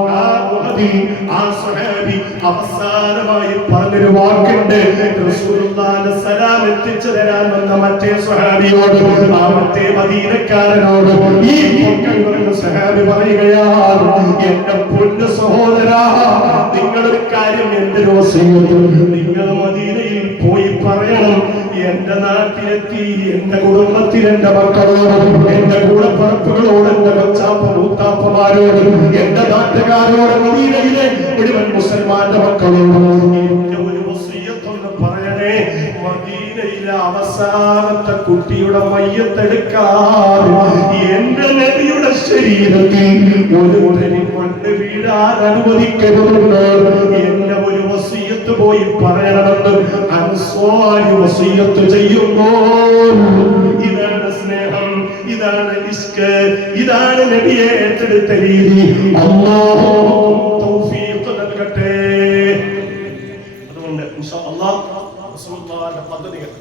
ആ സ്വഹാബി അവസാനമായി പറഞ്ഞൊരു വാക്കുണ്ട്. റസൂലുള്ളാഹിന്റെ സലാം എത്തിച്ചു തരാൻ വന്ന മറ്റേ സ്വഹാബിയോട്, ആ മറ്റേ മദീനക്കാരനോട് ഈ പൊക്കം കുറഞ്ഞ സ്വഹാബി പറയുകയാണ്, എന്റെ പൊന്നു സഹോദരാ, നിങ്ങളൊരു കാര്യം എന്തൊരു വസിയത്ത്, നിങ്ങൾ മദീനയിൽ പോയി പറയണം, എന്റെ നാട്ടിലെത്തി എന്റെ കുടുംബത്തിൽ എന്റെ മക്കളോട്, എന്റെ കൂടപ്പറപ്പുകളോട്, എന്റെ കൊച്ചാപ്പ മൂത്താപ്പമാരോട്, എന്റെ നാട്ടുകാരോട്, മദീനയിലെ മുഴുവൻ മുസൽമാന്റെ മക്കളോട് എന്റെ ഒരു വസിയത്തൊന്ന് പറയണേ. മദീനയിലെ അവസാനത്തെ കുട്ടിയുടെ മയ്യത്തെടുക്കാൻ എന്റെ നബിയുടെ ശരീരത്തിൽ ഒരു തരി മണ്ണ് വീഴാൻ അനുവദിക്കരുതെന്ന് എന്റെ ഒരു വസിയത്ത് പോയി പറയണമെന്ന് അൻസ്വാരി വസിയത്ത് ചെയ്യുമ്പോൾ, ഇതാണ് സ്നേഹം, ഇതാണ് ഇഷ്ക്, ഇതാണ് നബിയെ ഏറ്റെടുത്ത രീതി. അല്ലാഹു തൗഫീഖ് നൽകട്ടെ. അതുകൊണ്ട് ഇൻഷാ അല്ലാഹ് റസൂലുള്ളാഹിന്റെ പദ്ധതികൾ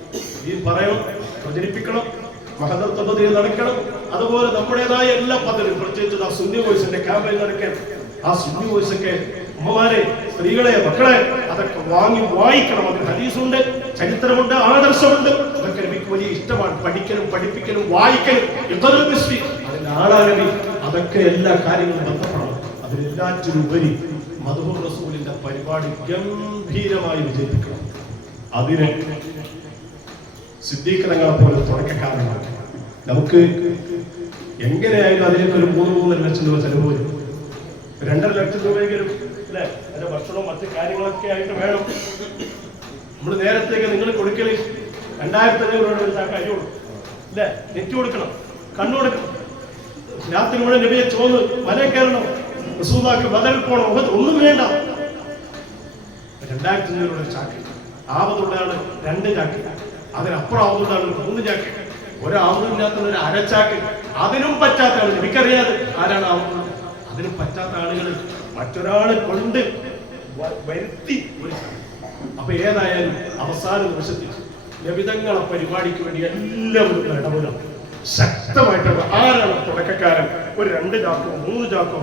ഈ പറയണം, പ്രചരിപ്പിക്കണം, മഹദർ പദ്ധതിയിൽ നടക്കണം. അതുപോലെ നമ്മുടേതായ എല്ലാ പദ്ധതിയും, പ്രത്യേകിച്ച് ആ സുന്നി വോയിസിന്റെ ക്യാമ്പയിൻ നടക്കണം. ആ സുന്നി വോയിസൊക്കെ അമ്മമാരെ, സ്ത്രീകളെ, മക്കളെ അതൊക്കെ വാങ്ങി വായിക്കണം. അതിന് ഹദീസുണ്ട്, ചരിത്രമുണ്ട്, ആദർശമുണ്ട്. അതൊക്കെ വലിയ ഇഷ്ടമാണ്. പഠിക്കലും പഠിപ്പിക്കലും വായിക്കലും അതിന്റെ ആളാകി അതൊക്കെ എല്ലാ കാര്യങ്ങളും ബന്ധപ്പെടണം. അതിലെല്ലാറ്റിനുപരി മദ്ഹുർ റസൂലിന്റെ പരിപാടി ഗംഭീരമായി വിജയിപ്പിക്കണം. അതിന് സിദ്ദീഖ് തങ്ങളെ പോലെ തുടക്കക്കാരനാണ്. നമുക്ക് എങ്ങനെയായാലും അതിലേക്ക് ഒരു 3-3 ലക്ഷം രൂപ ചെലവ് വരും. 2.5 ലക്ഷം രൂപയെങ്കിലും അല്ലെ അതിന്റെ ഭക്ഷണവും മറ്റു കാര്യങ്ങളൊക്കെ ആയിട്ട് വേണം. നമ്മൾ നേരത്തേക്ക് നിങ്ങൾ കൊടുക്കല് 2500 രൂപ ഒരു ചാക്ക് അരി കൊടുക്കും അല്ലെ, നെറ്റ് കൊടുക്കണം, കണ്ണു കൊടുക്കണം, രാത്രി മുഴുവൻ നബിയെ ചോന്ന് മല കയറണം, റസൂലുള്ളാഹിക്ക് ബദൽ പോകണം, ഒന്നും വേണ്ട. 2500 രൂപ ഒരു ചാക്ക്. ആവതുള്ളതാണ് 2 ചാക്ക്, അതിനപ്പുറം ആവതുള്ളതാണ് 3 ചാക്ക്, ഒരാവതില്ലാത്ത ഒരു അരച്ചാക്ക്. അതിനും പറ്റാത്ത ആളുകൾ, എനിക്കറിയാതെ ആരാണ് ആവുന്നത്, അതിനും പറ്റാത്ത ആളുകൾ മറ്റൊരാളെ കൊണ്ട് വരുത്തി ഒരു ചാക്ക്. അപ്പൊ ഏതായാലും അവസാന നിമിഷത്തിൽ ലഭിതങ്ങളെ പരിപാടിക്ക് വേണ്ടി എല്ലാവരും ഇടപെടണം ശക്തമായിട്ട്. ആരാണ് തുടക്കക്കാരൻ? ഒരു 2 ചാക്കോ 3 ചാക്കോ